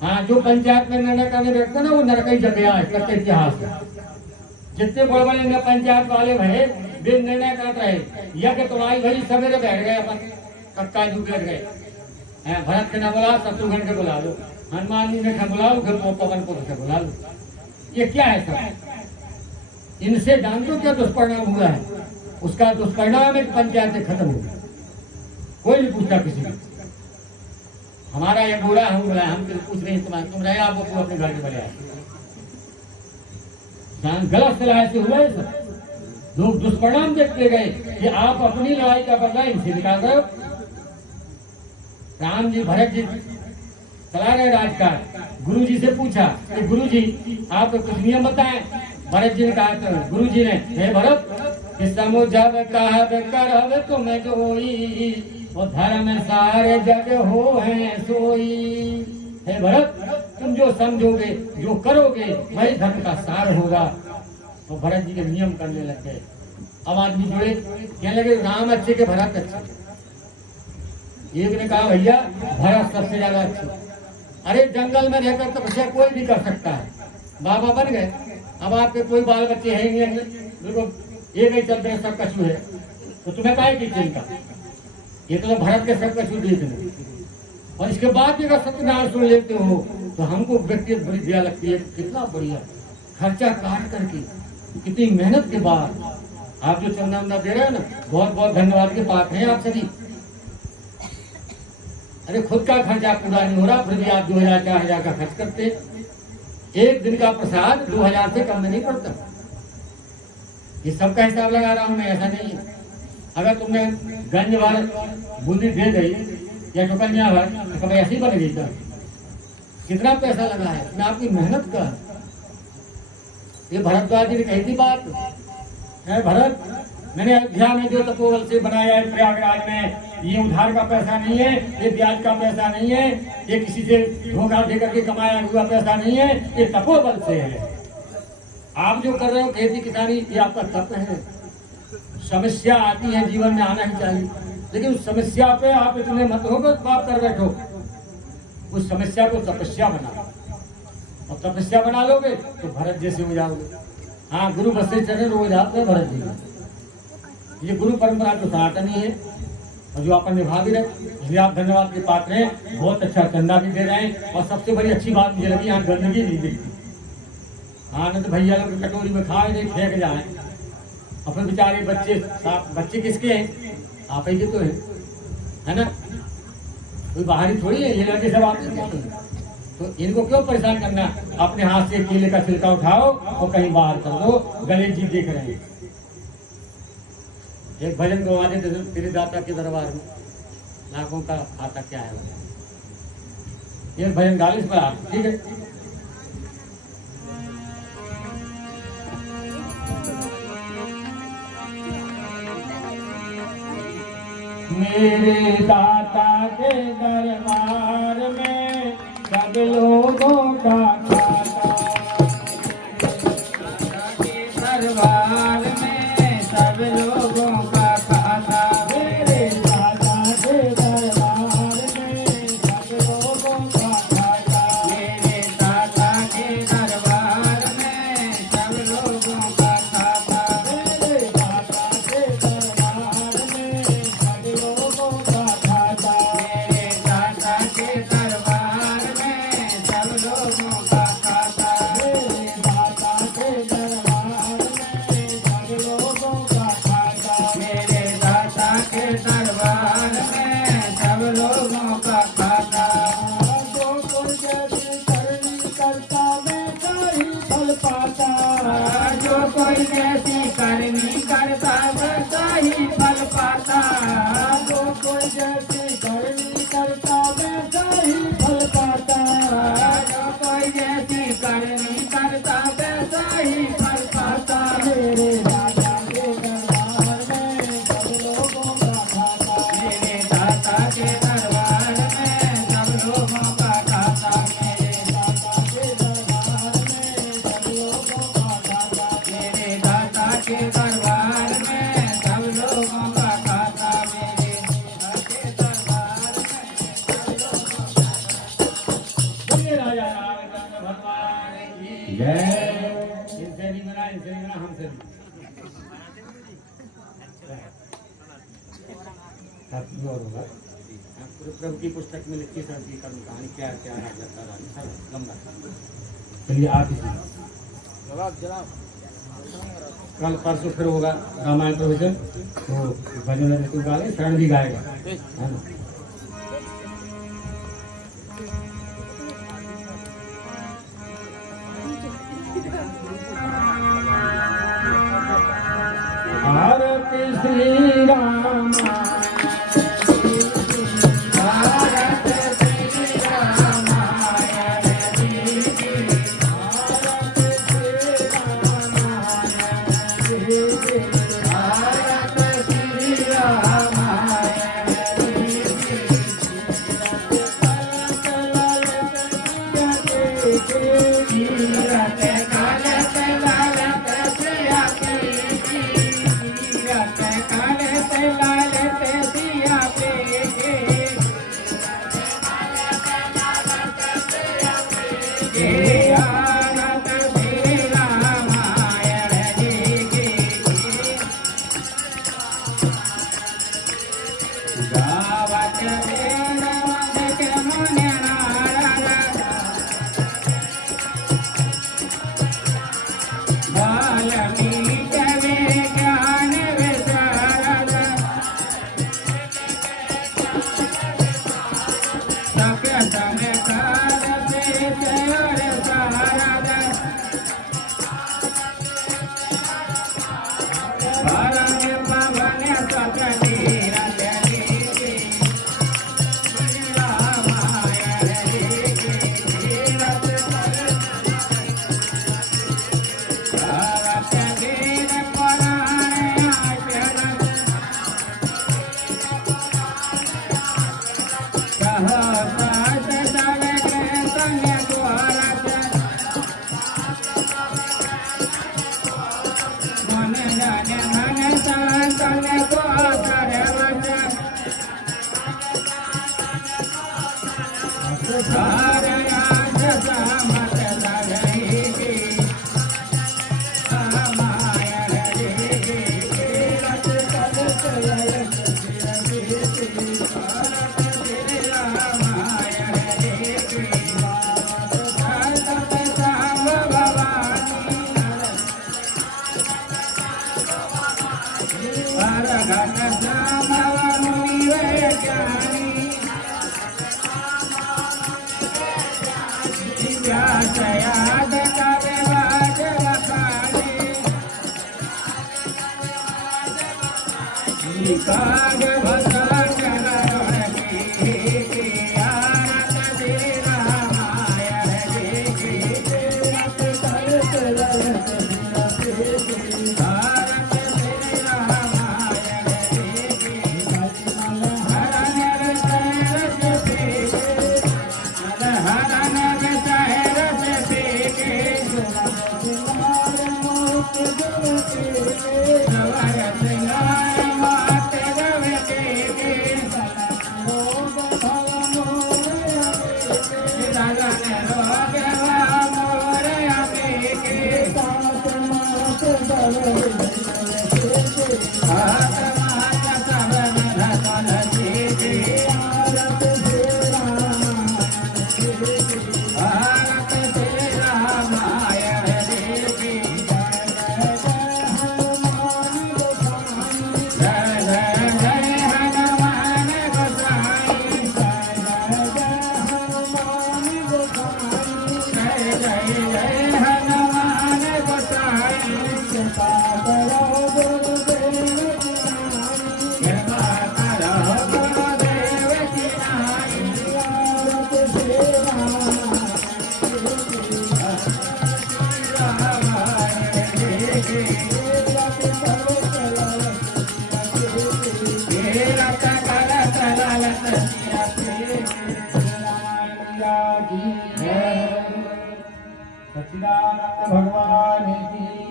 हाँ, जो पंचायत में निर्णय करने बैठते ना, वो नरकई जगह है इतिहास में। जितने बड़े बड़े पंचायत वाले भले वे निर्णय करते रहे, यज्ञ तुम्हारी भरी सवेरे बैठ गए, अपन कक्का जू बैठ गए। भरत के न बुला, शत्रुघ्न के बुला लो, हनुमान जी ने बुलाओ, फिर पवन को बुला लो। ये क्या है सब? इनसे जानते क्या दुष्परिणाम हुआ है? उसका दुष्परिणाम एक पंचायत खत्म हो गई, कोई नहीं पूछता किसी को। हमारा ये बुरा हम बुरा, हम पूछ रहे हैं तुम रहे, आप अपने घर के बजाय गलत सलाह से हुआ है सब। लोग दुष्परिणाम देखते गए कि आप अपनी लड़ाई का बदला इनसे निकाल रहे हो। राम जी भरत जी चला रहे राजकाज, गुरु जी से पूछा कि गुरु जी आप कुछ नियम बताएं। भरत जी ने कहा, तो गुरु जी ने, हे भरत समुझब कहब करब तुम जोई, और धर्म सारे जग हो है सोई। हे भरत, तुम जो समझोगे जो करोगे वही धर्म का सार होगा। तो भरत जी के नियम करने लग गए। अब आदमी जुड़े, कहने लगे राम अच्छे के भरत अच्छे। एक ने कहा भैया भरत सबसे ज्यादा अच्छे। अरे जंगल में रहकर तपस्या कोई भी कर सकता है, बाबा बन गए। अब आपके कोई बाल बच्चे हैं नहीं, बिल्कुल एक ही चलते हैं, सब कछु है, तो तुम्हें काय की चिंता? ये तो भरत के सब कछु देख लो, और इसके बाद भी अगर सत्यनारायण सुन लेते हो तो हमको व्यक्तिगत बड़ी दया लगती है। कितना बढ़िया खर्चा काट करके, कितनी मेहनत के बाद आप जो चंदा वंदा दे रहे हो ना, बहुत बहुत धन्यवाद के पात्र हैं आप सभी। अरे खुद का खर्चा पूरा नहीं हो रहा, फिर भी आप 2000-4000 का खर्च करते। एक दिन का प्रसाद 2000 से कम में नहीं पड़ता। ये सबका हिसाब लगा रहा हूं मैं, ऐसा नहीं है। अगर तुमने गंज भर बूंदी दे गई या टुकनिया भर, तो कभी ऐसी बन गई था। कितना पैसा लगा है इसमें, आपकी मेहनत का। ये भरद्वाज जी ने कही थी बात है, भरत मैंने अयोध्या में जो तपोवन से बनाया है प्रयागराज में, ये उधार का पैसा नहीं है, ये ब्याज का पैसा नहीं है, ये किसी से धोखा दे करके कमाया हुआ पैसा नहीं है, ये तपोबल से है। आप जो कर रहे हो खेती किसानी, ये आपका तप है। समस्या आती है जीवन में, आना ही चाहिए, लेकिन उस समस्या पे आप इतने मत होकर बात कर बैठो। उस समस्या को तपस्या बनाओ, और तपस्या बना लोगे तो भरत जैसे हो जाओगे। हाँ, गुरु वशिष्ठ ने रोज आते भरत जी। ये गुरु परंपरा तो सनातनी है, और जो अपन निभा भी रहे, इसलिए आप धन्यवाद के पात्र हैं। बहुत अच्छा चंदा भी दे रहे हैं, और सबसे बड़ी अच्छी बात मुझे लगी, यहाँ गंदगी नहीं दिखती। हाँ, नहीं तो भैया लोग कटोरी में खाए नहीं, फेंक जाए। अपने बेचारे बच्चे किसके हैं? आप ही के तो है ना, कोई बाहरी थोड़ी है, ये लड़के सब आप हैं। तो इनको क्यों परेशान करना? अपने हाथ से केले का छिलका उठाओ और कहीं बाहर कर दो। गणेश जी देख रहे हैं। एक भजन गवा दे, तेरे दाता के दरबार में लाखों का आता क्या है। एक भजन गा लो इस पर आप, ठीक है? मेरे दाता दाता के दरबार में सब लोगों का खाता, दरबार में सब लोगों का खाता, मेरे दादा के दरबार में सब लोगों का खाता, मेरे दादा के दरबार में सब लोगों का खाता, मेरे दादा के दरबार में सब लोगों का खाता, मेरे दादा के दरबार में सब लोगों का खाता, मेरे दादा के दरबार में सब लोगों का खाता, मेरे दादा के दरबार में सब लोगों का खाता, जो कोई जैसी करनी करता वैसा ही फल पाता, जो कोई जैसी करनी करता वैसा ही फल पाता, जो कोई जैसी करनी करता वैसा ही फल पाता, जो कोई जैसी करनी करता वैसा ही फल पाता, मेरे दादा के दरबार में सब लोगों का खाता, मेरे दादा के दरबार में सब लोगों का खाता, मेरे दादा के दरबार में सब लोगों का खाता, मेरे दादा के दरबार में सब लोगों का खाता, मेरे दादा के दरबार में सब लोगों का खाता। बोलिए राजा रामचंद्र भगवान की जय। इनसे नहीं बना हमसे होगा। प्रभु की पुस्तक में लिखी सभी का कहानी क्या क्या है जाता रहा लंबा। चलिए आप कल परसों फिर होगा रामायण प्रवचन, तो भजन तो गाए, शरण भी गाएगा, है ना। भारत श्री राम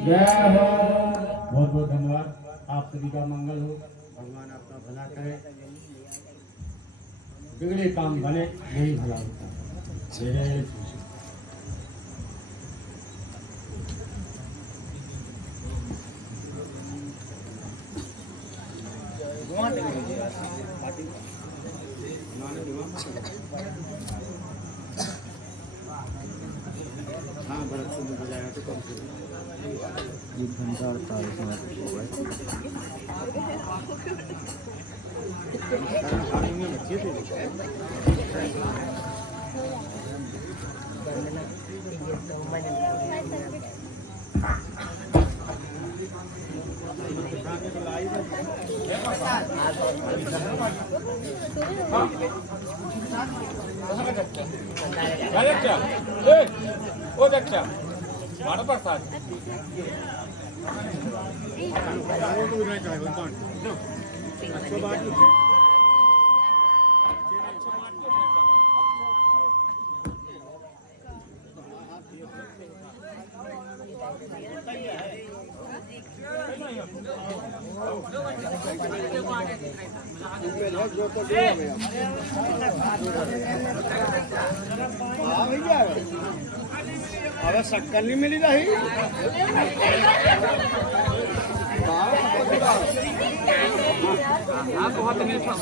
जय हो। बहुत बहुत धन्यवाद। आप सभी का मंगल हो, भगवान आपका भला करे, बिगड़े काम बने, यही भला होता है। जय अब शक्कर नहीं मिली रही। बहुत मीठा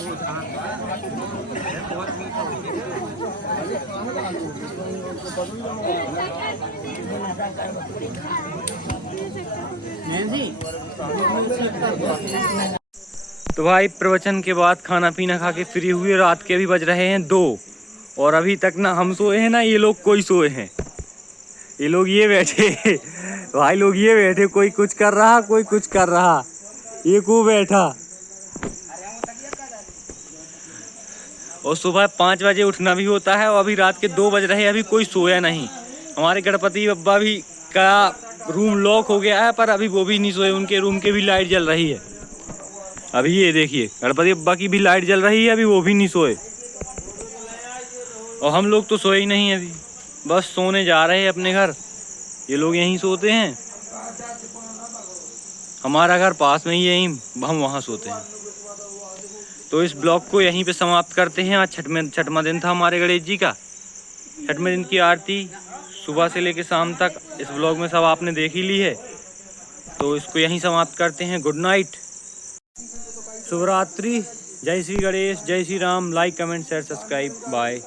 तो भाई प्रवचन के बाद खाना पीना खा के फ्री हुए। रात के अभी बज रहे हैं 2 और अभी तक ना हम सोए हैं ना ये लोग कोई सोए हैं। ये लोग ये बैठे भाई लोग ये बैठे, कोई कुछ कर रहा कोई कुछ कर रहा, ये को बैठा। और सुबह 5 बजे उठना भी होता है और अभी रात के 2 बज रहे हैं, अभी कोई सोया नहीं। हमारे गणपति बब्बा भी का रूम लॉक हो गया है पर अभी वो भी नहीं सोए, उनके रूम के भी लाइट जल रही है। अभी ये देखिए गणपति बब्बा की भी लाइट जल रही है, अभी वो भी नहीं सोए। और हम लोग तो सोए ही नहीं अभी, बस सोने जा रहे हैं अपने घर। ये लोग यहीं सोते हैं, हमारा घर पास में ही है, हम वहाँ सोते हैं। तो इस ब्लॉग को यहीं पे समाप्त करते हैं। आज छठवां दिन था हमारे गणेश जी का। छठवें दिन की आरती सुबह से लेकर शाम तक इस ब्लॉग में सब आपने देख ही ली है, तो इसको यहीं समाप्त करते हैं। गुड नाइट, शुभ रात्रि, जय श्री गणेश, जय Shri Ram. Like comment share subscribe, bye.